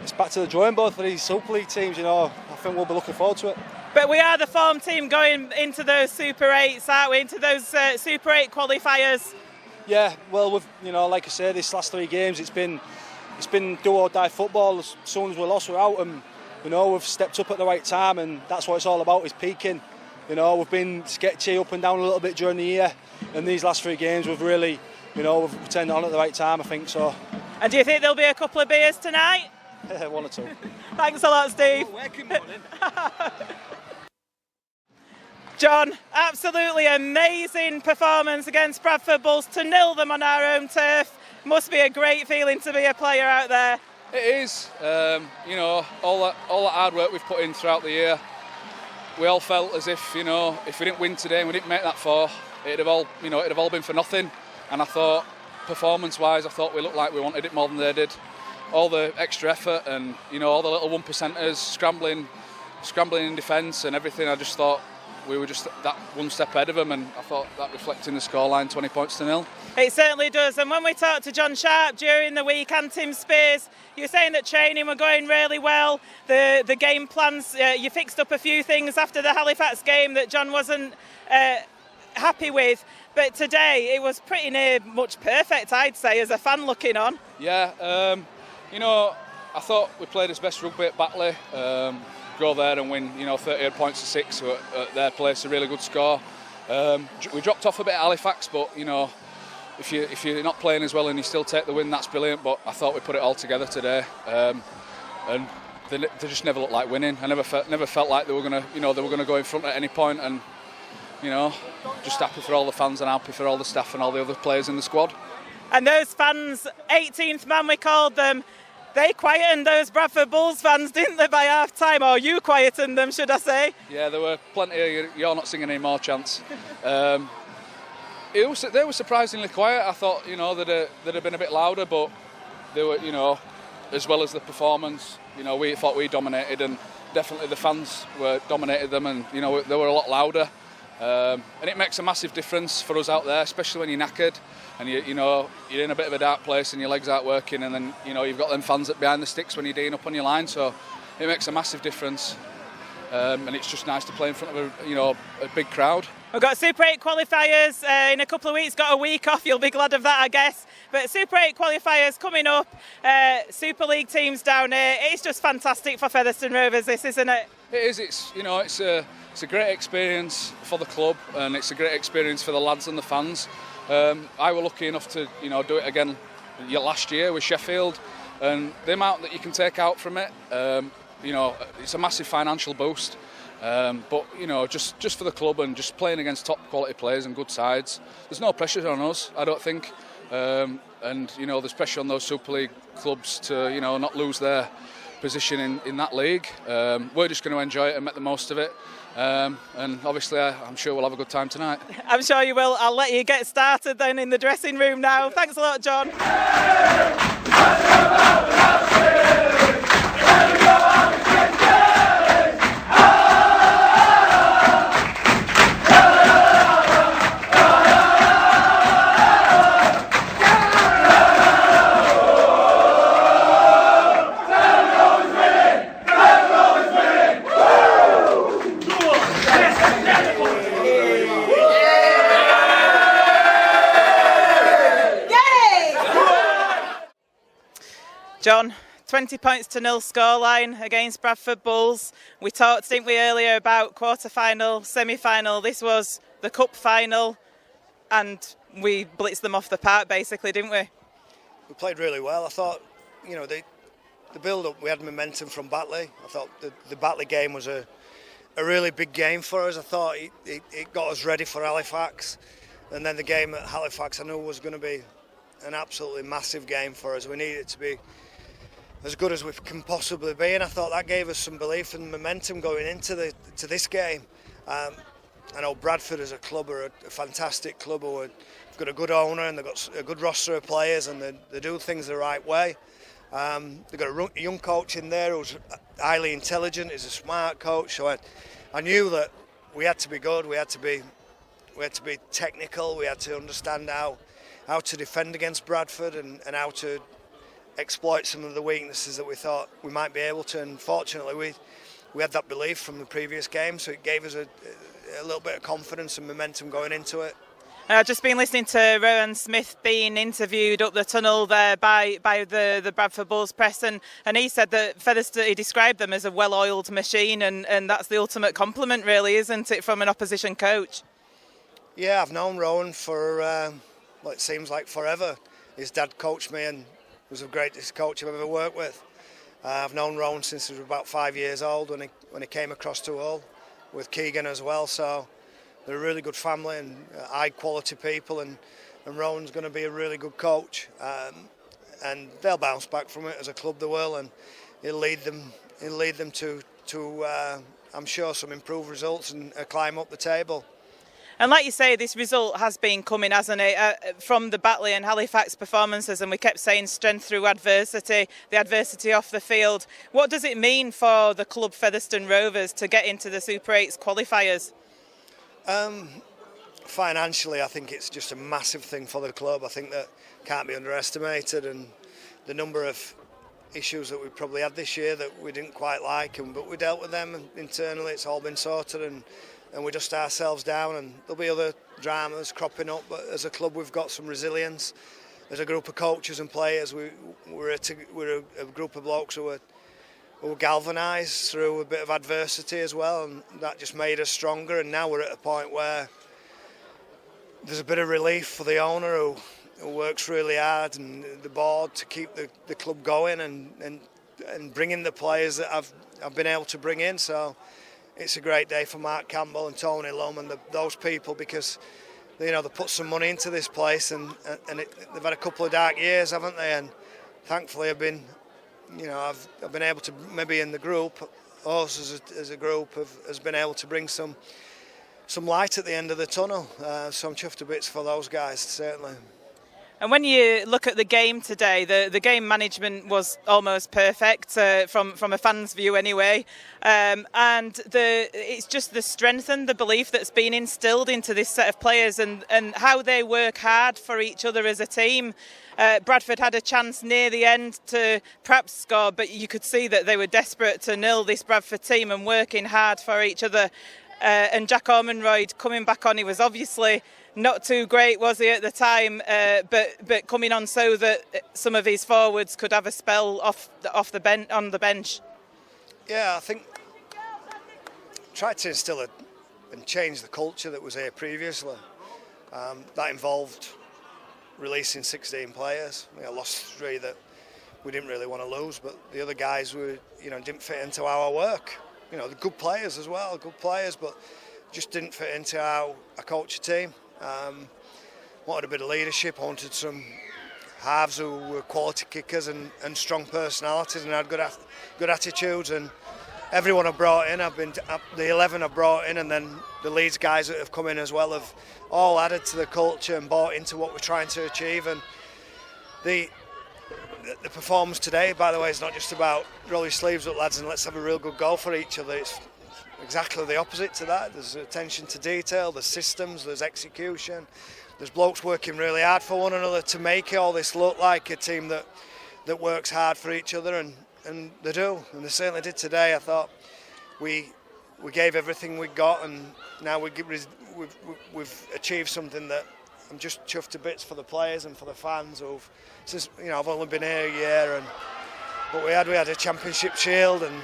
it's back to the drawing board for these Super League teams. You know, I think we'll be looking forward to it. But we are the form team going into those Super 8s, aren't we? Into those Super 8 qualifiers. Yeah, well, like I say, this last 3 games, it's been do or die football. As soon as we're lost, we're out, and we've stepped up at the right time, and that's what it's all about, is peaking. We've been sketchy up and down a little bit during the year, and these last 3 games we've really, we've turned it on at the right time, I think so. And do you think there'll be a couple of beers tonight? 1 or 2. Thanks a lot, Steve. John, absolutely amazing performance against Bradford Bulls to nil them on our own turf. Must be a great feeling to be a player out there. It is. All that hard work we've put in throughout the year. We all felt as if, if we didn't win today and we didn't make that 4, it'd have all been for nothing. And I thought, performance-wise, I thought we looked like we wanted it more than they did. All the extra effort and all the little 1%ers scrambling in defence and everything. I just thought we were just that one step ahead of them, and I thought that reflected in the scoreline, 20 points to 0. It certainly does. And when we talked to John Sharp during the week and Tim Spears, you were saying that training were going really well. The game plans, you fixed up a few things after the Halifax game that John wasn't happy with. But today it was pretty near much perfect, I'd say, as a fan looking on. Yeah, I thought we played his best rugby at Batley. Go there and win, 38 points to 6 at their place, a really good score. We dropped off a bit at Halifax, but if you're not playing as well and you still take the win, that's brilliant. But I thought we put it all together today, and they just never looked like winning. I never felt like they were gonna go in front at any point, and just happy for all the fans and happy for all the staff and all the other players in the squad. And those fans, 18th man we called them. They quietened those Bradford Bulls fans, didn't they, by half-time? Or you quietened them, should I say? Yeah, there were plenty of "you're not singing any more" chants. They were surprisingly quiet. I thought, they'd have been a bit louder, but they were, as well as the performance, we thought we dominated, and definitely the fans dominated them, and they were a lot louder. And it makes a massive difference for us out there, especially when you're knackered and you're in a bit of a dark place and your legs aren't working, and then you've got them fans behind the sticks when you're D'ing up on your line, so it makes a massive difference. And it's just nice to play in front of a big crowd. We've got Super 8 qualifiers in a couple of weeks, got a week off, you'll be glad of that, I guess. But Super 8 qualifiers coming up, Super League teams down here. It's just fantastic for Featherstone Rovers, this, isn't it? It is. It's a great experience for the club, and it's a great experience for the lads and the fans. I were lucky enough to do it again last year with Sheffield, and the amount that you can take out from it, it's a massive financial boost. But just for the club and just playing against top quality players and good sides, there's no pressure on us, I don't think. And there's pressure on those Super League clubs to not lose their position in that league. We're just going to enjoy it and make the most of it. And obviously I'm sure we'll have a good time tonight. I'm sure you will. I'll let you get started then in the dressing room now. Thanks a lot, John. John, 20 points to 0 scoreline against Bradford Bulls. We talked, didn't we, earlier about quarter-final, semi-final. This was the cup final, and we blitzed them off the park, basically, didn't we? We played really well. I thought, the build-up, we had momentum from Batley. I thought the Batley game was a really big game for us. I thought it got us ready for Halifax. And then the game at Halifax, I knew was going to be an absolutely massive game for us. We needed it to be as good as we can possibly be, and I thought that gave us some belief and momentum going into this game. I know Bradford as a club are a fantastic club. They've got a good owner and they've got a good roster of players, and they do things the right way. They've got a young coach in there who's highly intelligent. He's a smart coach, so I knew that we had to be good. We had to be technical. We had to understand how how to defend against Bradford and how to exploit some of the weaknesses that we thought we might be able to. And fortunately, we had that belief from the previous game, so it gave us a little bit of confidence and momentum going into it. I've just been listening to Rowan Smith being interviewed up the tunnel there by the Bradford Bulls press, and he said that Featherstone, he described them as a well-oiled machine, and that's the ultimate compliment, really, isn't it, from an opposition coach? Yeah, I've known Rowan for it seems like forever. His dad coached me and was the greatest coach I've ever worked with. I've known Rowan since he was about 5 years old when he came across to Hull with Keegan as well. So they're a really good family and high quality people, and Rowan's going to be a really good coach, and they'll bounce back from it as a club, they will, and he'll lead them to I'm sure some improved results and a climb up the table. And like you say, this result has been coming, hasn't it, from the Batley and Halifax performances, and we kept saying strength through adversity, the adversity off the field. What does it mean for the club Featherstone Rovers to get into the Super 8's qualifiers? Financially, I think it's just a massive thing for the club. I think that can't be underestimated, and the number of issues that we probably had this year that we didn't quite like, but we dealt with them, and internally it's all been sorted, and we dust ourselves down, and there'll be other dramas cropping up, but as a club we've got some resilience. As a group of coaches and players, we're a group of blokes who were galvanised through a bit of adversity as well, and that just made us stronger. And now we're at a point where there's a bit of relief for the owner who works really hard, and the board to keep the club going and bring in the players that I've been able to bring in. So it's a great day for Mark Campbell and Tony Lum and those people, because they put some money into this place, and they've had a couple of dark years, haven't they? And thankfully I've been able to, maybe in the group, us as a group has been able to bring some light at the end of the tunnel. So I'm chuffed to bits for those guys, certainly. And when you look at the game today, the game management was almost perfect from a fan's view anyway. And it's just the strength and the belief that's been instilled into this set of players, and how they work hard for each other as a team. Bradford had a chance near the end to perhaps score, but you could see that they were desperate to nil this Bradford team and working hard for each other. And Jack Ormonroyd coming back on, he was obviously not too great, was he, at the time, but coming on so that some of his forwards could have a spell off the on the bench. Yeah, I think tried to instill and change the culture that was here previously. That involved releasing 16 players. I lost 3 that we didn't really want to lose, but the other guys didn't fit into our work. They're good players as well, good players, but just didn't fit into how I coach a team. Wanted a bit of leadership. I wanted some halves who were quality kickers and strong personalities and had good attitudes. And everyone I brought in, the 11 I brought in, and then the Leeds guys that have come in as well have all added to the culture and bought into what we're trying to achieve. And the performance today, by the way, is not just about roll your sleeves up, lads, and let's have a real good goal for each other. It's exactly the opposite to that. There's attention to detail, there's systems, there's execution, there's blokes working really hard for one another to make all this look like a team that works hard for each other, and they do, and they certainly did today. I thought we gave everything we got, and now we've achieved something that I'm just chuffed to bits for the players and for the fans. I've only been here a year, but we had a championship shield, and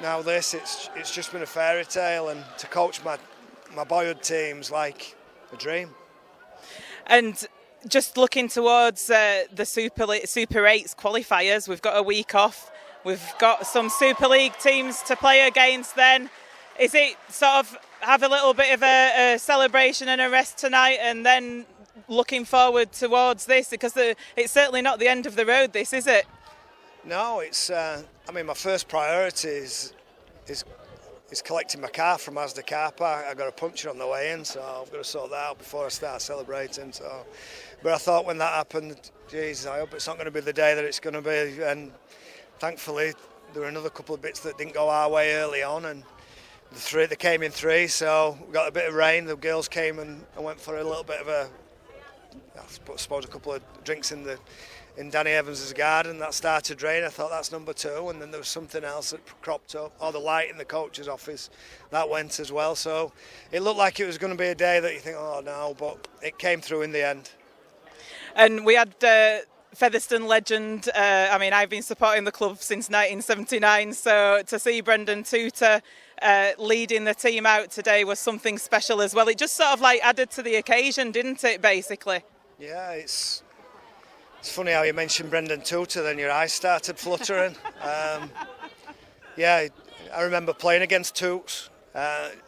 now it's just been a fairy tale, and to coach my boyhood team's like a dream. And just looking towards the Super 8's qualifiers, we've got a week off. We've got some Super League teams to play against then. Is it sort of have a little bit of a celebration and a rest tonight, and then looking forward towards this? Because it's certainly not the end of the road, this, is it? No, it's. My first priority is collecting my car from Mazda car park. I got a puncture on the way in, so I've got to sort that out before I start celebrating. But I thought when that happened, geez, I hope it's not going to be the day that it's going to be. And thankfully, there were another couple of bits that didn't go our way early on, and they came in 3. So we got a bit of rain. The girls came and went for a little bit of a I suppose a couple of drinks in Danny Evans's garden that started rain. I thought that's number 2, and then there was something else that cropped up, or the light in the coach's office that went as well. So it looked like it was going to be a day that you think, oh no, but it came through in the end. And we had Featherstone legend. I mean, I've been supporting the club since 1979, so to see Brendan Tutor leading the team out today was something special as well. It just sort of like added to the occasion, didn't it, basically? Yeah, it's funny how you mentioned Brendan Tutor, then your eyes started fluttering. Yeah, I remember playing against Toots,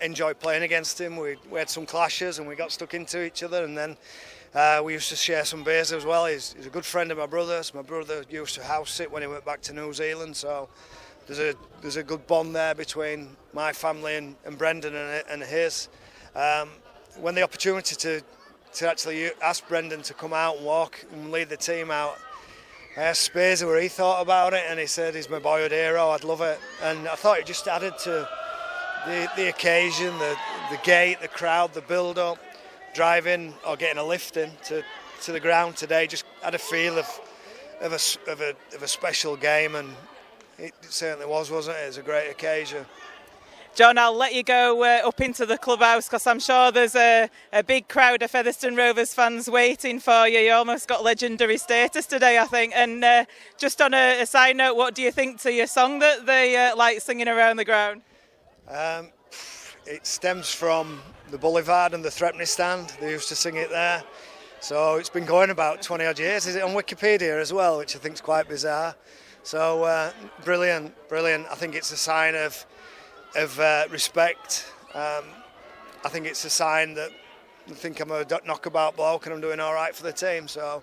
enjoyed playing against him. We had some clashes and we got stuck into each other, and then we used to share some beers as well. He's a good friend of my brother's. My brother used to house sit when he went back to New Zealand, so there's a good bond there between my family and Brendan and his. When the opportunity to actually ask Brendan to come out and walk and lead the team out, I asked Spacey what he thought about it, and he said he's my boyhood hero, I'd love it. And I thought it just added to the occasion, the gate, the crowd, the build-up. Driving or getting a lift in to the ground today just had a feel of a special game, and it certainly wasn't it? It was a great occasion. John, I'll let you go up into the clubhouse because I'm sure there's a big crowd of Featherstone Rovers fans waiting for you. You almost got legendary status today, I think. And just on a side note, what do you think to your song that they like singing around the ground? It stems from the Boulevard and the Threpney stand. They used to sing it there. So it's been going about 20 odd years. Is it on Wikipedia as well, which I think is quite bizarre. So brilliant. I think it's a sign of respect. I think it's a sign that I think I'm a knockabout bloke and I'm doing all right for the team. So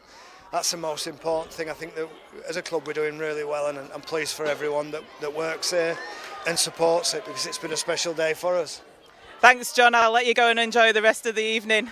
that's the most important thing. I think that as a club we're doing really well, and I'm pleased for everyone that works here and supports it, because it's been a special day for us. Thanks, John. I'll let you go and enjoy the rest of the evening.